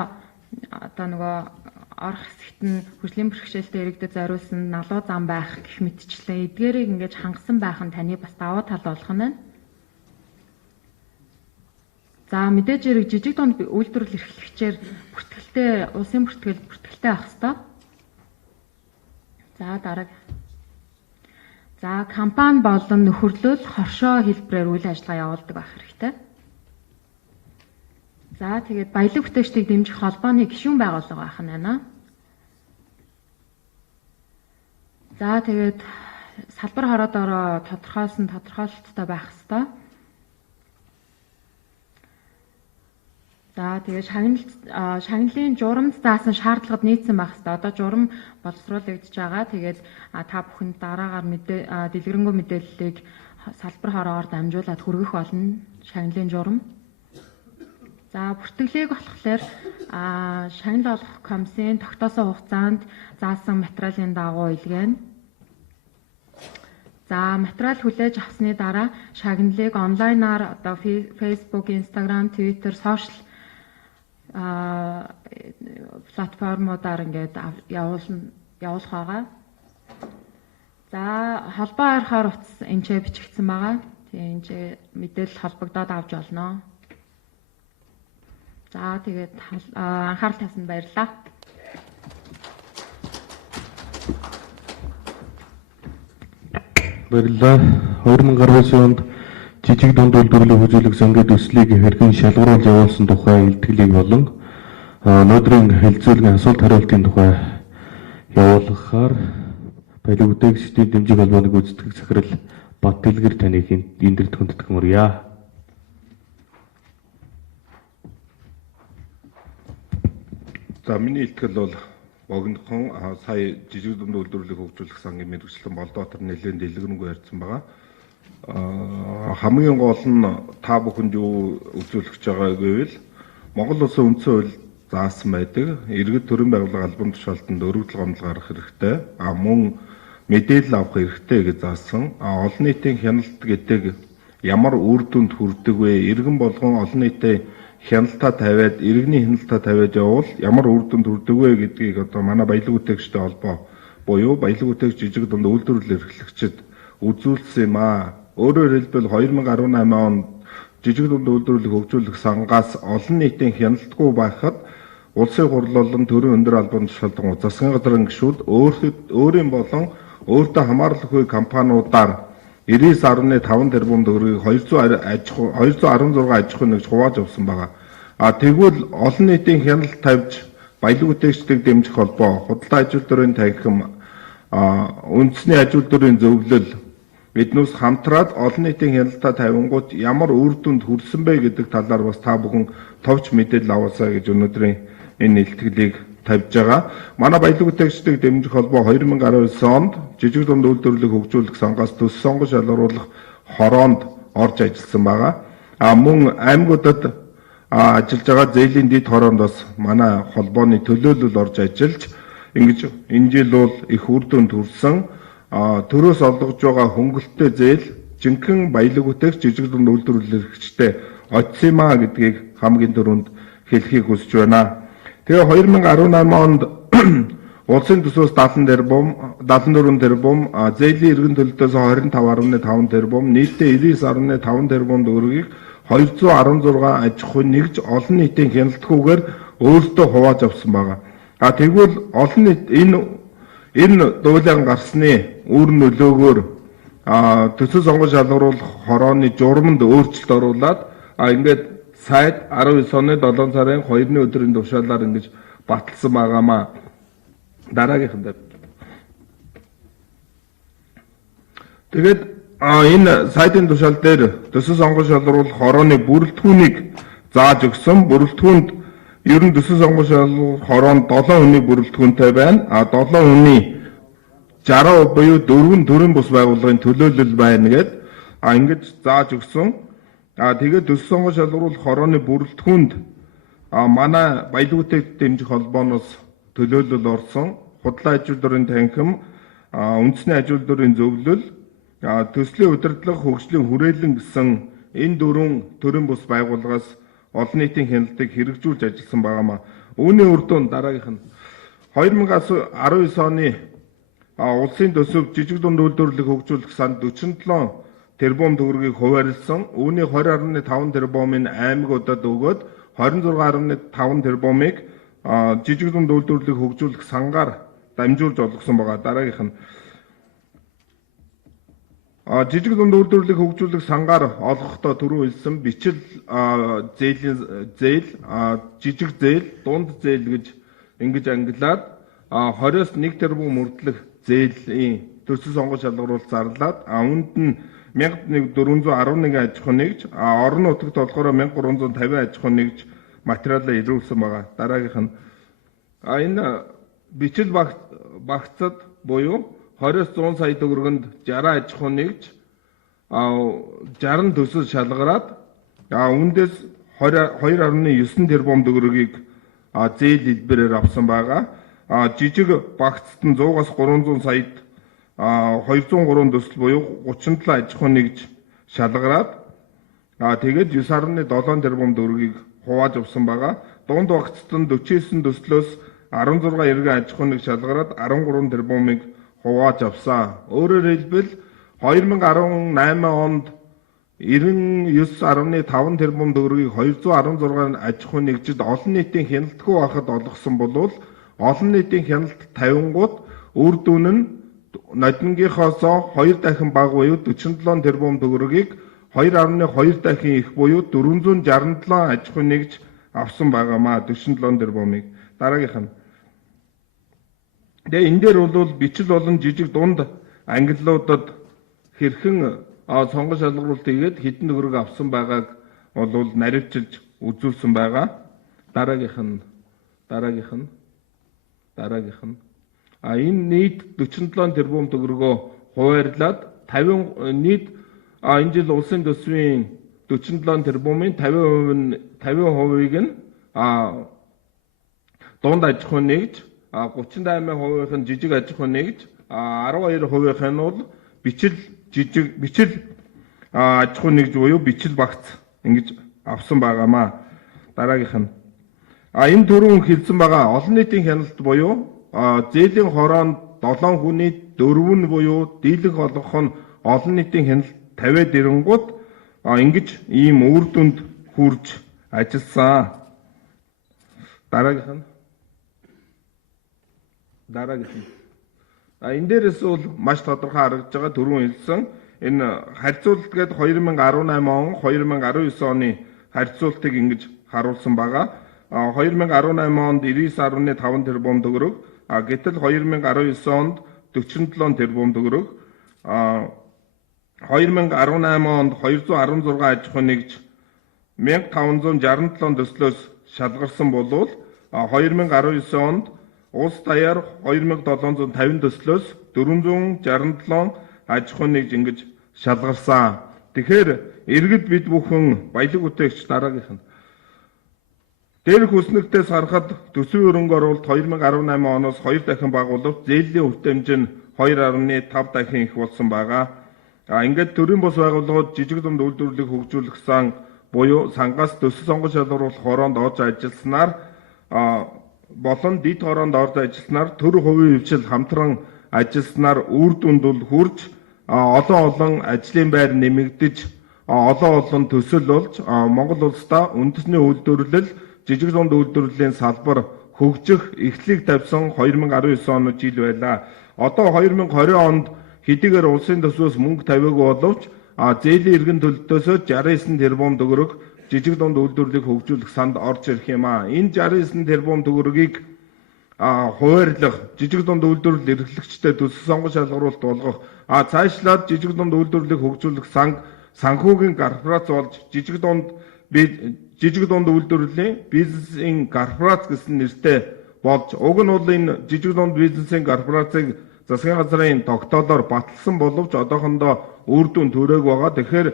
одоо нөгөө орох хэсэгт нь хөгжлийн бэрхшээлтэй иргэдэд зориулсан налуу зам байх гэх мэтчлэн эдгээрийг ингэж хангасан байх нь таны бас давуу тал болох нь байна. За мэдээж хэрэг жижиг дунд үйлдвэрлэл эрхлэгчээр бүртгэлтэй улсын бүртгэлтэй авах ёстой. За дараагийн. За компани болон нөхөрлөл хоршоо хэлбэрээр үйл ажиллагаа явуулдаг байх хэрэгтэй. За тэгээд баялаг бүтээгчдийг дэмжих холбооны гишүүн байгууллага байх нь байна. За тэгээд салбар хороодороо тодорхойлсон тодорхойлолттой байх ёстой. За тэгээд шагналын журамд заасан шаардлагад нийцсэн байх ёстой. Одоо журам боловсруулагдж байгаа. Тэгээд та бүхэнд дараагаар дэлгэрэнгүй мэдээллийг салбар хороогоор дамжуулаад хүргэх болно. Шагналын журам. За бүртгэлийг болохоор шагнал олох комиссийн тогтоосон хугацаанд заасан материалын дагуу илгээнэ. За материал хүлээж авсны дараа шагналыг онлайнаар одоо Facebook, Instagram, Twitter, сошиал платформудаар ингээд явуулах байгаа. За холбоо харахаар утас энэчээ бичигдсэн байгаа. Тэгээ энэчээ мэдээлэл холбогдоод авч олно. За тэгээд анхаарал тавьсанд баярлалаа. Баярлалаа. 2019 онд жижиг дунд үйлдвэрлэлийн хөгжүүлэх сангийн төслийг хэрхэн шалгаруулж явуулсан тухай илтгэлийг болон өнөөдрийн хэлэлцүүлгийн асуулт хариултын тухай явуулгахаар баялаг бүтээгчдийн дэмжих холбооны гүйцэтгэх захирал Бат Дэлгэр таныг энэ дэр хүндэтгэх мөрье. За миний илтгэл бол богинохон сая жижиг дунд үйлдвэрлэлийг хөгжүүлэх сангийн мэргэжлэн Болдоотор нэлээд дэлгэрэнгүй ярьсан байгаа. Хамгийн гол нь та бүхэнд юу үзүүлэх гэж байгаа гэвэл Монгол Улсын үндсэн хууль заасан байдаг. Иргэд төрийн байгууллага албан тушаалтанд өргөдөл гомдол гаргах хэрэгтэй. Мөн мэдээлэл авах хэрэгтэй гэж заасан. Олон нийтийн хяналт гэдэг ямар үр дүнд хүрдэг вэ? Иргэн болгон олон нийтийн хяналтаа тавиад, иргэний хяналтаа тавиад явбал ямар үр дүнд хүрдэг вэ гэдгийг одоо манай баялаг бүтээгчтэй холбоо буюу баялаг бүтээгч жижиг дунд үйлдвэрлэл эрхлэгчид үзүүлсэн юм аа. Өөрөөр хэлбэл 2018 онд жижиг дунд үйлдвэрлэлийг хөгжүүлэх сангаас олон нийтийн хяналтгүй байхад улсын хурл болон төрийн өндөр албан тушаалтан засгийн газрын гишүүд өөрийн болон өөртөө хамаарлахгүй компаниудаар 99.5 тэрбум төгрөгийг 216 аж ахуйн нэгж хувааж авсан байгаа. Тэгвэл олон нийтийн хяналт тавьж баялаг бүтээгчдийг дэмжих холбоо, худалдаа аж үйлдвэрийн танхим, үндэсний аж үйлдвэрийн зөвлөл биднээс хамтраад олон нийтийн хяналтаа тавингууд ямар үр дүнд хүрсэн бэ гэдэг талаар бас та бүхэн товч мэдээлэл аваасаа гэж өнөөдрийн энэ илтгэлийг тавьж байгаа. Манай баялаг бүтээгчдийг дэмжих холбоо 2019 онд жижиг дунд үйлдвэрлэлийг хөгжүүлэх сангаас төс сонгон шалгаруулах хороонд орж ажилласан байгаа. Мөн аймагуудад ажиллаж байгаа зээлийн дэд хороонд бас манай холбооны төлөөлөл орж ажиллаж ингэж энэ жил бол их үр дүнд хүрсэн. Төрөөс олгож байгаа хөнгөлөлттэй зээл жинхэнэ баялаг бүтээгч жижиг дунд үйлдвэрлэгчтэй очсон юм а гэдгийг хамгийн түрүүнд хэлхийг хүсэж байна. Тэгээ 2018 онд улсын төсвөөс 74 тэрбум, зээлийн иргэн төлөлтөөс 25.5 тэрбум, нийтдээ 99.5 тэрбум төгрөгийг 216 аж ахуйн нэгж олон нийтийн хяналтгүйгээр өөртөө хувааж авсан байгаа. Тэгвэл олон нийт энэ дуулан гарсны үр нөлөөгөөр төсөв сонгон шалгаруулах хорооны журамд өөрчлөлт оруулаад ингээд сайд 19 оны 7 сарын 2-ны өдрийн тушаалаар ингэж баталсан байгаамаа. Дараагийнхан дээр. Тэгээд энэ сайдын тушаал дээр төсөл сонгон шалруулах хорооны бүрэлдэхүүнийг зааж өгсөн. Бүрэлдэхүүнд ер нь төсөл сонгон шалруулах хороонд 7 хүний бүрэлдэхүүнтэй байна. 7 хүний 60% буюу 4 төрийн бус байгууллагын төлөөлөл байна гэд ингэж зааж өгсөн. Тэгээд төсөл сонгон шалруулах хорооны бүрэлдэхүүнд манай баялаг бүтээгдэхүүн дэмжих холбооноос төлөөлөл орсон. Худлаа аж үйлдвэрийн танхим, үндэсний аж үйлдвэрийн зөвлөл, төслийн удирдлага, хөгжлийн хүрээлэн гэсэн энэ 4 төрийн бус байгууллагаас олон нийтийн хяналтыг хэрэгжүүлж ажилласан байгаамаа. Үүний үр дүн дараагийнх нь 2019 оны улсын төсөв жижиг дунд үйлдвэрлэлийг хөгжүүлэх санд 47 тэрбум төгрөгийг хуваарлсан. Үүний 20.5 тэрбумыг аймагуудад өгөөд 26.5 тэрбумыг жижиг дунд үйлдвэрлэлийг хөгжүүлэх сангаар дамжуулж олгосон байгаа. Дараагийнх нь жижиг дунд үйлдвэрлэлийг хөгжүүлэх сангаар олгохдоо түрүү хэлсэн бичил зээл, жижиг зээл, дунд зээл гэж ингэж ангилаад 20-с 1 тэрбум мөрдлөх зээлийн төсөл сонгон шалгаруулалт зарлаад үүнд нь 1411 аж ахуй нэгж, орон нутагт болохоор 1350 аж ахуй нэгж материалаа илрүүлсэн байгаа. Дараагийнх нь энэ бичил багцад буюу 20-с 100 сая төгрөгөнд 60 аж ахуй нэгж 60 төсөл шалгараад үүндээс 2.9 тэрбум төгрөгийг зээл хэлбэрээр авсан байгаа. Жижиг багцад нь 100-аас 300 саяд 203 төсөл буюу 37 аж ахуй нэгж шалгараад тэгээд 9.7 тэрбум төгрөгийг хувааж авсан байгаа. Дунд багцад нь 49 төслөөс 16 эргэн аж ахуй нэгж шалгараад 13 тэрбумыг хувааж авсан. Өөрөөр хэлбэл 2018 онд 99.5 тэрбум төгрөгийг 216 аж ахуй нэгжид олон нийтийн хяналтгүй байхад олгосон болвол олон нийтийн хяналт 50 гууд үр дүн нь нодингийнхоосоо 2 дахин бага буюу 47 тэрбум төгрөгийг 2.2 дахин их буюу 467 аж ахуй нэгж авсан байгаамаа. 47 тэрбумыг. Дараагийнх нь. Тэгээ энэ дээр бол бичил болон жижиг дунд ангиллуудад хэрхэн сонгон шалгаруулалт хийгээд хэдэн төгрөг авсан байгааг бол наривчилж үзүүлсэн байгаа. Дараагийнх нь. Энэ нийт 47 тэрбум төгрөгөө хуваарлаад 50 нийт энэ жил улсын төсвийн 47 тэрбумын 50%-ийг нь дунд аж ахуй нэгж, 38%-ийнх нь жижиг аж ахуй нэгж, 12%-ийнх нь бол бичил аж ахуй нэгж буюу бичил багц ингэж авсан байгаамаа. Дараагийнх нь. Энэ түрүүн хэлсэн байгаа олон нийтийн хяналт буюу зээлийн хороонд 7 хүний 4 нь буюу дийлэнх олгох нь олон нийтийн хяналт 50-д ирэнгууд ингэж ийм үр дүнд хүрж ажилласан. Дараагийнх нь. Энэ дээрээс бол маш тодорхой харагдж байгаа түрүүн хэлсэн энэ харьцуулалт гээд 2018 он 2019 оны харьцуултыг ингэж харуулсан байгаа. 2018 онд 99.5 тэрбум төгрөг, гэтэл 2019 онд 47 тэрбум төгрөг, 2018 онд 216 аж ахуй нэгж 1567 төслөөс шалгарсан болвол 2019 онд улс даяар 2750 төслөөс 467 аж ахуй нэгж ингэж шалгарсан. Тэгэхээр иргэд бид бүхэн баялаг бүтээгч дараагийнх нь. Дээрх үснэгтээс харахад төсвийн хөрөнгө оруулалт 2018 оноос 2 дахин бага боловч зээлийн өвтөмж нь 2.5 дахин их болсон байгаа. Ингээд төрийн бус байгууллагууд жижиг дунд үйлдвэрлэлийг хөгжүүлэх сан буюу сангаас төсөл сонгон шалгаруулах хороонд орж ажилласнаар болон дид хороонд орж ажилласнаар төр хувийн хвшил хамтран ажилласнаар үр дүнд бол хүрч олон ажлын байр нэмэгдэж олон төсөл болж Монгол улсдаа үндэсний үйлдвэрлэл жижиг дунд үйлдвэрлэлийн салбар хөгжих эхлэлийг тавьсан 2019 оны жил байлаа. Одоо 2020 онд хэдийгээр улсын төсвөөс мөнгө тавиагүй боловч зээлийн иргэн төлөлтөөсөө 69 тэрбум төгрөг жижиг дунд үйлдвэрлэлийг хөгжүүлэх санд орж ирэх юм а. Энэ 69 тэрбум төгрөгийг хуваарлах, жижиг дунд үйлдвэрлэл эрхлэгчтэй төсөл сонгон шалгаруулалт болгох, цаашлаад жижиг дунд үйлдвэрлэлийг хөгжүүлэх санхүүгийн корпорац болж жижиг дунд үйлдвэрлэлийн бизнесийн корпорац гэсэн нэртэй болж, уг нь бол энэ жижиг дунд бизнесийн корпорацийг засгийн газрын тогтоолоор баталсан боловч одоохондоо үр дүн төрөөг байгаа. Тэгэхээр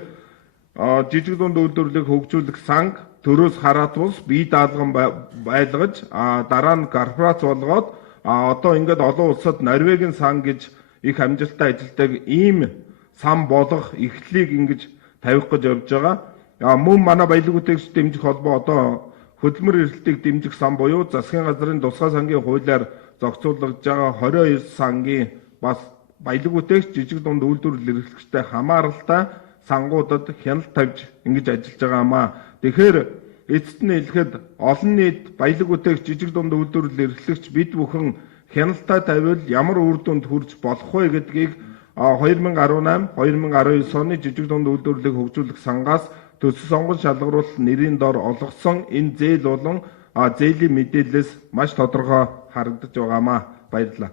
жижиг дунд үйлдвэрлэлийг хөгжүүлэх санг төрөөс хараат бус бие даалган байлгаж дараа нь корпорац болгоод одоо ингээд олон улсад Норвегийн сан гэж их амжилттай ажилладаг ийм сан болох эхлэлийг ингэж тавих гэж явж байгаа. Мөн манай баялаг бүтээгч дэмжих холбоо одоо хөдөлмөр эрхлэлтийг дэмжих сан буюу засгийн газрын тусгай сангийн хуулиар зохицуулагдж байгаа 22 сангийн бас баялаг бүтээгч жижиг дунд үйлдвэрлэл эрхлэгчтэй хамааралтай сангуудад хяналт тавьж ингэж ажиллаж байгаамаа. Тэгэхээр эцэст нь хэлэхэд олон нийт баялаг бүтээгч жижиг дунд үйлдвэрлэл эрхлэгч бид бүхэн хяналтаа тавиул ямар үр дүнд хүрч болох вэ гэдгийг 2018-2019 оны жижиг дунд үйлдвэрлэлийг хөгжүүлэх сангаас төсөл сонгон шалгаруулалт нэрийн дор олгосон энэ зээл болон зээлийн мэдээлэлээс маш тодорхой харагдаж байгаамаа. Баярлалаа.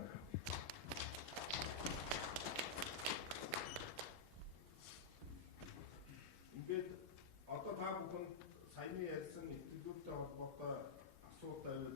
Ингээд одоо та бүхэн саяны ярьсан ихтгэлүүдтэй холбоотой асуулт байвал